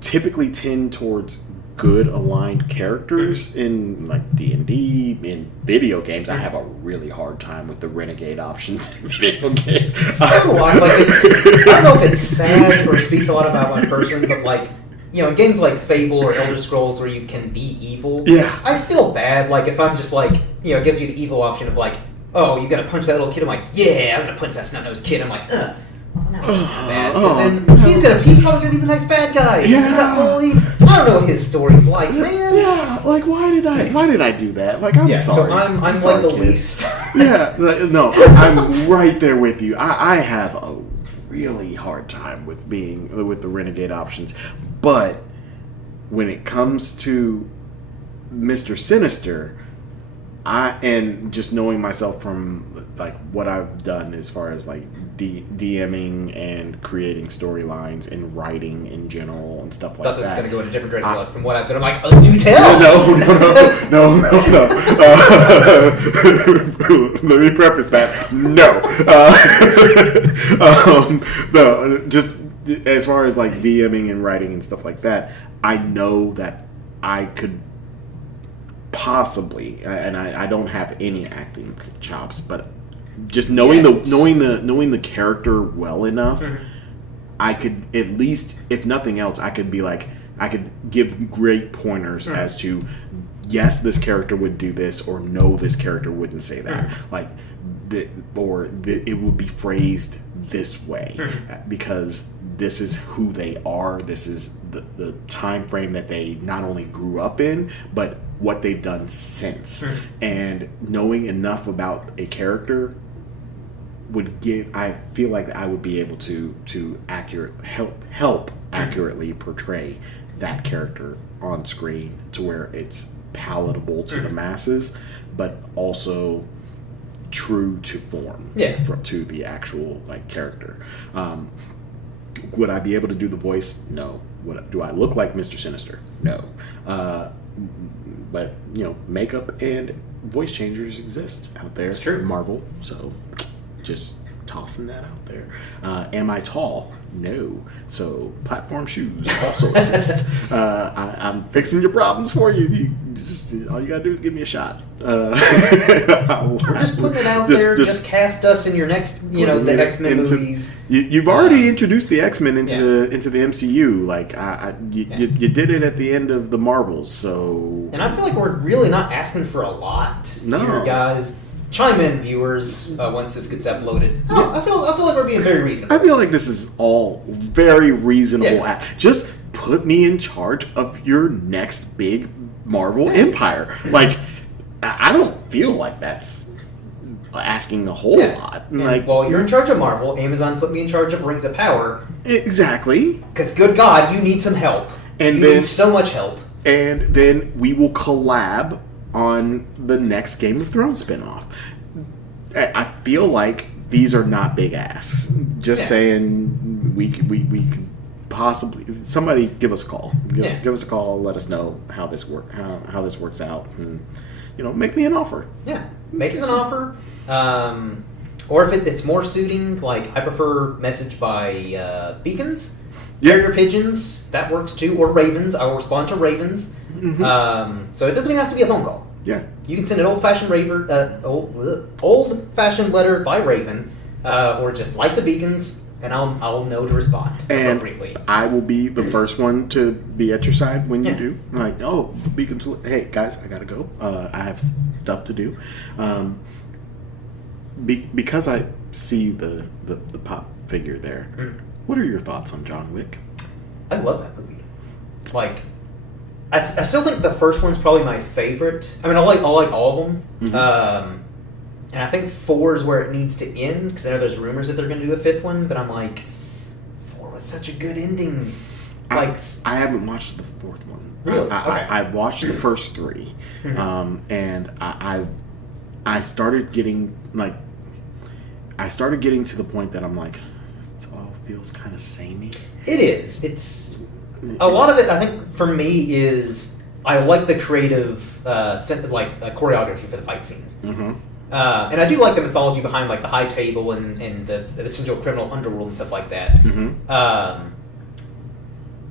typically tend towards good aligned characters in like D&D, in video games, I have a really hard time with the renegade options in video games. So I don't know if it's sad or speaks a lot about my person, but like, in games like Fable or Elder Scrolls where you can be evil, I feel bad. Like, if I'm just like, it gives you the evil option of like, oh, you gotta punch that little kid. I'm like, yeah, I'm gonna punch that snot-nosed kid. I'm like, ugh. Not bad. Because then he's probably gonna be the next bad guy. Yeah. Is he not bullied? I don't know what his story's like, man. Yeah, like why did I do that? Like, I'm sorry. So I'm like the least. No, I'm right there with you. I have a really hard time with the renegade options, but when it comes to Mr. Sinister, and just knowing myself from like what I've done as far as like DMing and creating storylines and writing in general and stuff like that. I thought this was going to go in a different direction like, from what I've done. I'm like, oh, do tell! No. Let me preface that. No. No, just as far as like DMing and writing and stuff like that, I know that I could possibly, and I don't have any acting chops, but just knowing the character well enough, I could at least, if nothing else, I could be like, I could give great pointers as to, yes, this character would do this, or no, this character wouldn't say that. Like, it would be phrased this way because this is who they are. This is the time frame that they not only grew up in, but what they've done since. And knowing enough about a character I feel like I would be able to help accurately portray that character on screen to where it's palatable to the masses, but also true to form, to the actual like character. Would I be able to do the voice? No. Do I look like Mr. Sinister? No. But makeup and voice changers exist out there. It's true. Marvel. So just tossing that out there. Am I tall? No. So platform shoes also exist. I'm fixing your problems for you. All you gotta do is give me a shot. We're just putting it out there. Just cast us in your next, the X-Men movies. You've already introduced the X-Men into the MCU. Like you did it at the end of the Marvels. So, and I feel like we're really not asking for a lot here, guys. Chime in, viewers, once this gets uploaded. I feel like we're being very reasonable. I feel like this is all very reasonable. Just put me in charge of your next big Marvel empire. Like, I don't feel like that's asking a whole lot. And like, while you're in charge of Marvel, Amazon put me in charge of Rings of Power. Exactly. Because, good God, you need some help. You need so much help. And then we will collab on the next Game of Thrones spinoff. I feel like these are not big asks. Just saying, we could possibly, somebody give us a call. Give us a call. Let us know how this works out, and make me an offer. Yeah, make us an offer. Or if it's more suiting, like I prefer message by beacons. Carrier pigeons, that works too, or ravens. I will respond to ravens. So it doesn't even have to be a phone call. Yeah, you can send an old-fashioned letter by raven, or just like the beacons, and I'll know to respond appropriately. And I will be the first one to be at your side when you do. Like, oh, the beacons. Hey guys, I gotta go. I have stuff to do. Because I see the pop figure there. What are your thoughts on John Wick? I love that movie. Like, I still think the first one's probably my favorite. I mean, I like all of them. And I think 4 is where it needs to end, because I know there's rumors that they're going to do a 5th one, but I'm like, 4 was such a good ending. Like, I haven't watched the 4th one. Really? I watched the first 3, and I started getting to the point that I'm like, it all feels kind of samey. It is. It's a lot of it. I think for me is I like the creative choreography for the fight scenes, and I do like the mythology behind like the High Table and the essential criminal underworld and stuff like that. And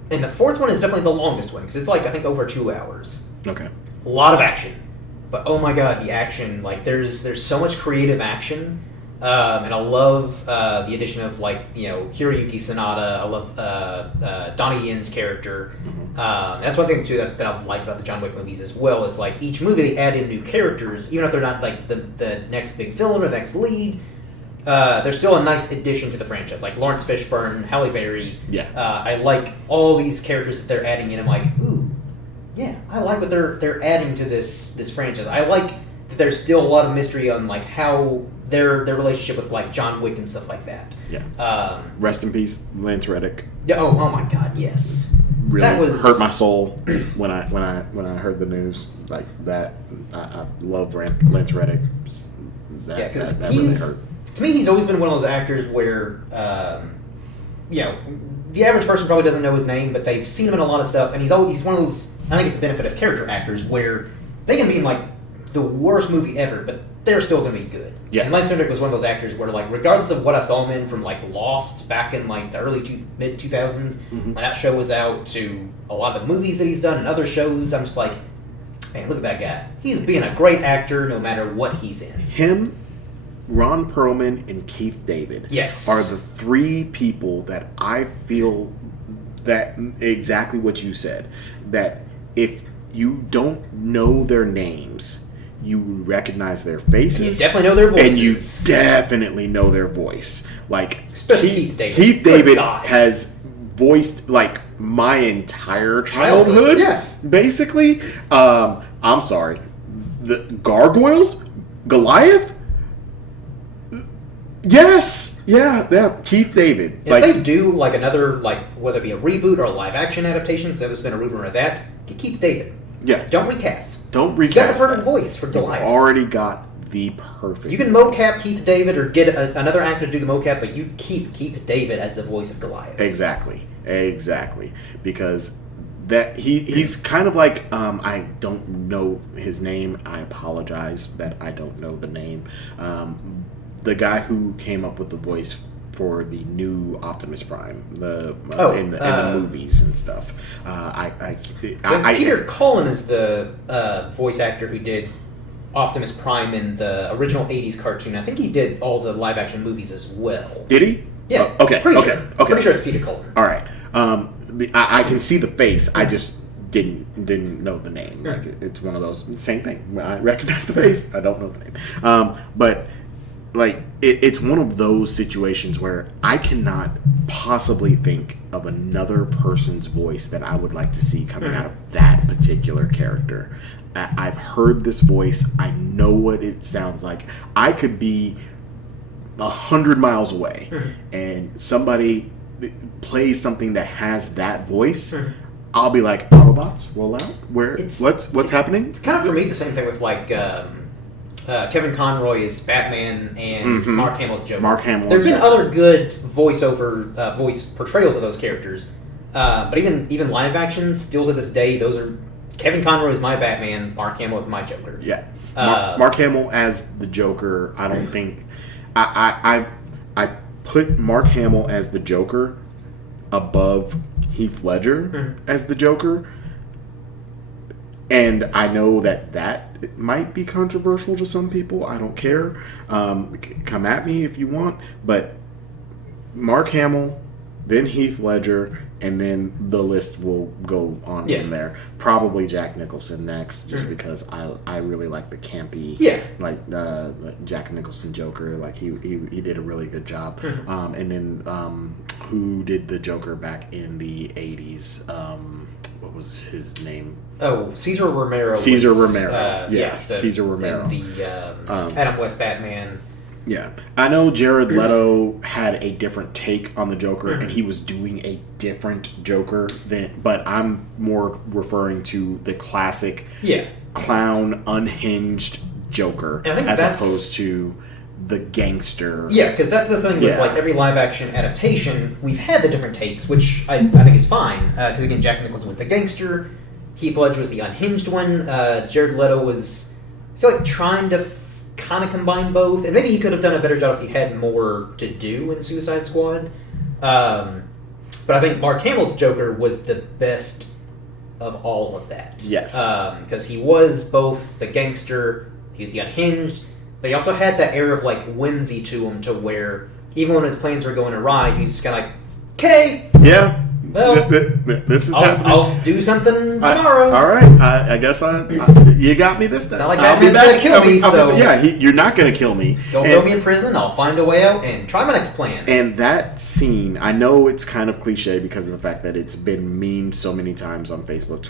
the 4th one is definitely the longest one because it's like I think over 2 hours. Okay. A lot of action, but oh my god, the action! Like there's so much creative action. And I love the addition of Hiroyuki Sanada. I love Donnie Yen's character. That's one thing too that I've liked about the John Wick movies as well. Is like each movie they add in new characters, even if they're not like the next big villain or the next lead. They're still a nice addition to the franchise. Like Lawrence Fishburne, Halle Berry. I like all these characters that they're adding in. I'm like, ooh, yeah, I like what they're adding to this franchise. I like that there's still a lot of mystery on like how their relationship with like John Wick and stuff like that. Rest in peace, Lance Reddick. Yeah. Oh my God. Yes. really That was- hurt my soul when I heard the news like that. I love Lance Reddick. Yeah, because that really hurt. to me, he's always been one of those actors where, the average person probably doesn't know his name, but they've seen him in a lot of stuff, and he's one of those, I think it's a benefit of character actors, where they can be in, like, the worst movie ever, but they're still going to be good. Yeah. And Lance Reddick was one of those actors where, like, regardless of what I saw him in from, like, Lost back in, like, the early mid-2000s, when that show was out, to a lot of the movies that he's done and other shows, I'm just like, man, look at that guy. He's being a great actor no matter what he's in. Him, Ron Perlman, and Keith David Yes. are the three people that I feel that exactly what you said. That if you don't know their names, you recognize their faces. And you definitely know their voices. And you definitely know their voice. Like, Especially Keith David. Keith Good David guy. has voiced, like, my entire childhood. Yeah. Basically. I'm sorry. The Gargoyles? Goliath? Yes, yeah. Keith David. And if they do like another, like whether it be a reboot or a live action adaptation, because there's been a rumor of that, get Keith David. Yeah. Don't recast. Don't You got recast. the perfect that. voice for Goliath. You've already got the perfect. You can mocap Keith David or get another actor to do the mocap, but you keep Keith David as the voice of Goliath. Exactly. Because that he's kind of like I don't know his name. I apologize that I don't know the name. The guy who came up with the voice for the new Optimus Prime, in the movies and stuff. Peter Cullen is the voice actor who did Optimus Prime in the original '80s cartoon. I think he did all the live action movies as well. Did he? Yeah. Okay. Pretty Okay. sure. Okay. Pretty sure it's Peter Cullen. All right. I can see the face. I just didn't know the name. Like it's one of those same thing. I recognize the face. I don't know the name. But like it's one of those situations where I cannot possibly think of another person's voice that I would like to see coming out of that particular character. I've heard this voice. I know what it sounds like. I could be 100 miles away and somebody plays something that has that voice. I'll be like, Autobots, roll out. What's happening? It's kind of for me the same thing with like Kevin Conroy's Batman and Mark Hamill's Joker. Mark Hamill. There's been other good voice portrayals of those characters, but even live action, still to this day, those are Kevin Conroy is my Batman, Mark Hamill is my Joker. Yeah, Mark Hamill as the Joker. I don't think I put Mark Hamill as the Joker above Heath Ledger as the Joker. And I know that might be controversial to some people. I don't care. Come at me if you want. But Mark Hamill, then Heath Ledger, and then the list will go on from there. Probably Jack Nicholson next, just because I really like the campy, like Jack Nicholson Joker. Like he did a really good job. And then who did the Joker back in the 80s? What was his name? Oh, Cesar Romero. Cesar Romero. Cesar Romero. The Adam West Batman. Yeah. I know Jared Leto had a different take on the Joker, and he was doing a different Joker but I'm more referring to the classic clown, unhinged Joker as opposed to the gangster. Yeah, because that's the thing with like every live action adaptation, we've had the different takes, which I think is fine. Because again, Jack Nicholson was the gangster, Heath Ledger was the unhinged one, Jared Leto was, I feel like, trying to kind of combine both, and maybe he could have done a better job if he had more to do in Suicide Squad. But I think Mark Hamill's Joker was the best of all of that. Yes. Because he was both the gangster, he was the unhinged, but he also had that air of like whimsy to him, to where even when his plans were going awry, he's just kind of like, okay, yeah, well, this is happening. I'll do something tomorrow. All right, I guess you got me this time. It's not like Batman's gonna kill me, so you're not gonna kill me. Don't throw me in prison. I'll find a way out and try my next plan. And that scene, I know it's kind of cliche because of the fact that it's been memed so many times on Facebook,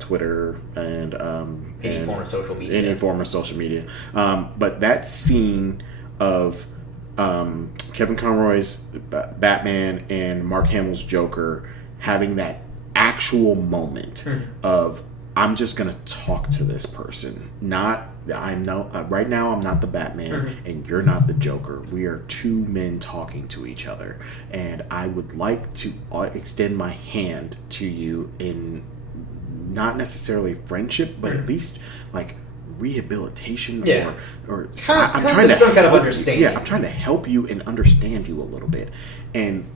Twitter, and any form of social media. But that scene of Kevin Conroy's Batman and Mark Hamill's Joker having that actual moment of I'm just gonna talk to this person. Not right now I'm not the Batman and you're not the Joker. We are two men talking to each other, and I would like to extend my hand to you in not necessarily friendship, but at least like rehabilitation or I'm trying to some kind of understanding. Yeah, I'm trying to help you and understand you a little bit, and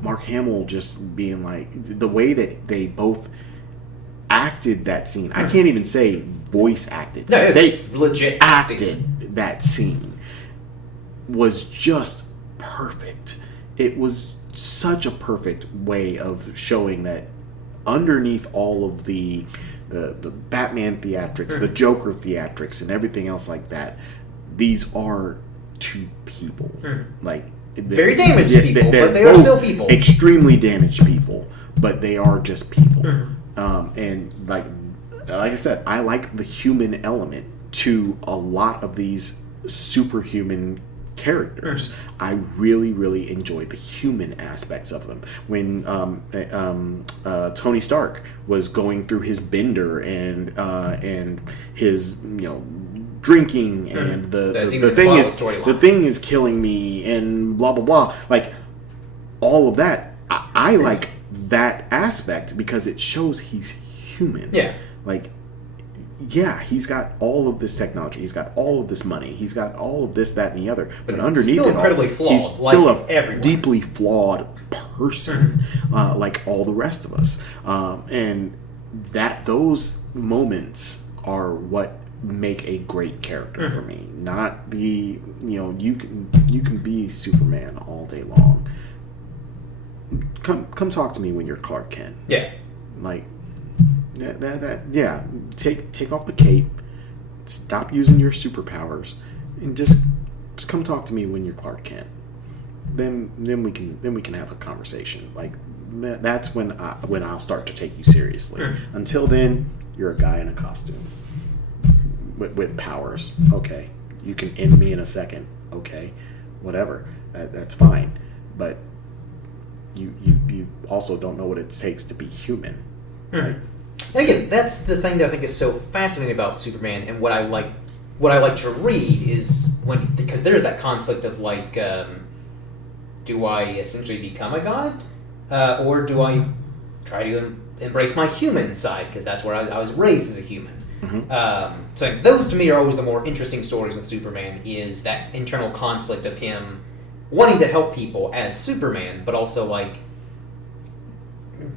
Mark Hamill just being like the way that they both acted that scene. I can't even say voice acted. No, they legit acted that scene was just perfect. It was such a perfect way of showing that underneath all of the Batman theatrics, the Joker theatrics, and everything else like that, these are two people. Like very damaged people, but they are still people. Extremely damaged people, but they are just people. And like I said, I like the human element to a lot of these superhuman characters. I really, really enjoy the human aspects of them. When Tony Stark was going through his bender and his drinking and the thing is killing me and blah blah blah, like all of that, I like that aspect because it shows he's human. Like, yeah, he's got all of this technology, he's got all of this money, he's got all of this, that, and the other, but underneath still incredibly flawed, he's still everyone. Deeply flawed person, like all the rest of us. And that those moments are what make a great character for me. Not the you can be Superman all day long. Come talk to me when you're Clark Kent. Yeah. Like take off the cape, stop using your superpowers, and just come talk to me when you're Clark Kent. Then we can have a conversation. Like that's when I'll start to take you seriously. Until then, you're a guy in a costume with powers. Okay, you can end me in a second. Okay, whatever. That's fine. But you also don't know what it takes to be human. Right? And again, that's the thing that I think is so fascinating about Superman, and what I like to read is because there's that conflict of like, do I essentially become a god, or do I try to embrace my human side, because that's where I was raised as a human. So those to me are always the more interesting stories with Superman, is that internal conflict of him wanting to help people as Superman, but also like,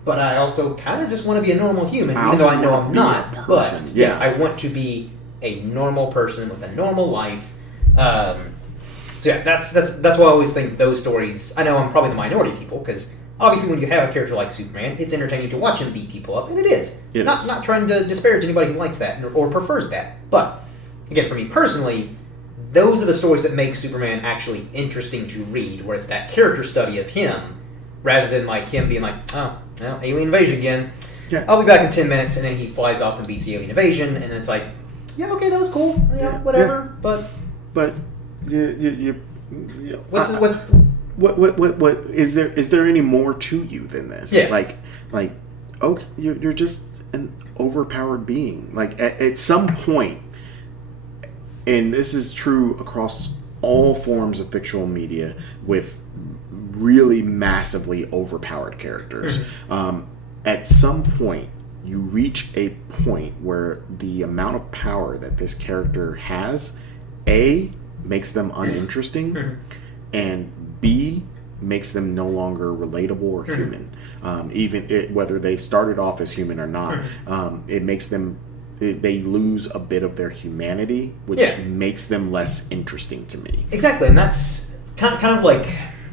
but I also kind of just want to be a normal human, even though I know I'm not. But yeah, I want to be a normal person with a normal life. So yeah, that's why I always think those stories. I know I'm probably the minority of people, because obviously when you have a character like Superman, it's entertaining to watch him beat people up, and it is. Not trying to disparage anybody who likes that or prefers that. But again, for me personally, those are the stories that make Superman actually interesting to read, where it's that character study of him, rather than like him being like, oh, well, alien invasion again. Yeah. I'll be back in 10 minutes, and then he flies off and beats the alien invasion, and it's like, yeah, okay, that was cool, whatever. Yeah. But what is there any more to you than this? Yeah. Like okay, you're just an overpowered being. Like at some point, and this is true across all forms of fictional media with really massively overpowered characters. At some point, you reach a point where the amount of power that this character has, A, makes them uninteresting, and B, makes them no longer relatable or human. Whether they started off as human or not, it makes them, they lose a bit of their humanity, which makes them less interesting to me. Exactly, and that's kind of like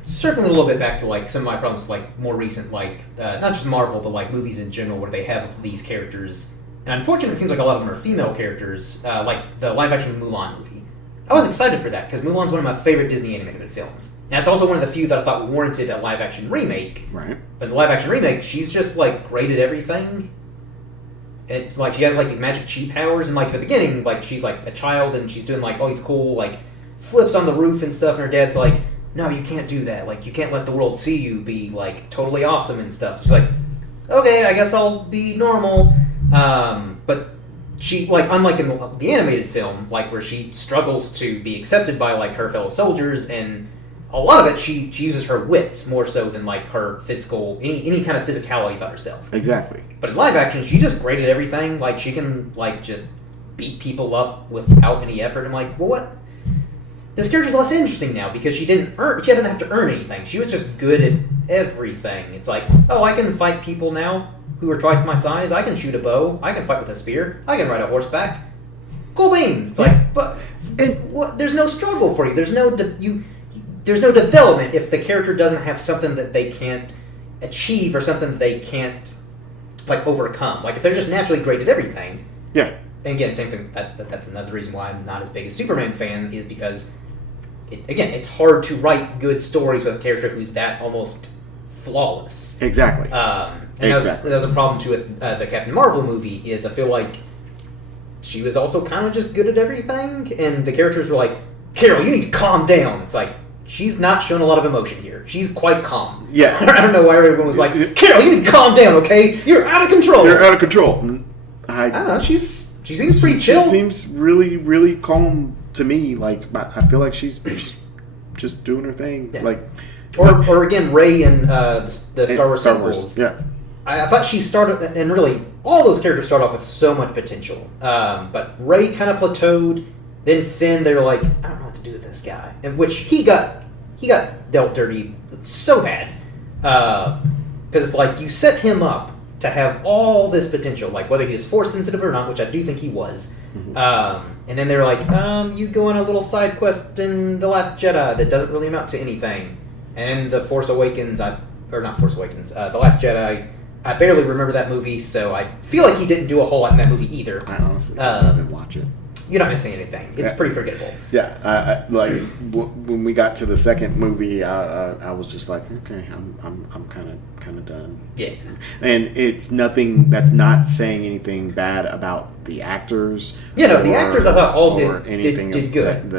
circling a little bit back to like some of my problems, like more recent, like not just Marvel, but like movies in general, where they have these characters, and unfortunately, it seems like a lot of them are female characters, like the live-action Mulan movie. I was excited for that because Mulan's one of my favorite Disney animated films, and it's also one of the few that I thought warranted a live-action remake. Right. But the live-action remake, she's just like great at everything. It, like, she has like these magic chi powers, and like at the beginning, like she's like a child and she's doing like all these cool like flips on the roof and stuff, and her dad's like, no, you can't do that. Like, you can't let the world see you be like totally awesome and stuff. She's like, okay, I guess I'll be normal. But she, like, unlike in the animated film, like, where she struggles to be accepted by, like, her fellow soldiers, and a lot of it, she uses her wits more so than, like, her physical, any kind of physicality about herself. Exactly. But in live action, she's just great at everything. Like, she can, like, just beat people up without any effort. I'm like, well, what? This character's less interesting now because she didn't have to earn anything. She was just good at everything. It's like, oh, I can fight people now who are twice my size. I can shoot a bow. I can fight with a spear. I can ride a horseback. Cool beans. It's like, but there's no struggle for you. There's no development if the character doesn't have something that they can't achieve or something that they can't, like, overcome. Like, if they're just naturally great at everything. Yeah. And again, same thing. That's another reason why I'm not as big a Superman fan, is because, it's hard to write good stories with a character who's that almost flawless. Exactly. That was a problem too with the Captain Marvel movie. Is I feel like she was also kind of just good at everything, and the characters were like, Carol, you need to calm down. It's like, she's not showing a lot of emotion here. She's quite calm. Yeah. I don't know why everyone was like, Carol, you need to calm down, okay? You're out of control. You're out of control. I don't know. She seems pretty chill. She seems really, really calm to me. Like, I feel like she's just doing her thing. Yeah. Like, or again, Rey and the Star Wars sequels. Yeah. I thought she started, and really, all those characters start off with so much potential. But Rey kind of plateaued. Then Finn, they were like, I don't know what to do with this guy, and which he got dealt dirty so bad. Because like, you set him up to have all this potential, like whether he is force sensitive or not, which I do think he was. Mm-hmm. And then they were like, you go on a little side quest in The Last Jedi that doesn't really amount to anything. And The Force Awakens, The Last Jedi, I barely remember that movie, so I feel like he didn't do a whole lot in that movie either. I honestly didn't watch it. You're not missing anything. It's pretty forgettable. Yeah, when we got to the second movie, I was just like, okay, I'm kind of done. Yeah, and it's nothing. That's not saying anything bad about the actors. Yeah, no, the actors I thought all did good.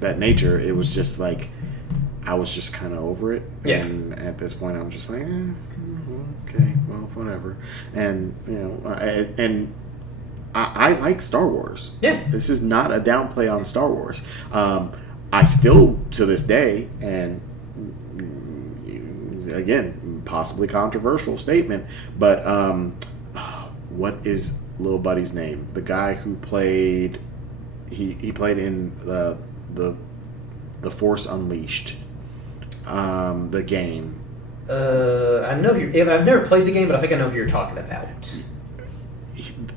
That nature. It was just like, I was just kind of over it. Yeah. And at this point, I'm just like, okay, well, whatever. And I like Star Wars. Yeah. This is not a downplay on Star Wars. I still, to this day, and again, possibly controversial statement, but what is Lil Buddy's name? The guy who played, he played in the Force Unleashed, the game. I know I've never played the game, but I think I know who you're talking about.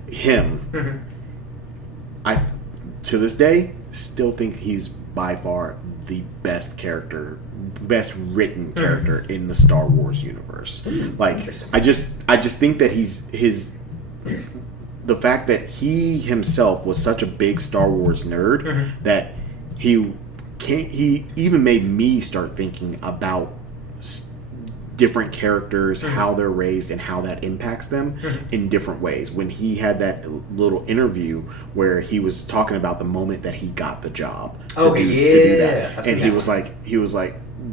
Him. Mm-hmm. I, to this day, still think he's by far the best written character in the Star Wars universe. Like, I just think that the fact that he himself was such a big Star Wars nerd that he even made me start thinking about different characters, how they're raised, and how that impacts them in different ways. When he had that little interview where he was talking about the moment that he got the job to do that, and he was like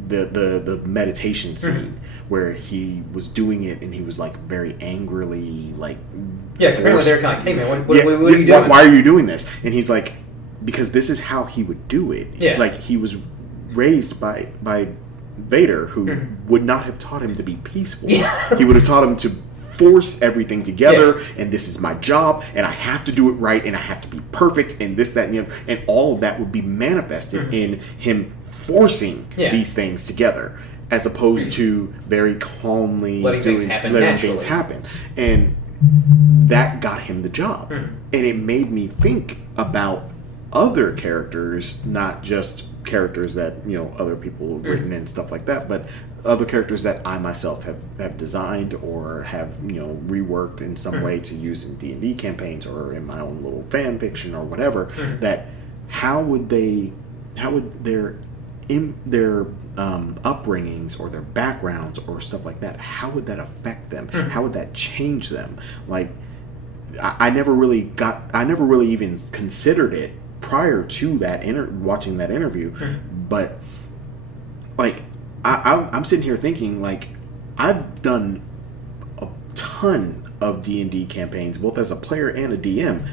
the meditation scene where he was doing it, and he was like very angrily like, because apparently they're kind of like, hey man, what are you doing? Why are you doing this? And he's like, because this is how he would do it. Yeah. Like, he was raised by Vader, who would not have taught him to be peaceful. Yeah. He would have taught him to force everything together, and this is my job, and I have to do it right, and I have to be perfect, and this, that, and the other. And all of that would be manifested in him forcing these things together, as opposed to very calmly letting things happen. And that got him the job. And it made me think about other characters, not just characters that other people have written and stuff like that, but other characters that I myself have designed or have reworked in some way to use in D&D campaigns or in my own little fan fiction or whatever. That how would their upbringings or their backgrounds or stuff like that, how would that affect them? How would that change them? Like, I never really even considered it prior to that watching that interview, but like I'm sitting here thinking, like, I've done a ton of D&D campaigns, both as a player and a DM,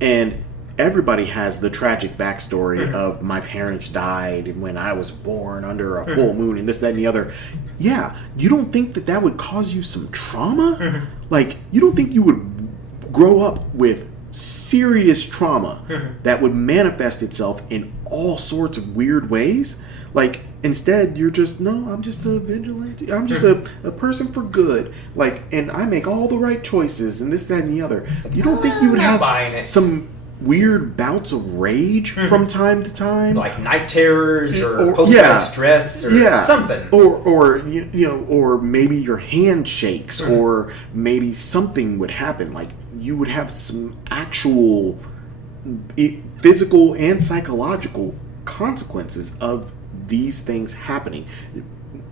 and everybody has the tragic backstory of my parents died when I was born under a full moon and this, that, and the other. Yeah, you don't think that would cause you some trauma? Like, you don't think you would grow up with serious trauma that would manifest itself in all sorts of weird ways? Like, instead, you're just, no, I'm just a vigilante. I'm just a person for good. Like, and I make all the right choices and this, that, and the other. You don't think you would have some weird bouts of rage from time to time? Like night terrors or post-traumatic stress or something. Or you know, or maybe your hand shakes or maybe something would happen. Like, you would have some actual physical and psychological consequences of these things happening,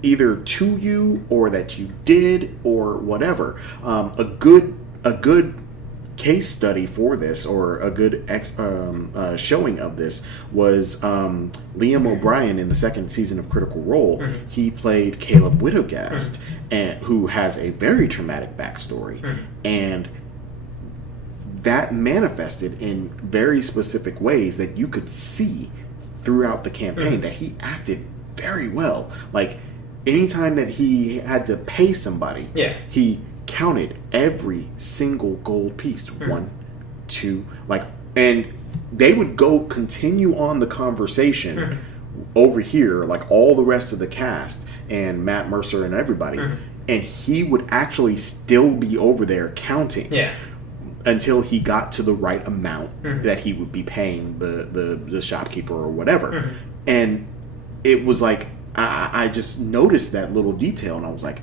either to you or that you did or whatever. A good case study for this, or a good showing of this, was Liam O'Brien in the second season of Critical Role. He played Caleb Widogast, who has a very traumatic backstory, and that manifested in very specific ways that you could see throughout the campaign, that he acted very well. Like, anytime that he had to pay somebody, he counted every single gold piece. 1, 2, like, and they would go continue on the conversation over here, like all the rest of the cast and Matt Mercer and everybody, and he would actually still be over there counting. Until he got to the right amount that he would be paying the shopkeeper or whatever. And it was like, I just noticed that little detail, and I was like,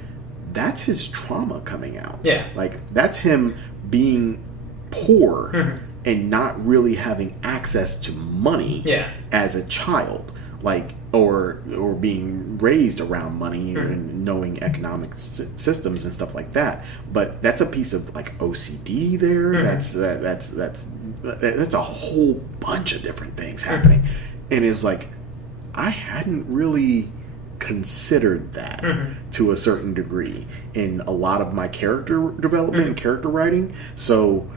that's his trauma coming out. Like, that's him being poor and not really having access to money as a child. Like, or being raised around money and knowing economic systems and stuff like that. But that's a piece of, like, OCD there. That's a whole bunch of different things happening. And it's like, I hadn't really considered that to a certain degree in a lot of my character development and character writing. So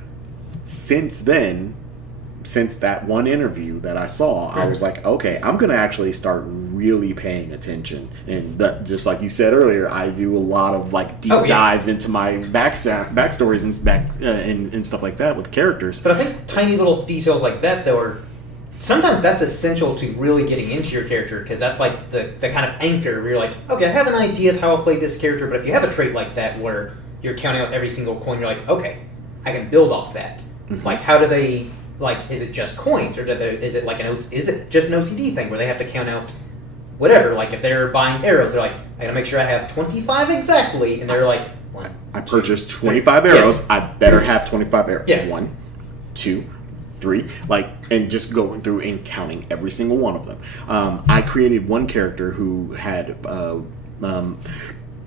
since then, since that one interview that I saw, I was like, okay, I'm going to actually start really paying attention. And that, just like you said earlier, I do a lot of, like, deep dives into my backstories and stuff like that with characters. But I think tiny little details like that, though, are sometimes that's essential to really getting into your character, because that's like the kind of anchor where you're like, okay, I have an idea of how I'll play this character, but if you have a trait like that where you're counting out every single coin, you're like, okay, I can build off that. Like, how do they... Like, is it just coins, or is it like is it just an OCD thing where they have to count out whatever? Like, if they're buying arrows, they're like, I gotta make sure I have 25 exactly, and they're like, I purchased 25 arrows. I better have 25 arrows. 1, 2, 3, like, and just going through and counting every single one of them. I created one character who had.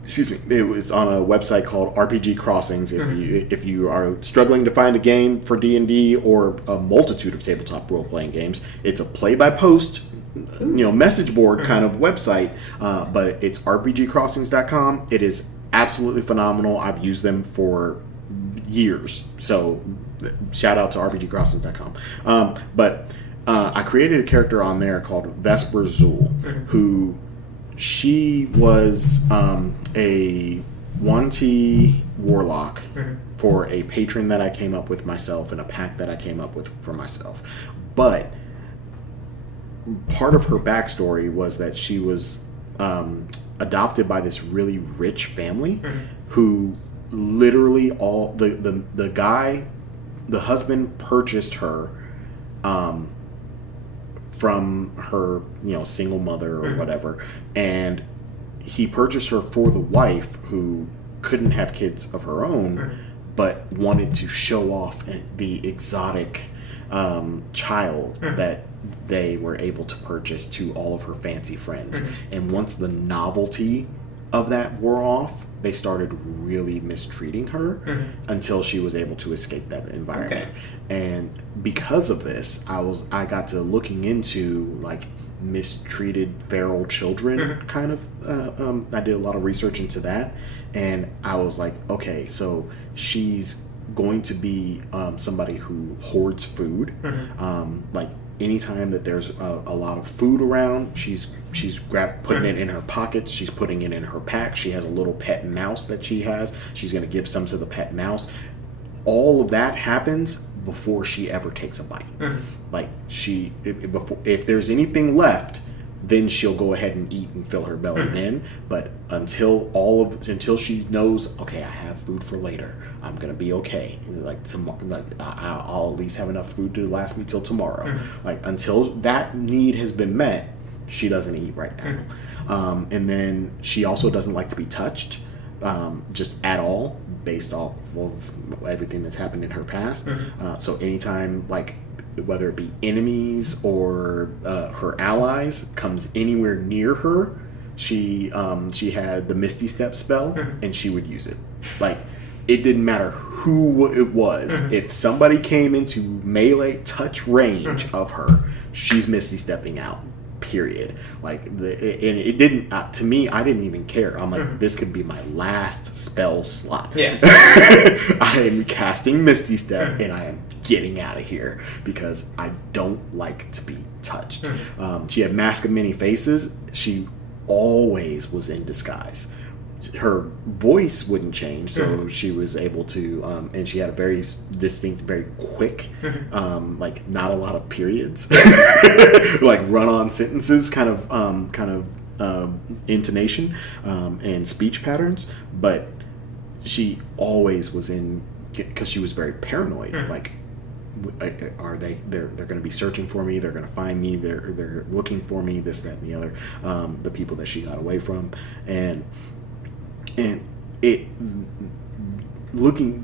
It was on a website called RPG Crossings. If you are struggling to find a game for D&D or a multitude of tabletop role-playing games, it's a play-by-post, message board kind of website, but it's rpgcrossings.com. It is absolutely phenomenal. I've used them for years, so shout out to rpgcrossings.com. But I created a character on there called Vesper Zool, who... She was a 1T warlock for a patron that I came up with myself and a pack that I came up with for myself. But part of her backstory was that she was adopted by this really rich family who literally the husband purchased her from her, single mother or whatever, and he purchased her for the wife who couldn't have kids of her own, but wanted to show off the exotic child that they were able to purchase to all of her fancy friends. And once the novelty of that wore off, they started really mistreating her until she was able to escape that environment. And because of this, I got to looking into, like, mistreated feral children kind of. I did a lot of research into that, and I was like, okay, so she's going to be somebody who hoards food. Like anytime that there's a lot of food around, she's putting it in her pockets. She's putting it in her pack. She has a little pet mouse that she has. She's going to give some to the pet mouse. All of that happens before she ever takes a bite. Like if there's anything left, then she'll go ahead and eat and fill her belly then. But until she knows, okay, I have food for later, I'm gonna be okay. Like tomorrow, I'll at least have enough food to last me till tomorrow. Like until that need has been met, she doesn't eat right now. And then she also doesn't like to be touched, just at all, based off of everything that's happened in her past. So anytime, like, whether it be enemies or her allies comes anywhere near her, she had the Misty Step spell, and she would use it. Like, it didn't matter who it was. If somebody came into melee touch range of her, she's Misty Stepping out. Period. Like and it didn't to me. I didn't even care. I'm like, this could be my last spell slot. Yeah, I am casting Misty Step, and I am getting out of here because I don't like to be touched. She had Mask of Many Faces. She always was in disguise. Her voice wouldn't change, so she was able to, and she had a very distinct, very quick, like not a lot of periods, like run-on sentences, kind of intonation and speech patterns. But she always was in, because she was very paranoid. Like, are they're going to be searching for me? They're going to find me. They're looking for me. This, that, and the other. The people that she got away from, and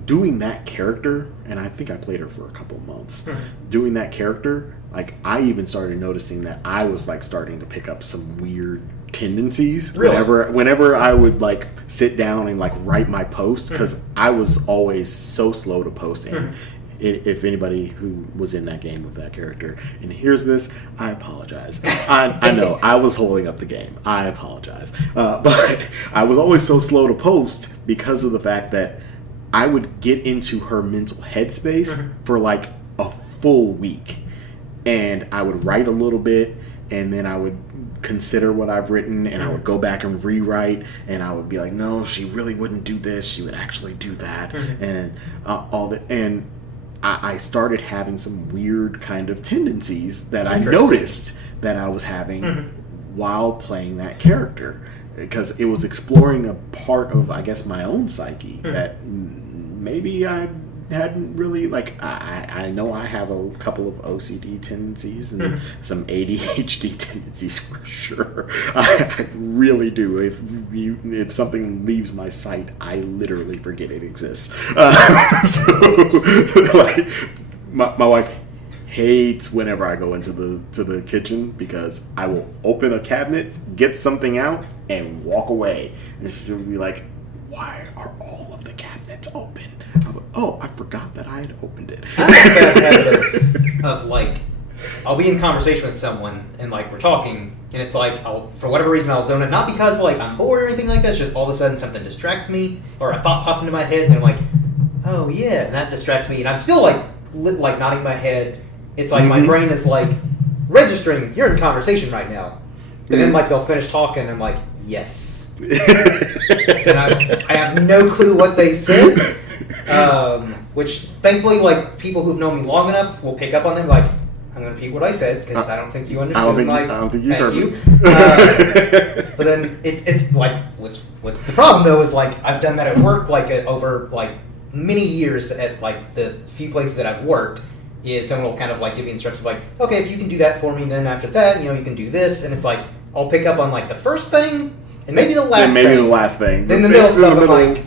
doing that character, and I think I played her for a couple of months. Doing that character, like, I even started noticing that I was like starting to pick up some weird tendencies. Really? Whenever I would like sit down and like write my post, because I was always so slow to post. And if anybody who was in that game with that character and hears this, I apologize. I know I was holding up the game. I apologize. But I was always so slow to post because of the fact that I would get into her mental headspace for like a full week. And I would write a little bit, and then I would consider what I've written, and I would go back and rewrite, and I would be like, no, she really wouldn't do this. She would actually do that. And all that. And I started having some weird kind of tendencies that I noticed that I was having while playing that character, because it was exploring a part of, I guess, my own psyche that maybe I hadn't really, like, I know I have a couple of OCD tendencies and some ADHD tendencies for sure. I really do. If something leaves my sight, I literally forget it exists. So, like, my wife hates whenever I go into the kitchen, because I will open a cabinet, get something out, and walk away. And she'll be like, why are all of the cabinets open? I'm like, oh, I forgot that I had opened it. I have a bad habit of like, I'll be in conversation with someone and like we're talking, and it's like, for whatever reason I'll zone it, not because like I'm bored or anything like that, it's just all of a sudden something distracts me, or a thought pops into my head, and I'm like, oh yeah, and that distracts me, and I'm still like nodding my head. It's like my brain is like registering, you're in conversation right now. And then like they'll finish talking, and I'm like, yes. And I have no clue what they said, which thankfully, like, people who've known me long enough will pick up on them. Like, I'm going to repeat what I said because I don't think you understood. I don't think you thank heard you. me. But then it's like, what's the problem though is like I've done that at work, like over like many years at like the few places that I've worked. Is someone will kind of like give me instructions like, okay, if you can do that for me, then after that, you can do this, and it's like I'll pick up on like the first thing. And maybe the last thing. Maybe the last thing. Then the middle stuff, I'm like...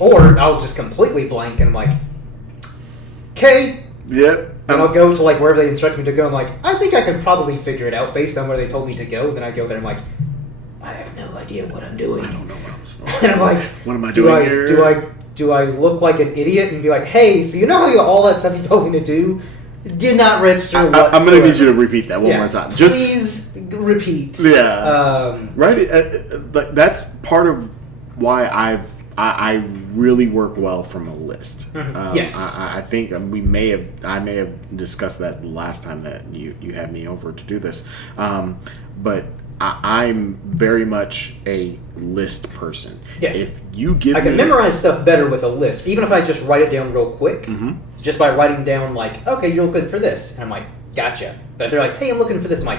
Or I'll just completely blank, and I'm like, okay. Yep. And I'll go to, like, wherever they instruct me to go. I'm like, I think I could probably figure it out based on where they told me to go. Then I go there, and I'm like, I have no idea what I'm doing. I don't know what I'm supposed to do. And I'm like... What am I doing here? Do I look like an idiot and be like, hey, so you know how all that stuff you told me to do? did not register whatsoever. I'm going to need you to repeat that one more time. Please repeat. Yeah. Right? That's part of why I really work well from a list. Yes. I think I may have discussed that last time that you had me over to do this. But I'm very much a list person. Yeah. If you give I can memorize stuff better with a list, even if I just write it down real quick. Just by writing down, like, okay, you're looking for this. And I'm like, gotcha. But if they're like, hey, I'm looking for this, I'm like,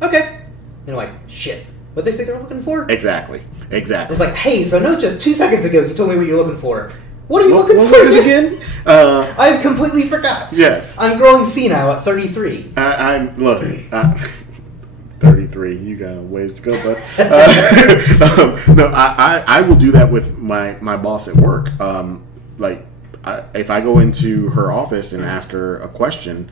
okay. And they're like, shit. What'd they say they were looking for? Exactly. I was like, hey, so no, just 2 seconds ago you told me what you're looking for. What are you looking for? What was it again? I've completely forgot. Yes. I'm growing senile at 33. Look, 33. You got a ways to go, bud. No, I will do that with my boss at work. If I go into her office and ask her a question,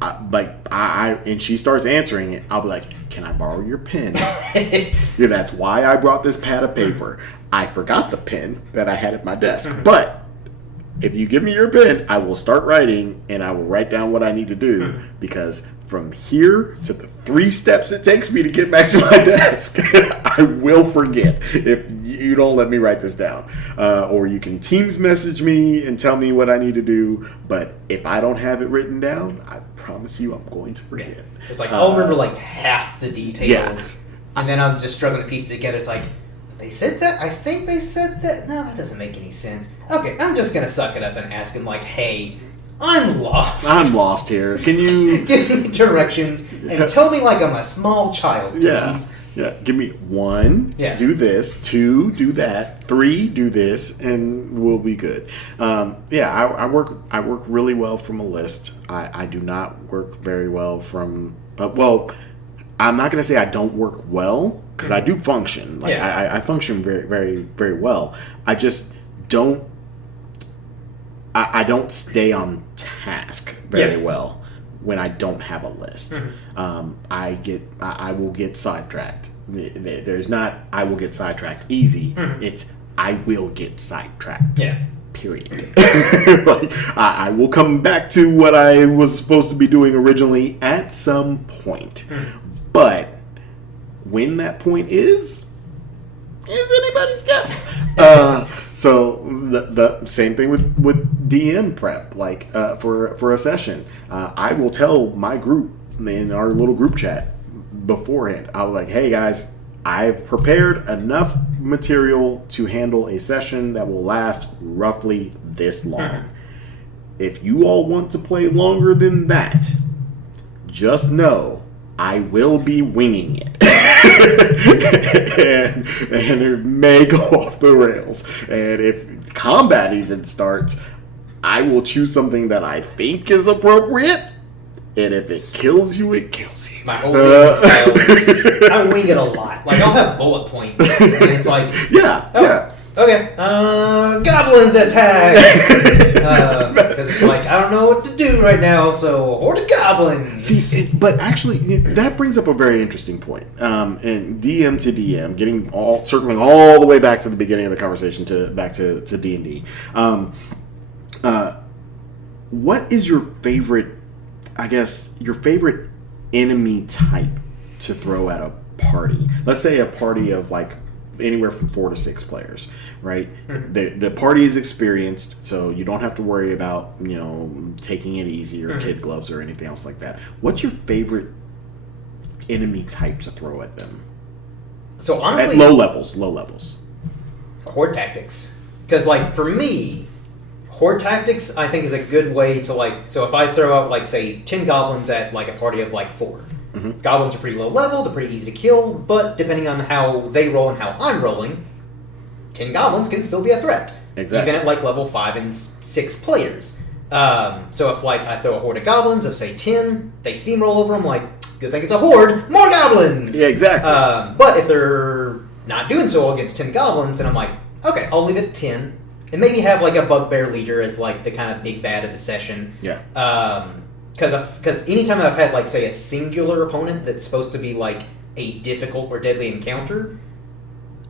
and she starts answering it, I'll be like, "Can I borrow your pen?" Yeah, that's why I brought this pad of paper. I forgot the pen that I had at my desk, but if you give me your pen, I will start writing, and I will write down what I need to do, because from here to the 3 steps it takes me to get back to my desk, I will forget if you don't let me write this down. Or you can Teams message me and tell me what I need to do, but if I don't have it written down, I promise you I'm going to forget. Yeah. It's like, I'll remember like half the details, Yeah. and then I'm just struggling to piece it together. It's like, they said that? I think they said that? No, that doesn't make any sense. Okay, I'm just going to suck it up and ask him, like, hey, I'm lost. I'm lost here. Can you... Give me directions and tell me like I'm a small child, please. Yeah. Give me 1, do this, 2, do that, 3, do this, and we'll be good. I work really well from a list. I do not work very well from... I'm not going to say I don't work well, because I do function. Like I function very, very, very well. I just don't... I don't stay on task very well when I don't have a list. I will get sidetracked. There's not I will get sidetracked easy. It's I will get sidetracked. Period. Like I will come back to what I was supposed to be doing originally at some point. But when that point is anybody's guess. So the same thing with DM prep, like for a session. I will tell my group in our little group chat beforehand. I'll be like, hey guys, I've prepared enough material to handle a session that will last roughly this long. If you all want to play longer than that, just know I will be winging it. and it may go off the rails. And if combat even starts, I will choose something that I think is appropriate. And if it kills you, it kills you. My whole winging style is, I wing it a lot. Like, I'll have bullet points. And it's like, okay, goblins attack! Because it's like, I don't know what to do right now, so horde of goblins! See, but actually, that brings up a very interesting point. And DM to DM, circling all the way back to the beginning of the conversation, back to D&D. What is your favorite, I guess, your favorite enemy type to throw at a party? Let's say a party of like anywhere from 4 to 6 players, right? The party is experienced, so you don't have to worry about, taking it easy or kid gloves or anything else like that. What's your favorite enemy type to throw at them? So honestly, at low levels. Horde tactics. Because like for me, horde tactics I think is a good way to like. So if I throw out like say 10 goblins at like a party of like 4. Goblins are pretty low level, they're pretty easy to kill, but depending on how they roll and how I'm rolling, 10 goblins can still be a threat. Exactly. Even at like level 5 and 6 players. So if like I throw a horde of goblins of say 10, they steamroll over them like, good thing it's a horde, more goblins! Yeah, exactly. But if they're not doing so well against 10 goblins, then I'm like, okay, I'll leave it at 10. And maybe have like a bugbear leader as like the kind of big bad of the session. Because anytime I've had, like, say, a singular opponent that's supposed to be, like, a difficult or deadly encounter,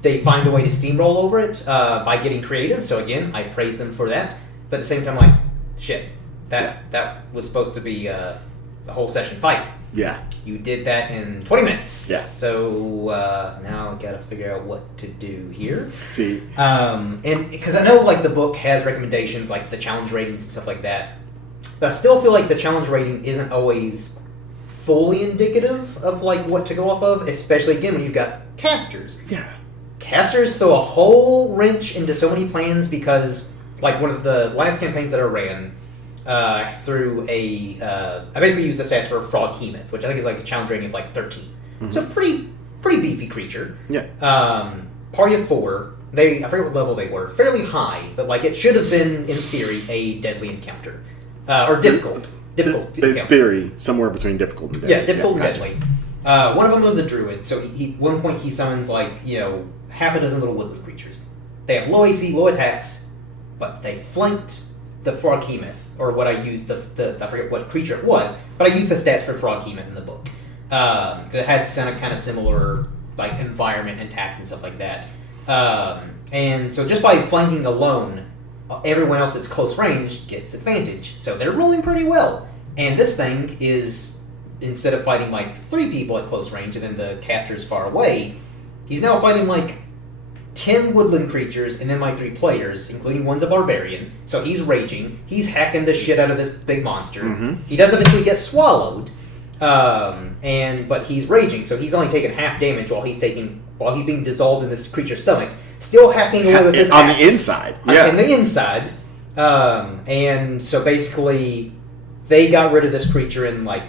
they find a way to steamroll over it by getting creative. So, again, I praise them for that. But at the same time, like, shit, That was supposed to be the whole session fight. Yeah. You did that in 20 minutes. Yeah. So now I got to figure out what to do here. See. And because I know like the book has recommendations like the challenge ratings and stuff like that, but I still feel like the challenge rating isn't always fully indicative of like what to go off of, especially again when you've got casters. Yeah. Casters throw a whole wrench into so many plans because like one of the last campaigns that I ran. Through I basically used the stats for Frog Hemoth, which I think is like a challenge rating of like 13. Mm-hmm. So pretty beefy creature. Yeah. Party of 4. I forget what level they were. Fairly high, but like it should have been in theory a deadly encounter or difficult encounter. Theory somewhere between difficult and deadly. Yeah, difficult and deadly. One of them was a druid, so one point he summons like half a dozen little woodland creatures. They have low AC, low attacks, but they flanked the Frog Hemoth, or what I used, I forget what creature it was, but I used the stats for Frog Hemoth in the book. Because it had kind of similar like environment and attacks and stuff like that. And so just by flanking alone, everyone else that's close range gets advantage. So they're rolling pretty well. And this thing is, instead of fighting like 3 people at close range and then the caster's far away, he's now fighting like 10 woodland creatures and then my 3 players, including one's a barbarian. So he's raging. He's hacking the shit out of this big monster. Mm-hmm. He does eventually get swallowed, but he's raging. So he's only taking half damage while he's being dissolved in this creature's stomach. Still hacking away with his on axe. the inside. Yeah, on the inside. And so basically, they got rid of this creature in like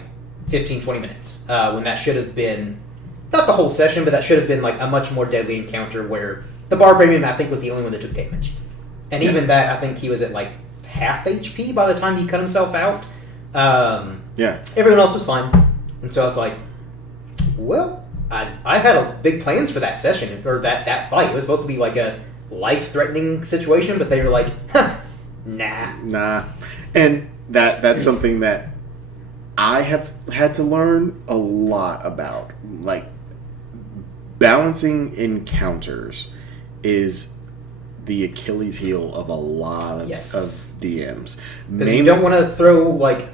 15, 20 minutes when that should have been not the whole session, but that should have been like a much more deadly encounter where the barbarian, I think, was the only one that took damage. And even that, I think he was at like half HP by the time he cut himself out. Everyone else was fine. And so I was like, well, I had big plans for that session, or that fight. It was supposed to be like a life-threatening situation, but they were like, huh, nah. And that's something that I have had to learn a lot about. Like, balancing encounters is the Achilles heel of a lot of DMs. Because you don't want to throw like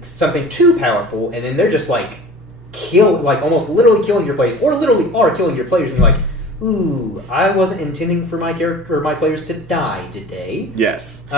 something too powerful, and then they're just like almost literally killing your players, or literally are killing your players, and you're like, ooh, I wasn't intending for my character or my players to die today. Yes.